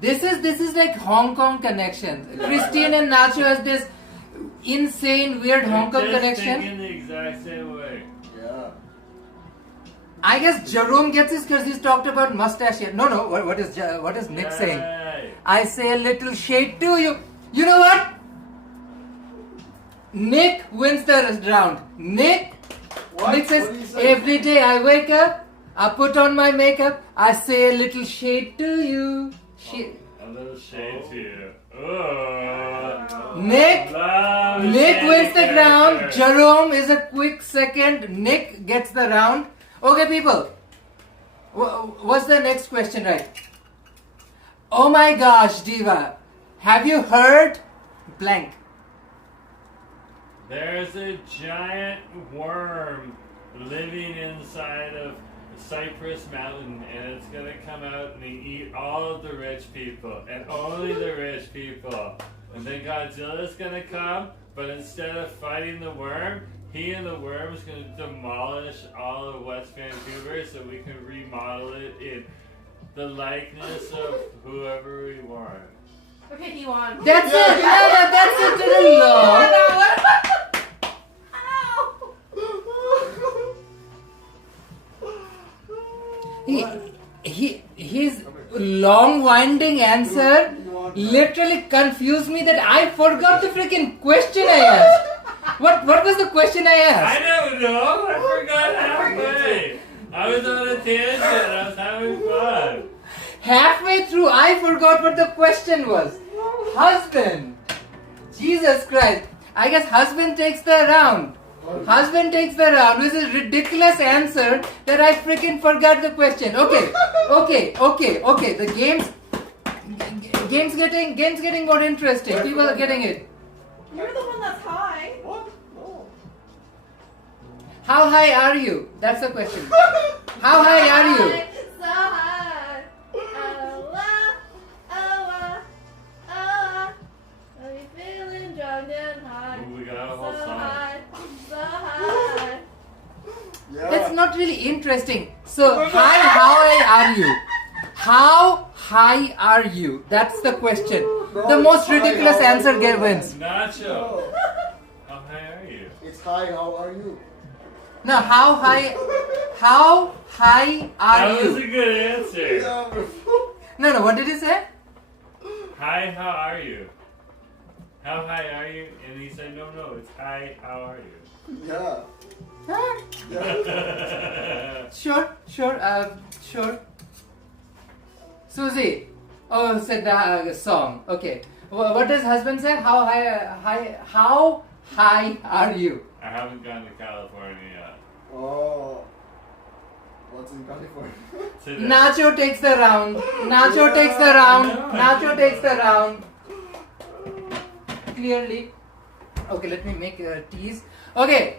This is like Hong Kong connection. Christine and Nacho has this insane, weird Hong Kong connection. Thinking the exact same way. Yeah. I guess Jerome gets this because he's talked about mustache here. No. What is Nick saying? Yay. I say a little shade to you. You know what? Nick wins the round. Nick What? Nick says, What do you say? every day I wake up, I put on my makeup, I say a little shade to you. A little shade to you. Oh. Nick Love Nick shady wins the round. character. Jerome is a quick second. Nick gets the round. Okay, people. What's the next question, right? Oh my gosh, Diva. Have you heard blank? There's a giant worm living inside of Cypress Mountain, and it's gonna come out and eat all of the rich people, and only the rich people. And then Godzilla's gonna come, but instead of fighting the worm, he and the worm's gonna demolish all of West Vancouver so we can remodel it in the likeness of whoever we want. Okay, he won. That's it. Yeah, that's it. Didn't know. His long winding answer literally confused me that I forgot the freaking question I asked. What was the question I asked? I don't know. I forgot halfway. I was on a tangent. I was having fun. Halfway through, I forgot what the question was. Husband. Jesus Christ. I guess husband takes the round. Husband takes the round with a ridiculous answer that I freaking forgot the question. Okay. The game's getting more interesting. People are getting it. You're the one that's high. What? No. How high are you? That's the question. How high are you? So high. Are you feeling drunk and high? Ooh, we got a whole So song. high. So high. Yeah. That's not really interesting. So, how high are you? How high are you? That's the question. The most ridiculous answer wins. Nacho. How high are you? It's high. How are you? Now, how high are That was a you? good answer. No, what did you say? Hi, how are you? How high are you? And he said, no, it's hi, how are you? Yeah. Huh? Yeah. Sure. Susie. Oh, said the song. Okay. What does husband say? How high are you? I haven't gone to California yet. Oh. What's in California? Today. Nacho takes the round. Nacho takes the round. Clearly. Okay, let me make teas. Okay.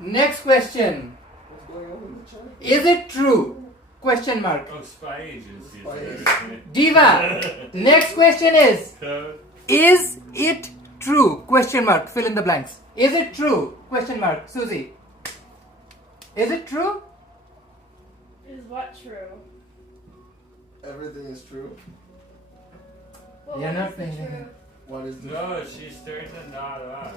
Next question. What's going on in the chat? Is it true? Question mark. Oh, spy agencies. Spy are- Diva. Next question is. Code. Is it true? Question mark. Fill in the blanks. Is it true? Question mark. Susie. Is it true? Is what true? Everything is true. Well, You're what not is paying true? attention. What is this? No, she's starting to nod off.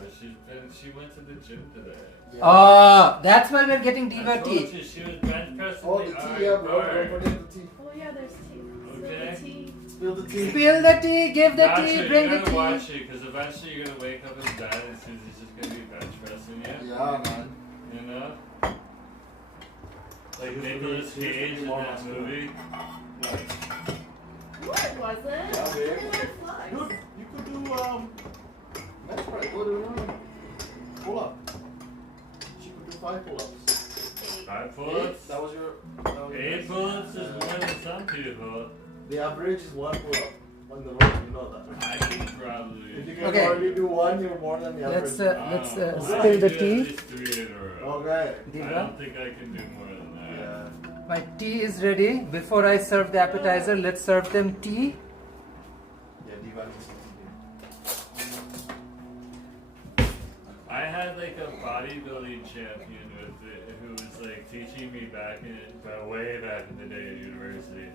She went to the gym today. Yeah. Oh, that's why we're getting I Diva told tea. you she was bench pressing Oh, the the tea, iron yeah, bro. bar. Don't forget the tea. Oh yeah, there's tea. Okay. Spill the tea. Spill the tea. Spill the tea, give the Nacho, tea, you bring the gotta tea. watch it, because eventually you're gonna wake up in bed and Susie's just gonna be bench pressing you. Yeah, man. You know? Like She was Nicolas pretty- she was Cage pretty in long that last movie. No, it wasn't. Yeah, babe. They were flies. Dude, you could do bench press. Go to pull up. She could do 5 pull-ups. 5 8? pull-ups? That was your 8 pull-ups is more than some people. The average is 1 pull-up on the road. You know that. I can probably. If you can Okay. already do 1, you're more than the average. Let's I spill can the do tea. At least 3 in a row. Okay. I Diva. don't think I can do more than that. Yeah. My tea is ready. Before I serve the appetizer, let's serve them tea. Yeah, Diva needs to I had like a bodybuilding champion with it who was like teaching me way back in the day at university.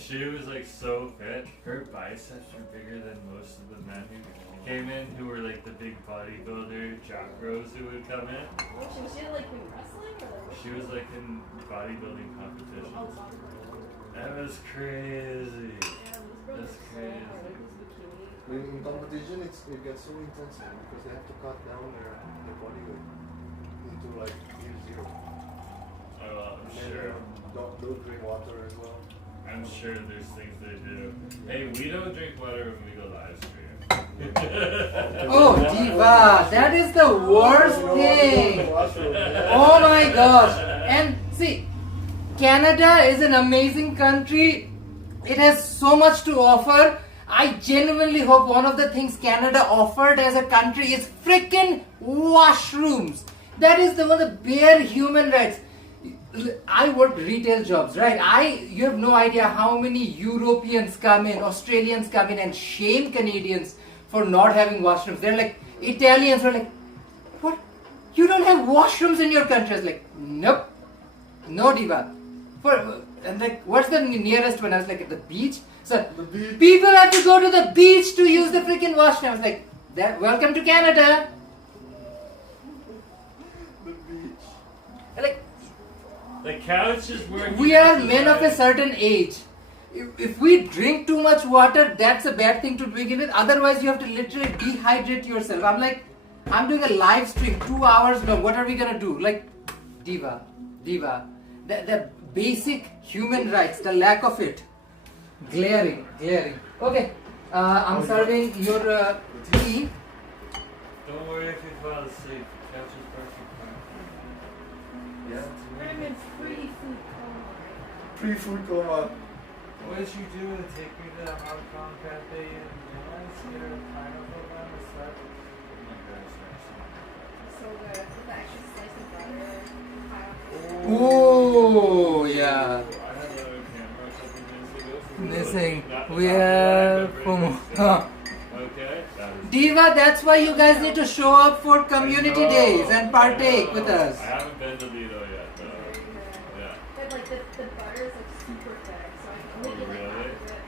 She was like so fit. Her biceps were bigger than most of the men who came in, who were like the big bodybuilder jock bros who would come in. Was she like in wrestling or like? She was like in bodybuilding competitions. Oh, bodybuilding. That was crazy. Yeah, those girls That's are so crazy. hard. Those bikini. In competition, it gets so intense because they have to cut down their body weight into like 0. Oh, well, I'm And sure. don't drink water as well. I'm sure there's things they do. Hey, we don't drink water when we go live stream. Oh, Diva, that is the worst thing. Oh my gosh. And see, Canada is an amazing country. It has so much to offer. I genuinely hope one of the things Canada offered as a country is freaking washrooms. That is the one of the bare human rights. I work retail jobs, right? You have no idea how many Europeans come in, Australians come in and shame Canadians for not having washrooms. They're like, Italians are like, what? You don't have washrooms in your country? I was like, nope. No, diva. And like, what's the nearest one? I was like, at the beach? So, people have to go to the beach to use the freaking washroom. I was like, welcome to Canada. The beach. Like, the couch is working. we are men of a certain age. If we drink too much water, that's a bad thing to begin with. Otherwise, you have to literally dehydrate yourself. I'm like, I'm doing a live stream, 2 hours long. What are we gonna do? Like, diva. The basic human rights, the lack of it. Glaring. Okay, I'm serving your tea. Don't worry if you fall asleep. The couch is perfect. Yeah. I'm in free food coma. Free food coma. What did you do to take me to the Hong Kong cafe and get a pineapple on the side? Oh my gosh, So good. With the extra slice of butter, pineapple. Oh, yeah. I had another camera a couple minutes ago. Missing. Not We the have top FOMO. Okay. That is Diva, that's why you guys need to show up for community I know, days and partake I with know. us. I haven't been to Lido yet, though. Very good. Yeah. But like the butter is like super thick, so I can only Oh, get like really? half of it.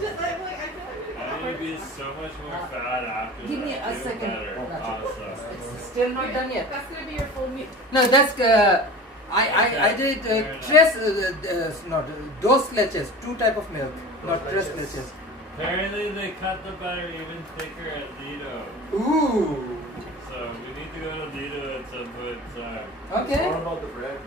Just I'm like I feel like I need to be so much more fat after Give me that. a Even second. better. Awesome. It's still not done yet. That's gonna be your full meal. No, that's I did dos leches, 2 type of milk, not tres leches. Apparently they cut the butter even thicker at Lido. Ooh. So we need to go to Lido at some point in time. It's Okay. all about the bread.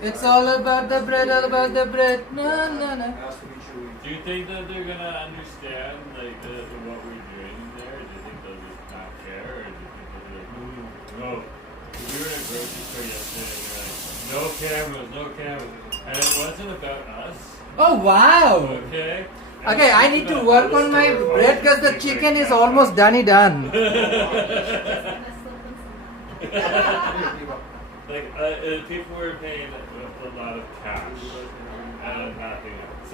It's all about the bread, all about the bread. No. It has to be chewy. Do you think that they're gonna understand like what we're doing in there? Or do you think they'll just not care? Or do you think they'll be like, no? We were in a grocery store yesterday and they're like, no cameras. And it wasn't about us. Oh wow. Okay? Okay, I need to work on my bread because the chicken is almost done. Like, people were paying a lot of cash and nothing else.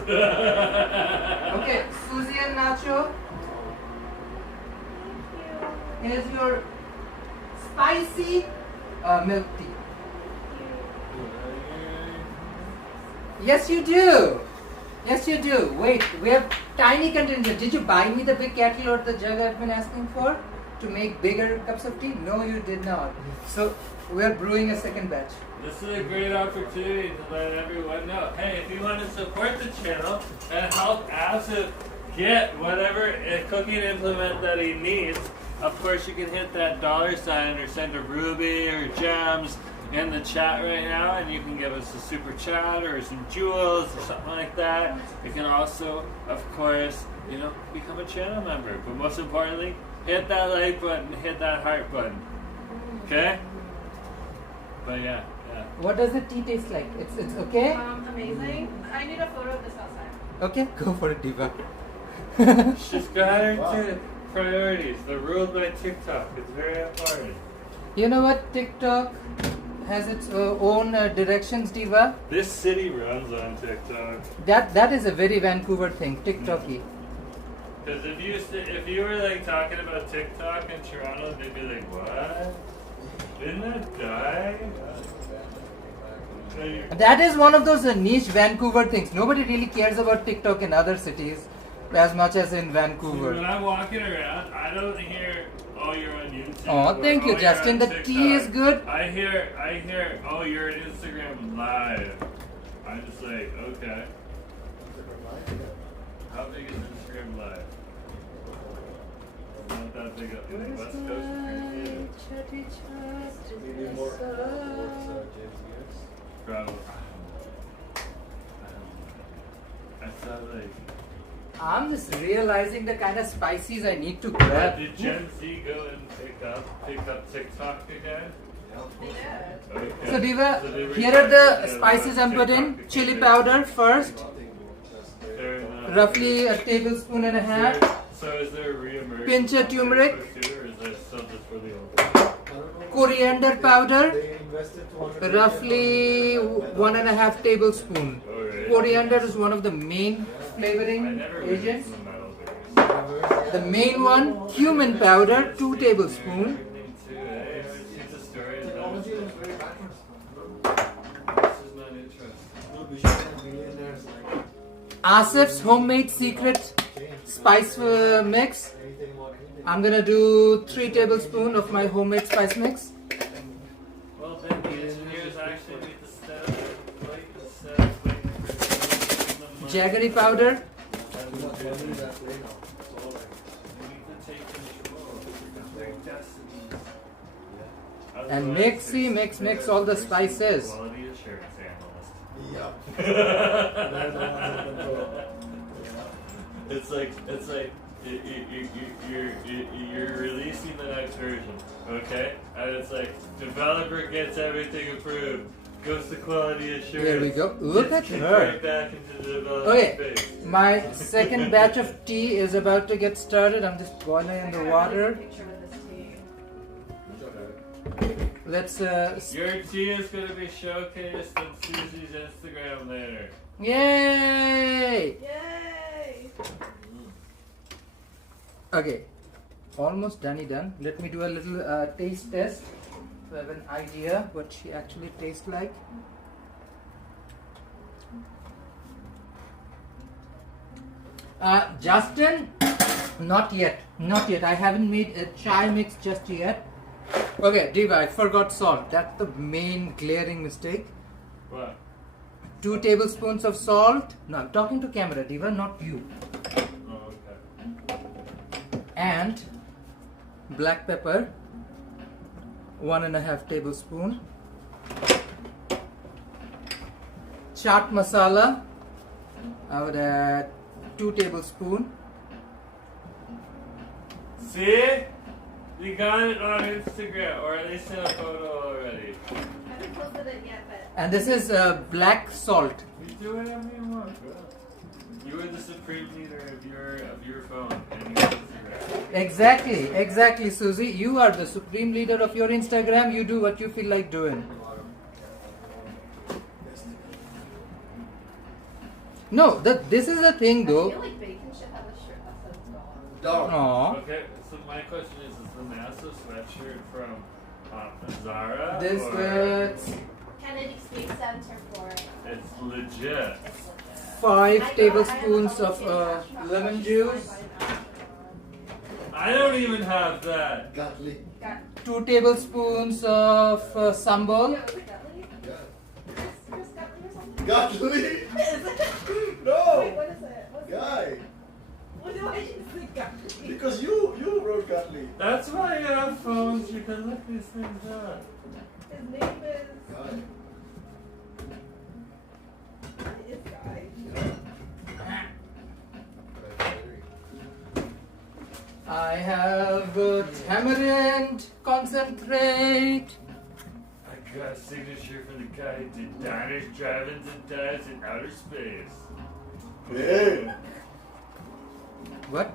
Okay, Susie and Nacho. Here's your spicy milk tea. Yes, you do. Yes, you do. Wait, we have tiny containers. Did you buy me the big kettle or the jug I've been asking for to make bigger cups of tea? No, you did not. So we are brewing a second batch. This is a great opportunity to let everyone know. Hey, if you want to support the channel and help Asif get whatever cooking implement that he needs, of course you can hit that $ or send a ruby or gems in the chat right now, and you can give us a super chat or some jewels or something like that. You can also, of course, become a channel member. But most importantly, hit that like button, hit that heart button. Okay? But yeah. What does the tea taste like? It's okay? Amazing. I need a photo of this outside. Okay, go for it, Diva. She's got her two priorities. They're ruled by TikTok. It's very important. You know what? TikTok has its own directions, Diva. This city runs on TikTok. That is a very Vancouver thing, TikTok-y. Because if you were like talking about TikTok in Toronto, they'd be like, what? Didn't that die? That is one of those niche Vancouver things. Nobody really cares about TikTok in other cities as much as in Vancouver. When I'm walking around, I don't hear, oh, you're on YouTube. Oh, thank you, you're Justin. on The TikTok." tea is good. I hear, oh, you're on Instagram Live. I'm just like, okay. How big is Instagram Live? Not that big up in the West Coast. Maybe more. Probably. I thought like. I'm just realizing the kind of spices I need to grab. Did Gen Z go and pick up TikTok again? Okay. So Diva, So they were here are the talking spices about I'm putting. TikTok Chili again. powder first, Fair enough. roughly a tablespoon and a half. So is there a re-emergence? Pinch of on turmeric. Facebook too, or is that still just for the old? Coriander powder, invested 200. roughly 1.5 tablespoon. Oh, really? Coriander is one of the main I flavoring never agents. used the metal beers. The main one, cumin powder, 2 tablespoons. Everything too, eh? It's a story about Technology is very backwards. this is not interesting. No, we should have millionaires like Asif's homemade secret spice mix. anything about anything. I'm gonna do 3 tablespoons of my homemade spice mix. Well, then the engineers actually made the stove, like the stove, like the Jaggery powder. I'm not telling you that way now. It's all right. They need to take control of their destinies. And Otherwise, mix all the spices. Quality assurance analyst. Yeah. It's like you're releasing the next version, okay? And it's like developer gets everything approved, goes to quality assurance. There we go. Look at gets her. right back into the development Okay, phase. my second batch of tea is about to get started. I'm just boiling in the water. Let's Your tea is going to be showcased on Susie's Instagram later. yay! Yay! Okay, almost done. Let me do a little taste test to have an idea what she actually tastes like. Justin, not yet. I haven't made a chai mix just yet. Okay, Diva, I forgot salt. That's the main glaring mistake. What? 2 tablespoons of salt. No, I'm talking to camera, Diva, not you. Oh, okay. And black pepper, 1.5 tablespoon. Chaat masala, I would add 2 tablespoon. See? You got it on Instagram, or at least in a photo already. I haven't posted it yet, but And this is black salt. You do whatever you want, bro. You are the supreme leader of your phone and your Instagram. Exactly, Susie. You are the supreme leader of your Instagram. You do what you feel like doing. No, this is the thing I though. feel like bacon should have a shirt that says dog. Aww. Okay, so my question is the NASA sweatshirt from Zara? This or gets Kennedy Space Center for it. It's legit. It's legit. 5 tablespoons of lemon juice. I don't even have that. Gatli. 2 tablespoons of sambal. Yeah, was it Gutley? Yeah. Chris Gutley or something? Gatli? Is it? No! Wait, what is it? What's it? Guy. What do I use the Gutley? Because you wrote Gatli. That's why you have phones. You can look these things up. His name is... Guy. It is Guy. I have tamarind concentrate. I got a signature from the guy who did diners, drive-ins, and dives in outer space. Hey. What?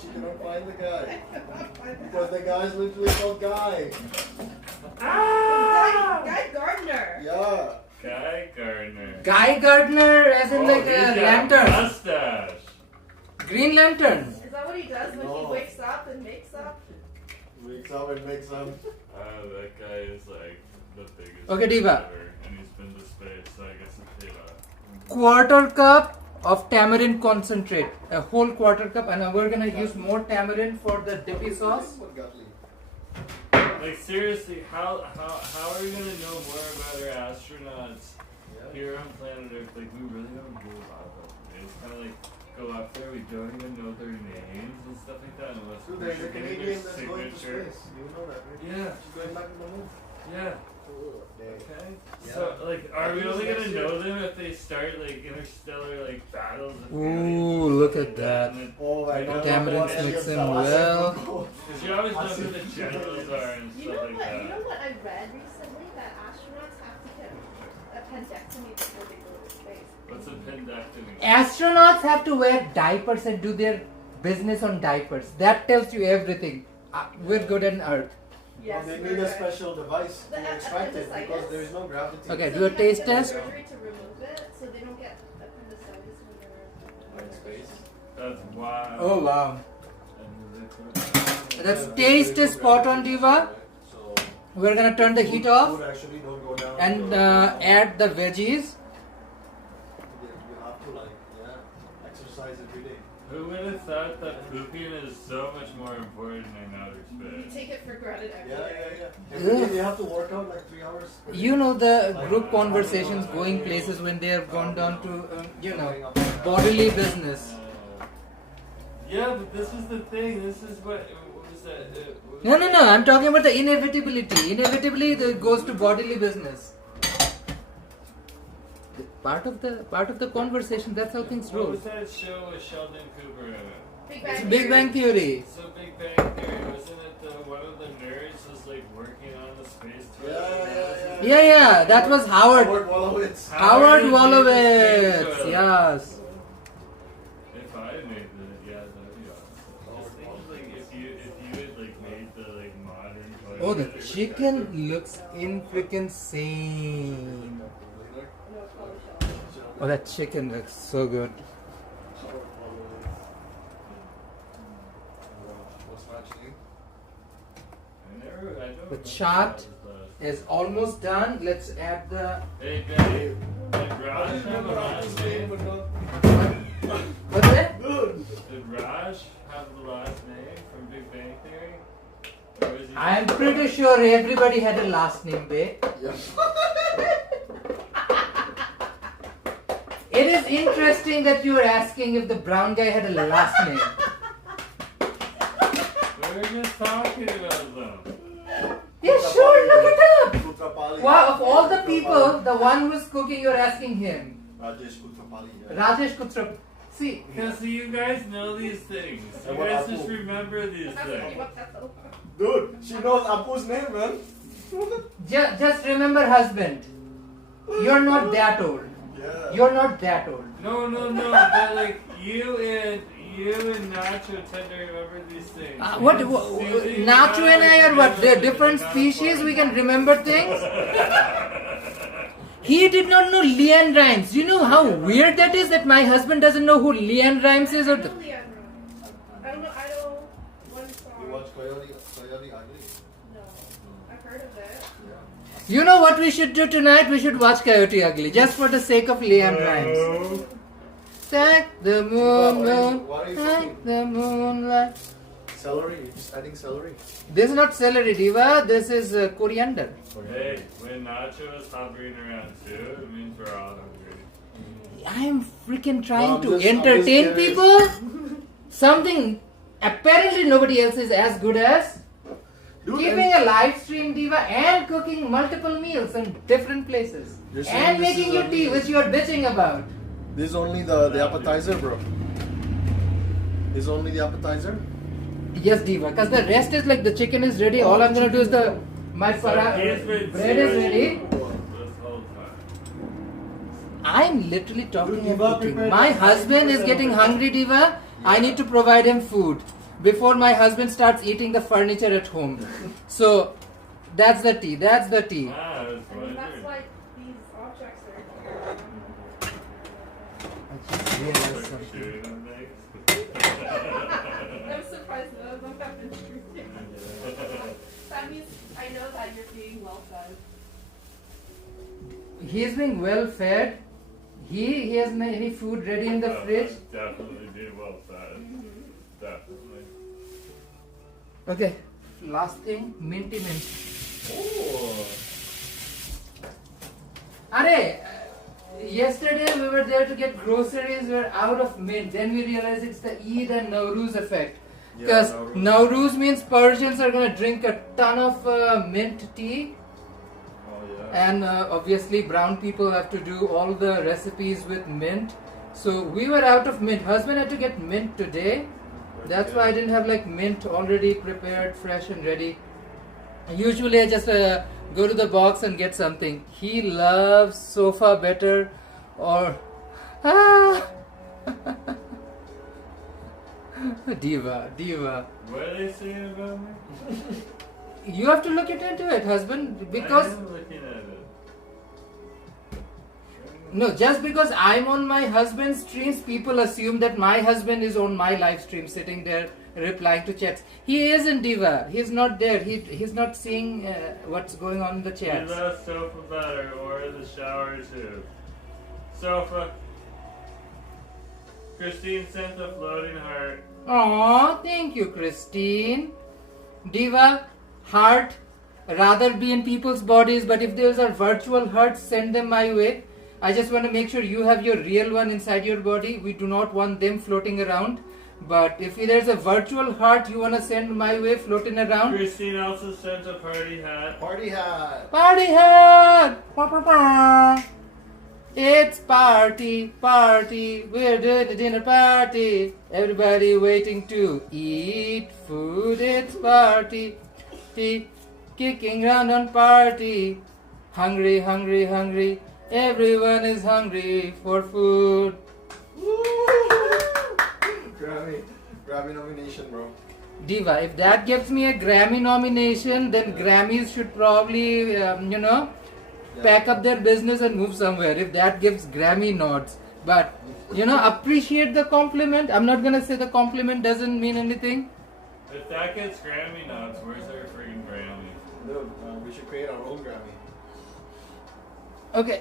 She cannot find the guy. Because the guy's literally called Guy. Ah! Guy Gardner. Yeah. Guy Gardner. Guy Gardner, as in like he's a got lantern. mustache. Green lantern. Is that what he does when No. he wakes up and makes up? Wakes up and makes some. That guy is like the biggest. Okay, Diva. ever, and he's been to space, so I guess it's paid off. Quarter cup of tamarind concentrate. A whole quarter cup, and we're gonna use more tamarind for the dippy sauce. What Gatli? Like seriously, how are we gonna know more about our astronauts here on planet Earth? Like we really don't do a lot of it. It's kind of like go up there, we don't even know their names and stuff like that unless Dude, we're there's a getting their Canadian that's going to signature. space. You know that, right? Yeah, She's going back to the moon. yeah. Oh, dang. Okay. Yeah. So like, are we Who's only next gonna year? know them if they start like interstellar like battles? with Ooh, aliens look and at stuff that. and then- Oh, I know. Tamarind's What mixing aliens well. Cause you always know who the generals are and You stuff know like what? that. You know what I read recently? That astronauts have to get a appendectomy before they go to space. What's a pendectomy? Astronauts have to wear diapers and do their business on diapers. That tells you everything. We're good on Earth. Yes. They we're need a good. special device The to extract it appendicitis. because there is no gravity. Okay, So do a they have to taste get test. surgery to remove it, so they don't get appendicitis when they're In space. That's wild. Oh wow. The taste is spot on, Diva. So We're gonna turn the heat off food actually don't go down. and so add the veggies. you have to exercise every day. Who would have thought that pooping is so much more important than outer We space? take it for granted every Yeah, day. Every day you have to work out like 3 hours. per day. You know the group conversations going places when they have gone down to bodily business. Yeah, but this is the thing. This is what was that? No. I'm talking about the inevitability. Inevitably, it goes to bodily business. Part of the conversation. That's how things What roll. was that show with Sheldon Cooper in it? Big It's Bang Big Bang Theory. So Big Bang Theory, wasn't it one of the nerds was like working on the space toilet? Yeah. That was Howard. Howard Wolowitz. Howard made the Wolowitz. space toilet. Yes. If I made the that'd be awesome. Just think like if you had like made the like modern toilet. Oh, the chicken looks in freaking sane. Oh, that chicken looks so good. The chaat is almost done. Let's add the. Hey, Betty, did Raj have a last name? What's that? Did Raj have the last name from Big Bang Theory? Or was he I'm pretty sure everybody had a last name, babe. It is interesting that you are asking if the brown guy had a last name. We were just talking about them. Yeah, sure, look it up. Kutrapali. Wow, of all the people, the one who's cooking, you're asking him. Rajesh Kutrapali. Rajesh Kutrap. See, Because you guys know these things. You And what guys Apu? just remember these things. Dude, she knows Apu's name, man. just remember husband. You're not that old. Yeah. You're not that old. No, but like you and Nacho tend to remember these things. Susie, Nacho and I are what? They're different not species. funny. We can remember things. He did not know Leanne Rimes. You know how weird that is that my husband doesn't know who Leanne Rimes is? I Or know Leanne Rose. I know one song. You watch Coyote Ugly? No. I've heard of it. you know what we should do tonight? We should watch Coyote Ugly just for the sake of Leanne Rimes. Thank the moon, What are you thank cooking? the moonlight. Celery. You're just adding celery. This is not celery, Diva. This is coriander. Hey, when Nacho is hovering around too, it means we're all hungry. I'm freaking trying No, to I'm just entertain curious. people. Something apparently nobody else is as good as. Dude, Keeping a live stream, Diva, and cooking multiple meals in different places. You're saying And this making is your only- tea, which you are bitching about. This is only the appetizer, bro. This is only the appetizer? Yes, Diva, because the rest is like the chicken is ready. All I'm gonna do is my So he's been bread is ready. this whole time. I'm literally talking Dude, and Diva cooking. prepared My like husband is 90% getting of it. hungry, Diva. I need to provide him food before my husband starts eating the furniture at home. So that's the tea. That's the tea. Ah, that's I mean, that's wonderful. why these objects are here. I just realized something. Shooting them things. I'm surprised none of them have been treated. That means I know that you're being well fed. He's being well fed. He has any food ready in the fridge. Definitely be well fed. Definitely. Okay. Last thing, minty mint. Oh. Yesterday we were there to get groceries. We were out of mint. Then we realized it's the Eid and Nowruz effect. Because Nowruz means Persians are gonna drink a ton of mint tea. Oh yeah. And obviously brown people have to do all the recipes with mint. So we were out of mint. Husband had to get mint today. That's why I didn't have like mint already prepared, fresh and ready. Usually I just go to the box and get something. He loves sofa better or Diva. What are they saying about me? You have to look into it, husband, because I am looking at it. no, just because I'm on my husband's streams, people assume that my husband is on my live stream, sitting there replying to chats. He isn't, Diva. He's not there. He's not seeing what's going on in the He chats. loves sofa butter or the shower too. Sofa. Christine sent a floating heart. Aw, thank you, Christine. Diva, heart, rather be in people's bodies, but if there's a virtual heart, send them my way. I just want to make sure you have your real one inside your body. We do not want them floating around. But if there's a virtual heart you want to send my way floating around. Christine also sent a party hat. Party hat. Party hat! It's party. We're doing a dinner party. Everybody waiting to eat food. It's party. Kicking round on party. Hungry. Everyone is hungry for food. Grammy nomination, bro. Diva, if that gives me a Grammy nomination, then Grammys should probably, pack up their business and move somewhere. If that gives Grammy nods. But, appreciate the compliment. I'm not gonna say the compliment doesn't mean anything. If that gets Grammy nods, where's our freaking Grammy? Dude, we should create our own Grammy. Okay.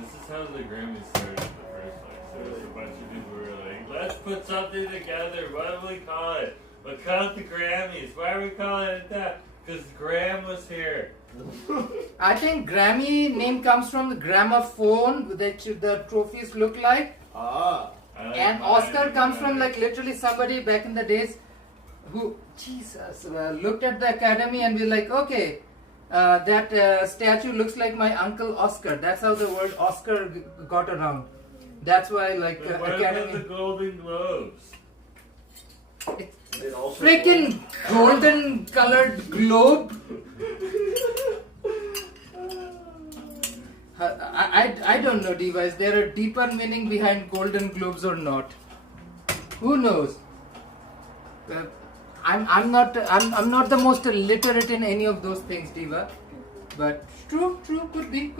This is how the Grammys started in the first place. There was a bunch of people who were like, let's put something together. What do we call it? We'll call it the Grammys. Why are we calling it that? Because Graham was here. I think Grammy name comes from the gramophone that the trophies look like. Ah. And Oscar comes from like literally somebody back in the days who, looked at the academy and be like, okay, that statue looks like my uncle Oscar. That's how the word Oscar got around. That's why like But what academy. about the Golden Globes? It also Freaking golden colored globe. I don't know, Diva. Is there a deeper meaning behind golden globes or not? Who knows? I'm not the most literate in any of those things, Diva. But true, could be.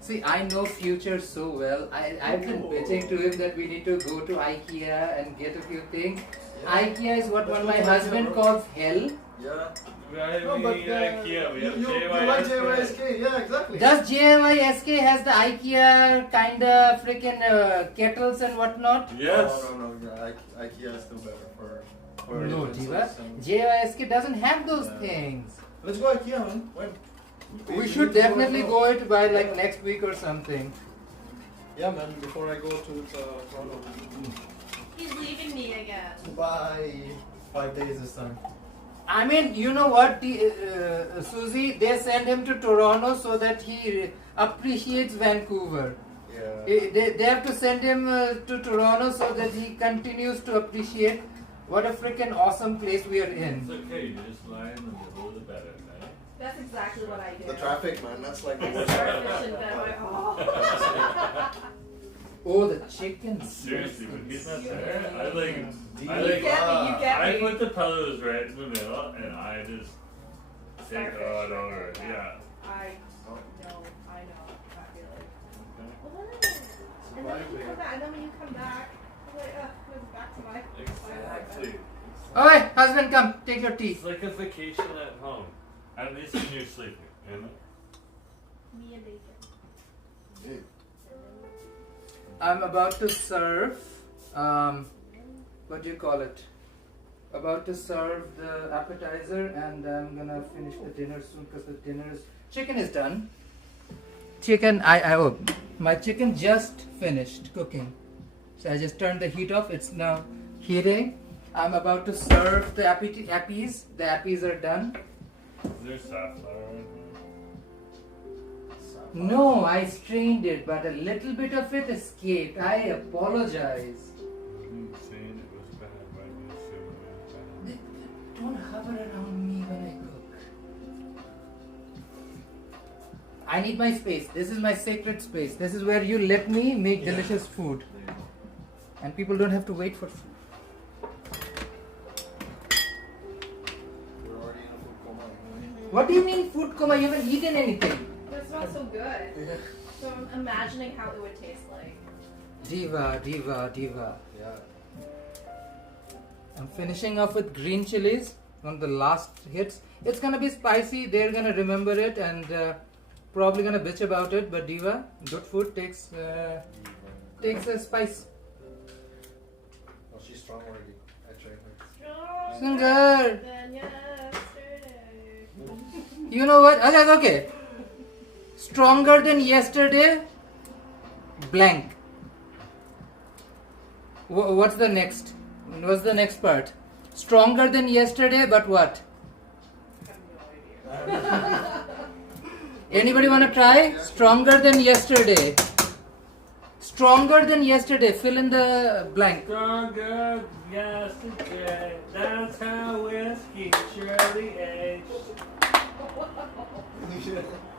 See, I know Future so well. I've been bitching to him that we need to go to IKEA and get a few things. Yeah. IKEA is what Let's my go to husband IKEA, bro. calls hell. Yeah. Why do No, we but need IKEA? We have you like JYSK. JYSK, yeah, exactly. Does JYSK has the IKEA kind of freaking kettles and whatnot? Yes. No. Yeah, IKEA is still better for No, utensils Diva. and- JYSK doesn't have those Yeah. things. Let's go IKEA, man. When? We should definitely go it by like next week or something. Yeah, man. Before I go to Toronto. He's leaving me again. Bye. 5 days this time. I mean, you know what, Susie? They send him to Toronto so that he appreciates Vancouver. Yeah. They have to send him to Toronto so that he continues to appreciate what a freaking awesome place we are in. It's okay, you just lie in the middle of the bed at night. That's exactly what I do. The traffic, man. That's like the I worst start part. fishing bed. I'm like, oh. Oh, the chickens. Seriously, when he's not there, I You like, get me, you get I me. put the pillows right in the middle and I just take Start it all fishing. over. Yeah. I know that feeling. And then when you come back, I'm like, I'm back to my Exactly. Alright, husband, come, take your tea. It's like a vacation at home. At least when you're sleeping, you know? Me and bacon. I'm about to serve, what do you call it? About to serve the appetizer and I'm gonna finish the dinner soon because the chicken is done. My chicken just finished cooking. So I just turned the heat off, it's now heating. I'm about to serve the appies. The appies are done. Is there safflower in No, I strained it, but a little bit of it escaped. I apologize. I'm saying it was bad, but I assume it was bad. Don't hover around me when I cook. I need my space. This is my sacred space. This is where you let me make delicious food. And people don't have to wait for food. We're already in a food coma. What do you mean food coma? You haven't eaten anything. But it smells so good. Yeah. So I'm imagining how it would taste like. Diva, diva, diva. Yeah. I'm finishing off with green chilies on the last hits. It's gonna be spicy. They're gonna remember it and probably gonna bitch about it. But diva, good food takes a spice. Oh, she's strong already. I tried her. Singer. Than yesterday. You know what? Okay. Stronger than yesterday. Blank. What's the next? What's the next part? Stronger than yesterday, but what? I have no idea. Anybody wanna try? Stronger than yesterday. Stronger than yesterday. Fill in the blank. Stronger than yesterday. That's how whiskey surely aged.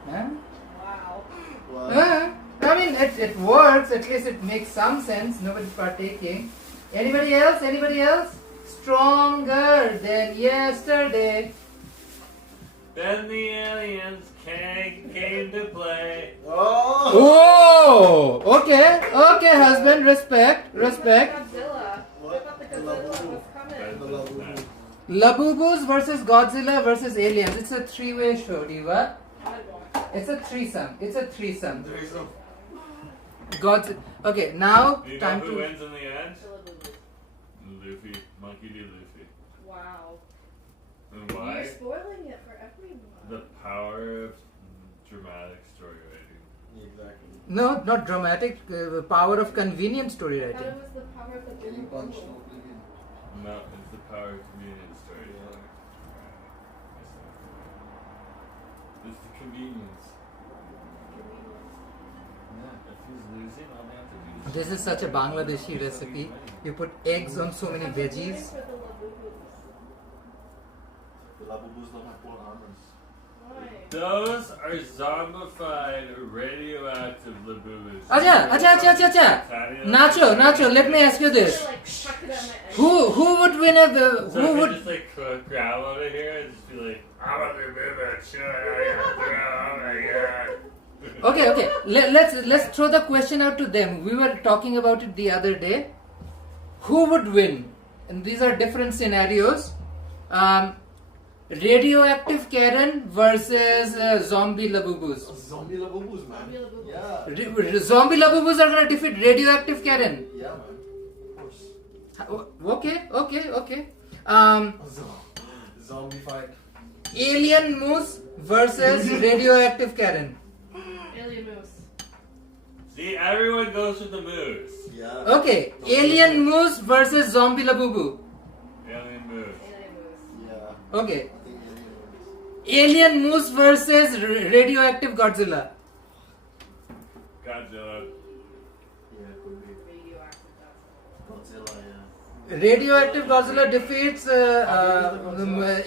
Huh? Wow. Wow. I mean, it works. At least it makes some sense. Nobody's partaking. Anybody else? Anybody else? Stronger than yesterday. Then the aliens came to play. Oh! Oh, okay, husband, respect. Godzilla. What? I thought the Godzilla was coming. Labubus versus Godzilla versus aliens. It's a three-way show, Diva. It's a threesome. There's a Okay, now Do you know time who to. wins in the end? Luffy. Monkey D. Luffy. Wow. And why? You're spoiling it for everyone. The power of dramatic story writing. Exactly. No, not dramatic. Power of convenient story I thought writing. it was the power of the Getting big punched. bubble. Oblivion. No, it's the power of convenient storytelling. It's the convenience. Yeah, if he's losing, all they have to do is This is such a Bangladeshi recipe. You put eggs on so many veggies. For the Labubus. The Labubus don't have full armors. Why? Those are zombified radioactive labubus. Acha. Nacho, let me ask you this. Like, chuck it at my egg. Who would win a So who if would I just like grab out of here and just be like, I'm a labubu, oh my god. Okay. Let's throw the question out to them. We were talking about it the other day. Who would win? And these are different scenarios. Radioactive Karen versus zombie labubus. Zombie Labubus, man. Zombie Labubus. Yeah. Zombie labubus are gonna defeat radioactive Karen. Yeah, man. Of course. Okay. Zombie fight. Alien moose versus radioactive Karen. Alien moose. See, everyone goes with the moose. Yeah. Okay, alien moose versus zombie labubu. Alien moose. Alien moose. Yeah. Okay, I think alien alien moose versus radioactive Godzilla. Godzilla. Yeah, could be. Radioactive Godzilla, yeah. Radioactive Godzilla defeats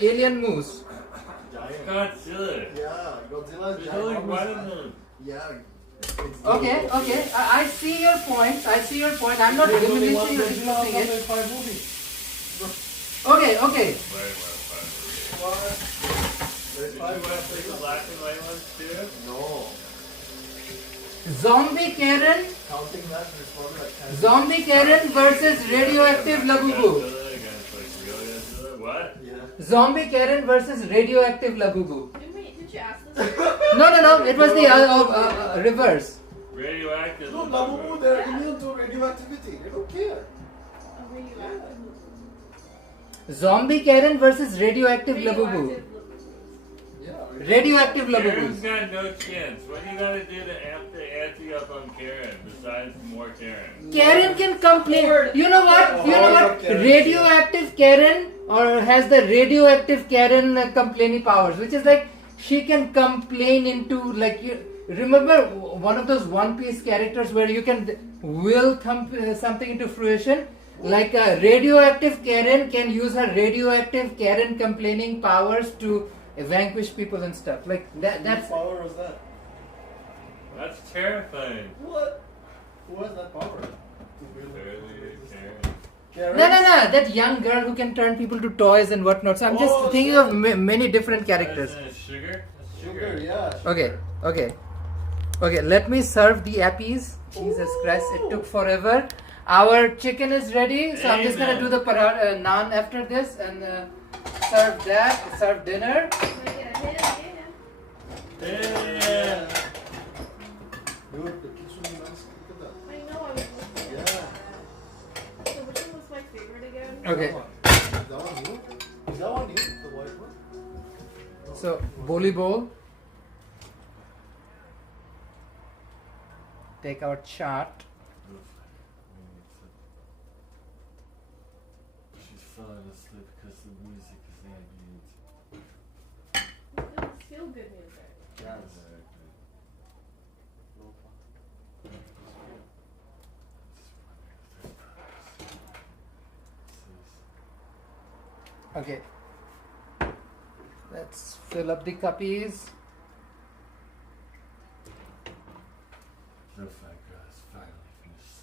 alien moose. Giant. Godzilla. Yeah, Godzilla is There's giant. only armors, one of man. them. Yeah. Okay. I see your point. I'm not diminishing or dismissing it. Okay. Wait, There's Did you five want to play the black and white ones too? No. Zombie Karen. Counting that, there's probably like 10. Zombie Karen versus radioactive labubu. Godzilla against like real Godzilla? What? Yeah. Zombie Karen versus radioactive labubu. Did you ask this? No. It was the reverse. Radioactive. No, Labubu, they're immune to radioactivity. They don't care. A radioactive Zombie Karen versus radioactive labubu. Radioactive Yeah. Radioactive Karen's labubus. got no chance. What do you gotta do to amp the ante up on Karen besides more Karen? Karen can complain. You know what? Karen. Radioactive Karen or has the radioactive Karen complaining powers, which is like she can complain into like you remember one of those One Piece characters where you can will something into fruition. Like a radioactive Karen can use her radioactive Karen complaining powers to vanquish people and stuff like that. That's Whose power was that? That's terrifying. What? Who has that power? Barely caring. No. That young girl who can turn people to toys and whatnot. So I'm just thinking of many different characters. Sugar? Sugar, yeah. Okay. Let me serve the appies. Jesus Christ, it took forever. Our chicken is ready, so I'm just gonna do the naan after this and serve dinner. Yeah. Dude, the kids really nice. Look at that. I know, I was looking at Yeah. So which one was my favorite again? Okay, Is that one new? Is that one new? The white one? so boli bowl. Take our chart. She's falling asleep because the music is ambient. It's feel good music. Yes. Okay. Let's fill up the cuppies. Lo-fi girl has finally finished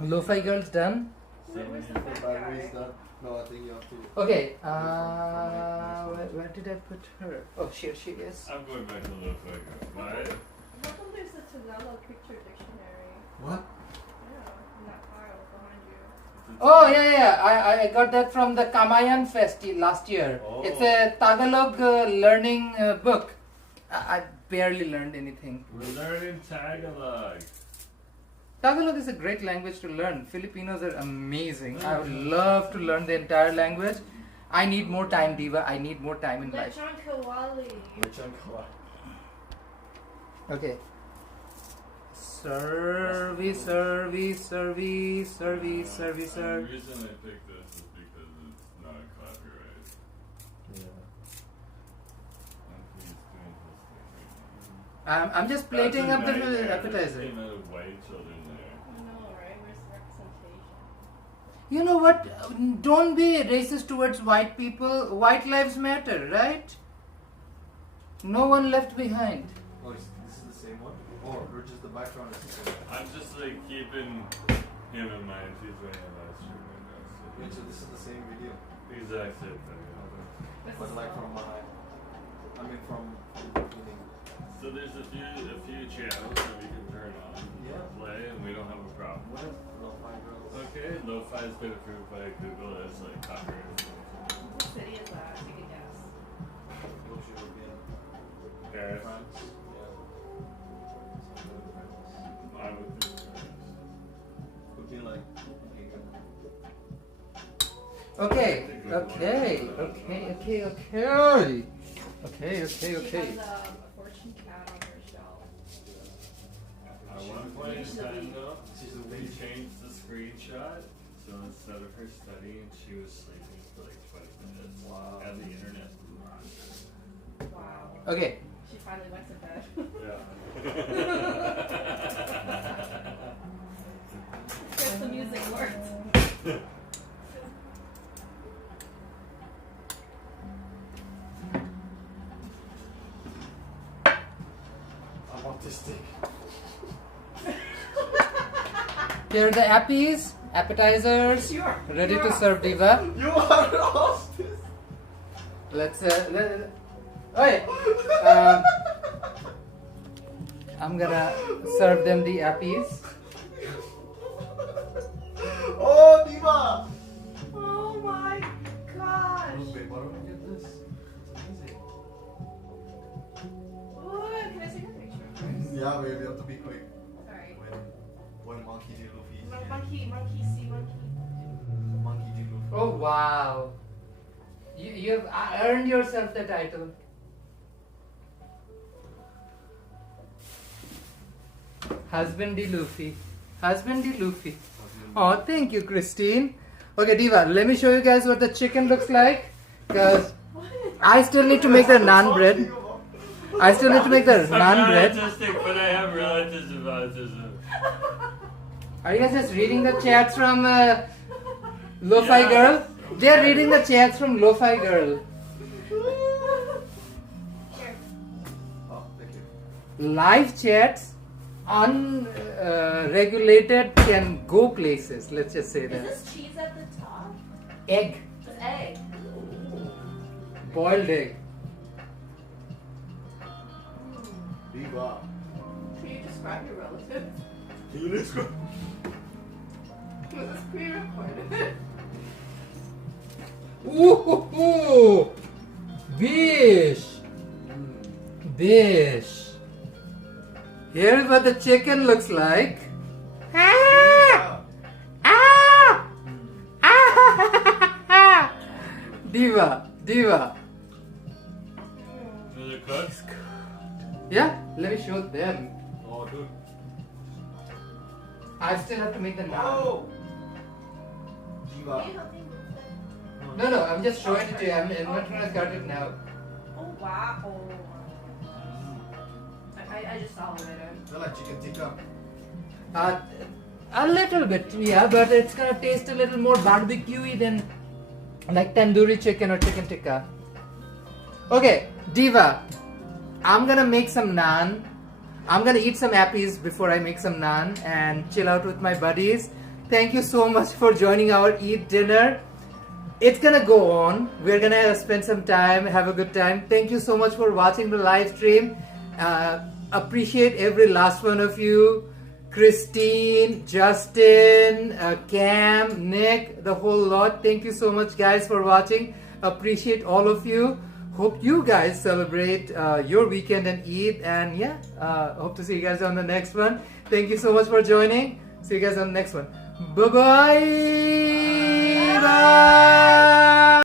studying. Lo-fi girl's done. Where's the The fat battery is guy? done. No, I think you have to. Okay. Where did I put her? Oh, here she is. I'm going back to lo-fi girl. Why? How come there's a Tagalog picture dictionary? What? Yeah, in that pile behind you. Oh yeah. I got that from the Kamayan Fest last year. Oh. It's a Tagalog learning book. I barely learned anything. We're learning Tagalog. Tagalog is a great language to learn. Filipinos are amazing. I would love to learn the entire language. I need more time, Diva. I need more time in life. Lechon kawali. Okay. Serve. The reason I picked this is because it's not copyright. Yeah. He's doing his thing. I'm just plating up the There's appetizer. the amount of white children there. I know, right? Where's the representation? You know what? Don't be racist towards white people. White lives matter, right? No one left behind. Oh, this is the same one? Or just the background is the same one? I'm just like keeping him in mind. He's wearing a last shirt right now. Wait, so this is the same video? Exact same thing. But like from from the beginning. So there's a few channels that we can turn on and play, and we don't have a problem with. Lo-fi girls. Okay, lo-fi has been approved by Google as like copyright. What city is that? Take a guess. Those should be in Paris. France. Yeah. I would think Paris. Could be like England. Okay. She has a fortune cat on her shelf. At one point in time though, we changed the screenshot, so instead of her studying, she was sleeping for like 20 minutes. Wow. And the internet. Wow. Okay. She finally went to bed. Yeah. Guess the music worked. I'm autistic. Here are the appies, appetizers, ready to serve, Diva. You are an autistic. Let's I'm gonna serve them the appies. Oh, Diva! Oh my gosh. Wait, why don't we get this? It's amazing. What? Can I take a picture first? Yeah, baby, we have to be quick. Sorry. When Monkey D. Luffy is here. Monkey, see monkey. Monkey D. Luffy. Oh wow! You have earned yourself the title. Husband D. Luffy. Husband D. Luffy. Oh, thank you, Christine. Okay, Diva, let me show you guys what the chicken looks like. Because I still need to make the naan bread. I still need to make the I'm naan not bread. autistic, but I have relatives with autism. Are you guys just reading the chats from Lo-Fi Yeah. Girl? They're reading the chats from Lo-Fi Girl. Here. live chats, unregulated, can go places. Let's just say Is that. this cheese at the top? Egg. It's egg. Boiled egg. Diva. Can you describe your relative? Can you describe? Was this pre-recorded? Ooh, bish, bish. Here's what the chicken looks like. Ah! Ah! Ah! Diva, diva. Is it cooked? Yeah, let me show them. Oh, dude. I still have to make the naan. Oh! Diva. No, I'm just showing it to you. I'm inventory got it now. Oh wow. I just saw it later. They're like chicken tikka. A little bit, yeah, but it's gonna taste a little more barbecue-y than like tandoori chicken or chicken tikka. Okay, Diva, I'm gonna make some naan. I'm gonna eat some appies before I make some naan and chill out with my buddies. Thank you so much for joining our Eid dinner. It's gonna go on. We're gonna spend some time, have a good time. Thank you so much for watching the live stream. Appreciate every last one of you. Christine, Justin, Cam, Nick, the whole lot. Thank you so much, guys, for watching. Appreciate all of you. Hope you guys celebrate your weekend and Eid. And yeah, hope to see you guys on the next one. Thank you so much for joining. See you guys on the next one. Bye-bye. Bye.